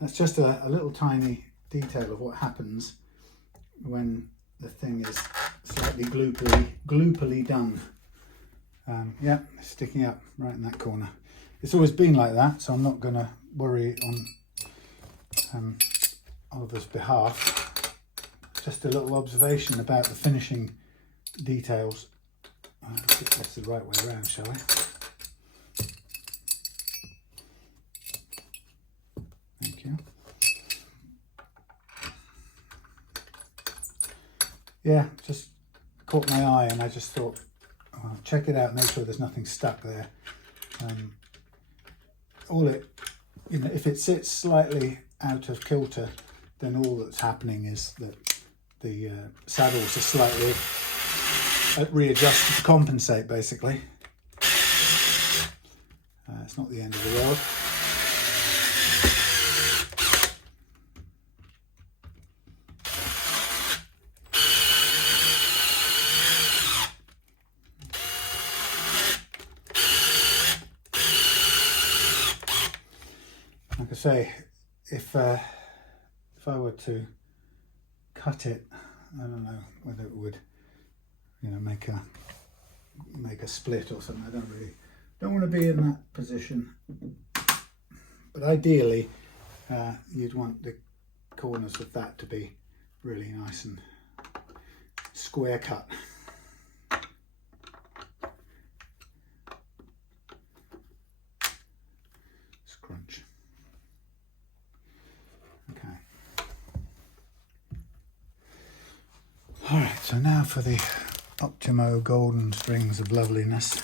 that's just a little tiny detail of what happens when the thing is slightly gloopily done. Yeah, sticking up right in that corner. It's always been like that, so I'm not going to worry on Oliver's behalf. Just a little observation about the finishing details. Let's get this the right way around, shall we? Thank you. Yeah, just caught my eye and I just thought, I'll check it out, make sure there's nothing stuck there. If it sits slightly out of kilter, then all that's happening is that the saddles are slightly readjusted to compensate, basically. It's not the end of the world. Like I say, if I were to cut it, I don't know whether it would, make a split or something. I don't want to be in that position. But ideally, you'd want the corners of that to be really nice and square cut. Scrunch. Okay. All right, so now for the Optimo golden strings of loveliness.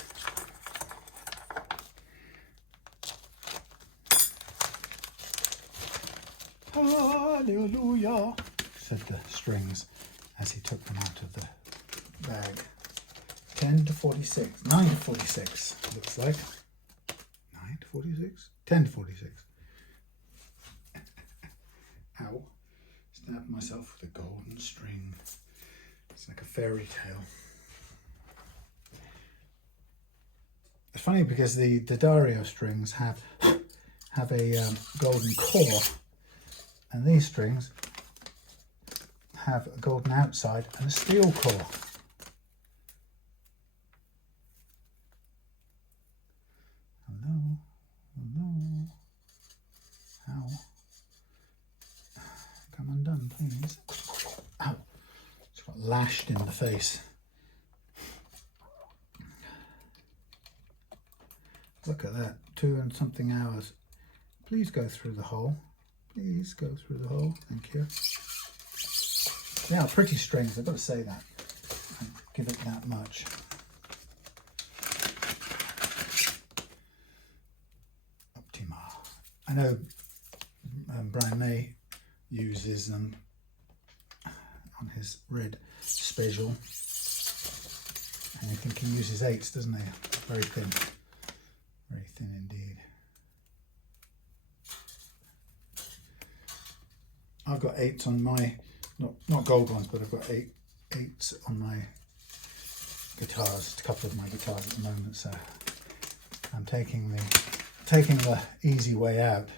Hallelujah, said the strings as he took them out of the bag. 10 to 46, 9 to 46, looks like. 9 to 46, 10 to 46. Ow, stabbed myself with a golden string. It's like a fairy tale. It's funny because the Dario strings have a golden core, and these strings have a golden outside and a steel core. Hello, hello. Ow. Come undone, please. Ow. Just got lashed in the face. Look at that, 2 and something hours. Please go through the hole. Please go through the hole, thank you. Yeah, pretty strings, I've got to say that. I give it that much. Optima. I know Brian May uses them on his red special. And I think he uses 8s, doesn't he? Very thin. Very thin indeed. I've got 8s on my, not gold ones, but I've got 8s on my guitars, a couple of my guitars at the moment, so I'm taking the easy way out.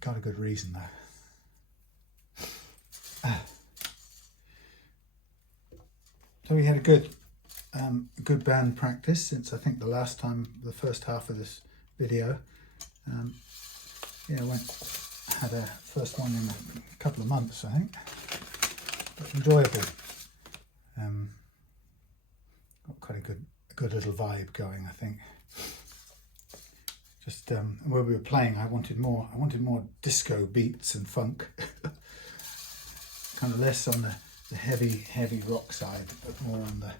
Got a good reason though. So we had a good band practice since I think the first half of this video. yeah, had a first one in a couple of months, I think. But enjoyable. Got quite a good little vibe going, I think. Just where we were playing, I wanted more disco beats and funk. Kind of less on the heavy rock side, but more on the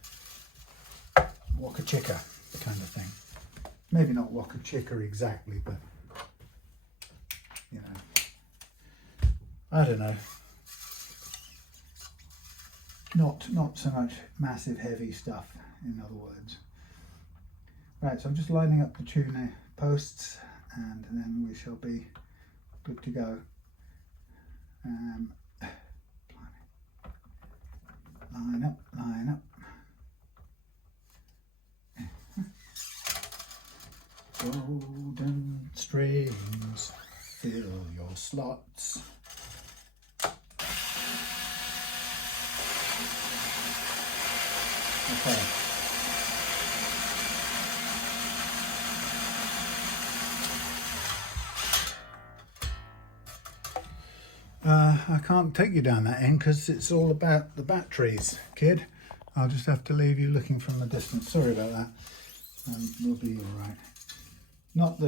waka chicka kind of thing. Maybe not waka chicka exactly, but you know, I don't know. Not so much massive heavy stuff, in other words. Right, so I'm just lining up the tuner posts, and then we shall be good to go. Line up. Golden strings, fill your slots. Okay. I can't take you down that end because it's all about the batteries, kid. I'll just have to leave you looking from the distance. Sorry about that. We'll be all right. Not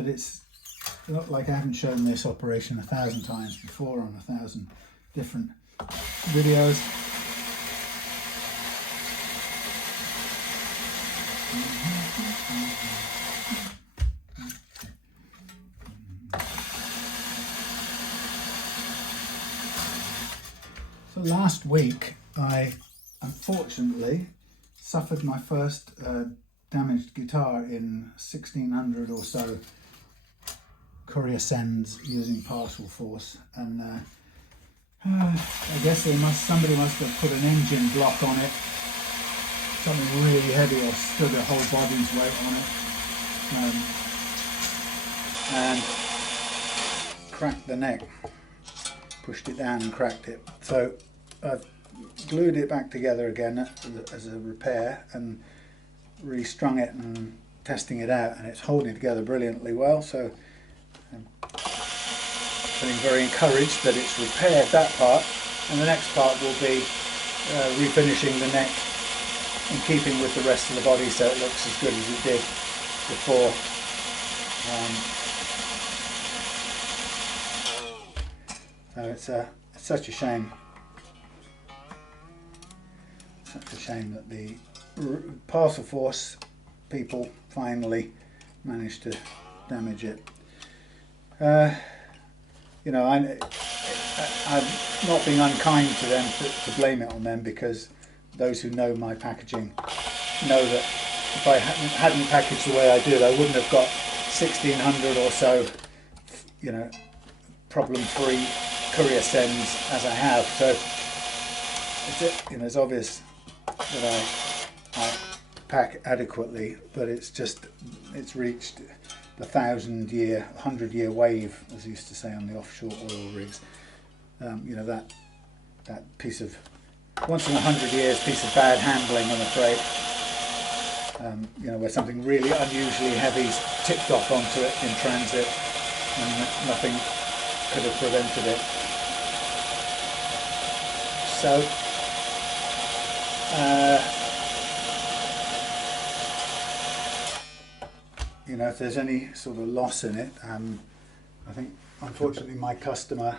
like I haven't shown this operation 1,000 times before on 1,000 different videos. So last week I unfortunately suffered my first damaged guitar in 1,600 or so courier sends using partial force, and I guess somebody must have put an engine block on it, something really heavy, or stood a whole body's weight on it, and cracked the neck, pushed it down and cracked it. So I've glued it back together again as a repair and restrung it and testing it out, and it's holding together brilliantly well. So I'm feeling very encouraged that it's repaired that part, and the next part will be refinishing the neck and keeping with the rest of the body so it looks as good as it did before. So it's such a shame. Such a shame that the parcel force people finally managed to damage it. You know, I'm not being unkind to them to blame it on them, because those who know my packaging know that if I hadn't packaged the way I did, I wouldn't have got 1,600 or so, you know, problem-free courier sends as I have. So it's obvious that I pack adequately, but it's reached the 1,000-year, 100-year wave, as I used to say on the offshore oil rigs. You know, that piece of once in 100 years piece of bad handling, I'm afraid. You know, where something really unusually heavy's tipped off onto it in transit, and nothing could have prevented it. So you know, if there's any sort of loss in it, I think unfortunately my customer,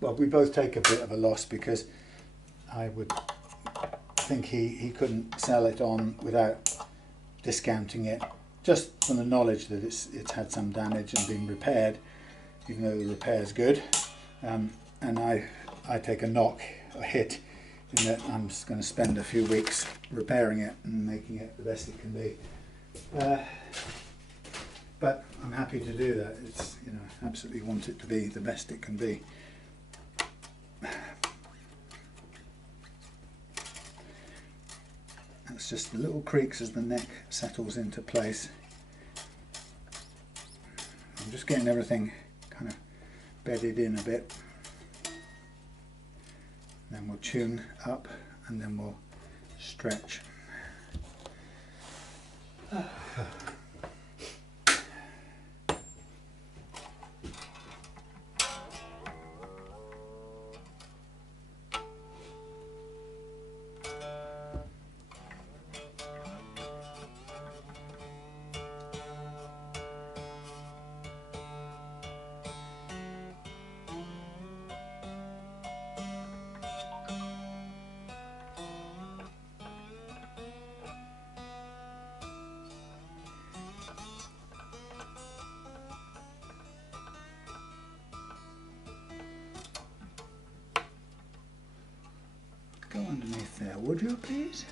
well, we both take a bit of a loss, because I would think he couldn't sell it on without discounting it, just from the knowledge that it's had some damage and been repaired, even though the repair's good. And I take a hit in that I'm just going to spend a few weeks repairing it and making it the best it can be. But I'm happy to do that. It's, you know, absolutely want it to be the best it can be. It's just the little creaks as the neck settles into place. I'm just getting everything kind of bedded in a bit. Then we'll tune up, and then we'll stretch. there, would you please?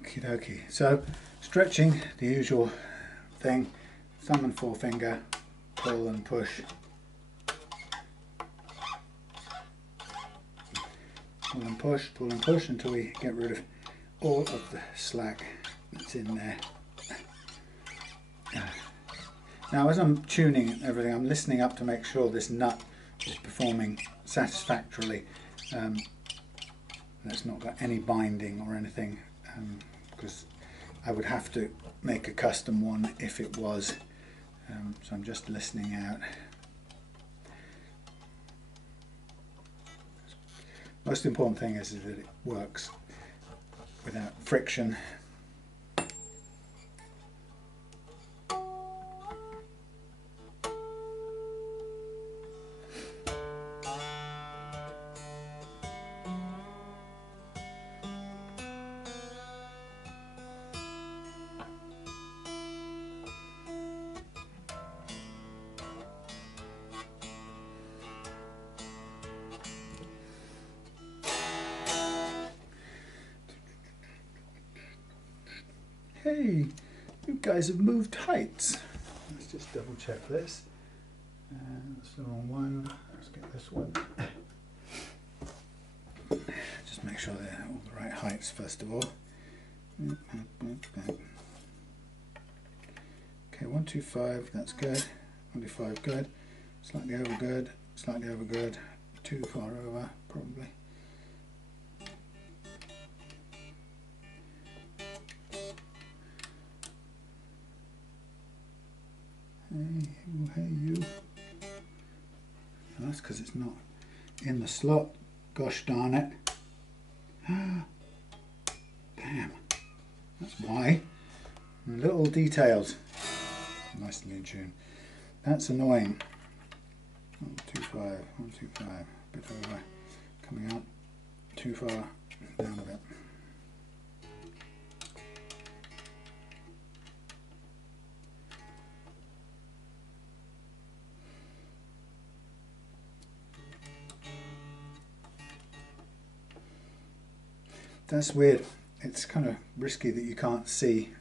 Okie dokie. So stretching, the usual thing, thumb and forefinger, pull and push. Pull and push until we get rid of all of the slack that's in there. Now as I'm tuning everything, I'm listening up to make sure this nut is performing satisfactorily. That's not got any binding or anything, because I would have to make a custom one if it was. So I'm just listening out. Most important thing is that it works without friction. Hey, you guys have moved heights. Let's just double check this. That's the wrong one. Let's get this one. Just make sure they're all the right heights first of all. Okay, 125, that's good. 125, good. Slightly over good. Slightly over good. Too far over, probably. Hey you. Oh, that's because it's not in the slot. Gosh darn it. Damn. That's why. Little details. Nicely in tune. That's annoying. 125, 125. A bit over. Coming out. Too far. Down a bit. That's weird. It's kind of risky that you can't see.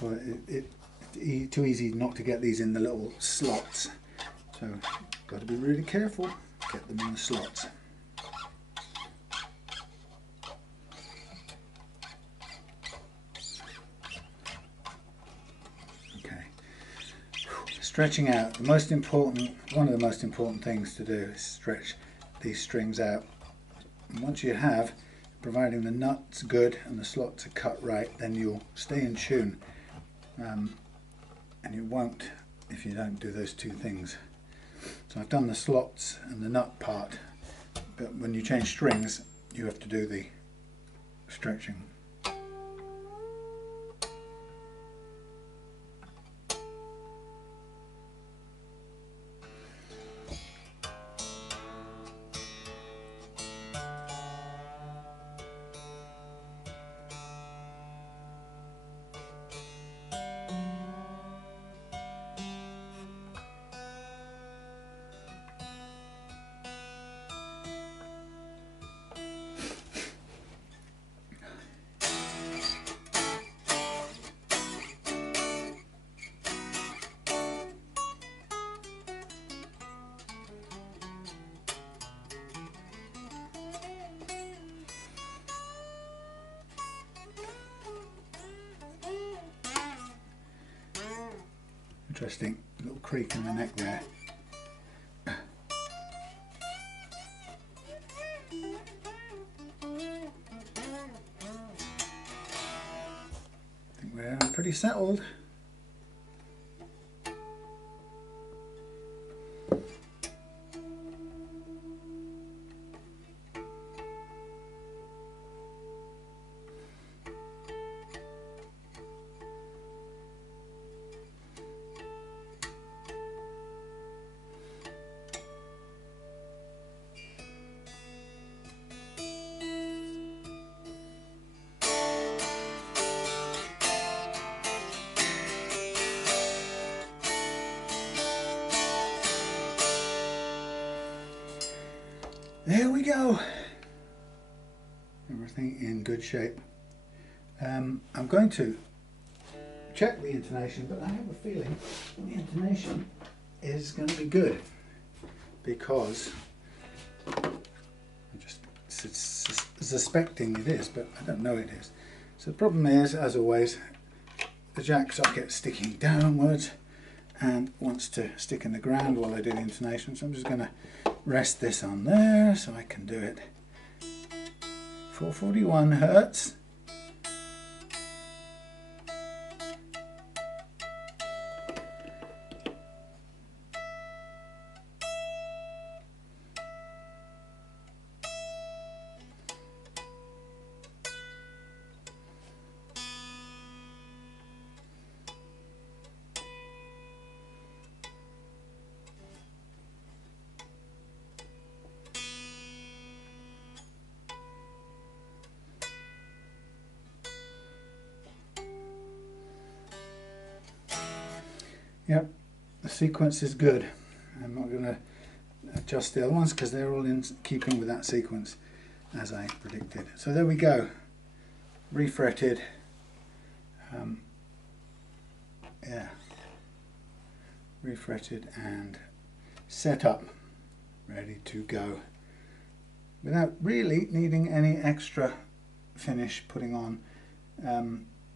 Well, it's too easy not to get these in the little slots. So, got to be really careful. Get them in the slots. Okay. Stretching out. The most important, one of the most important things to do is stretch these strings out. And once you have, providing the nut's good and the slots are cut right, then you'll stay in tune, and you won't if you don't do those two things. So I've done the slots and the nut part, but when you change strings you have to do the stretching. Interesting little creak in the neck there. I think we're pretty settled. There we go. Everything in good shape. I'm going to check the intonation, but I have a feeling the intonation is going to be good, because I'm just suspecting it is, but I don't know it is. So the problem is, as always, the jack socket sticking downwards and wants to stick in the ground while I do the intonation, so I'm just going to rest this on there so I can do it. 441 Hertz. Yep, the sequence is good. I'm not going to adjust the other ones because they're all in keeping with that sequence as I predicted. So there we go, refretted. Yeah, refretted and set up, ready to go, without really needing any extra finish putting on.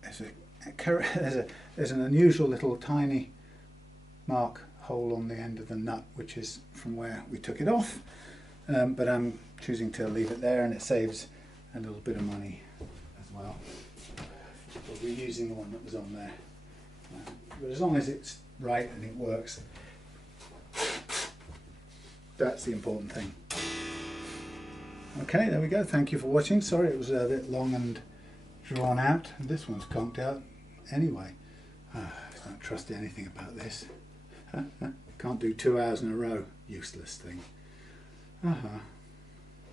There's an unusual little tiny mark hole on the end of the nut, which is from where we took it off, but I'm choosing to leave it there, and it saves a little bit of money as well. We're reusing the one that was on there, but as long as it's right and it works, that's the important thing. Okay, there we go. Thank you for watching. Sorry it was a bit long and drawn out, and this one's conked out anyway. I don't trust anything about this. Can't do 2 hours in a row. Useless thing.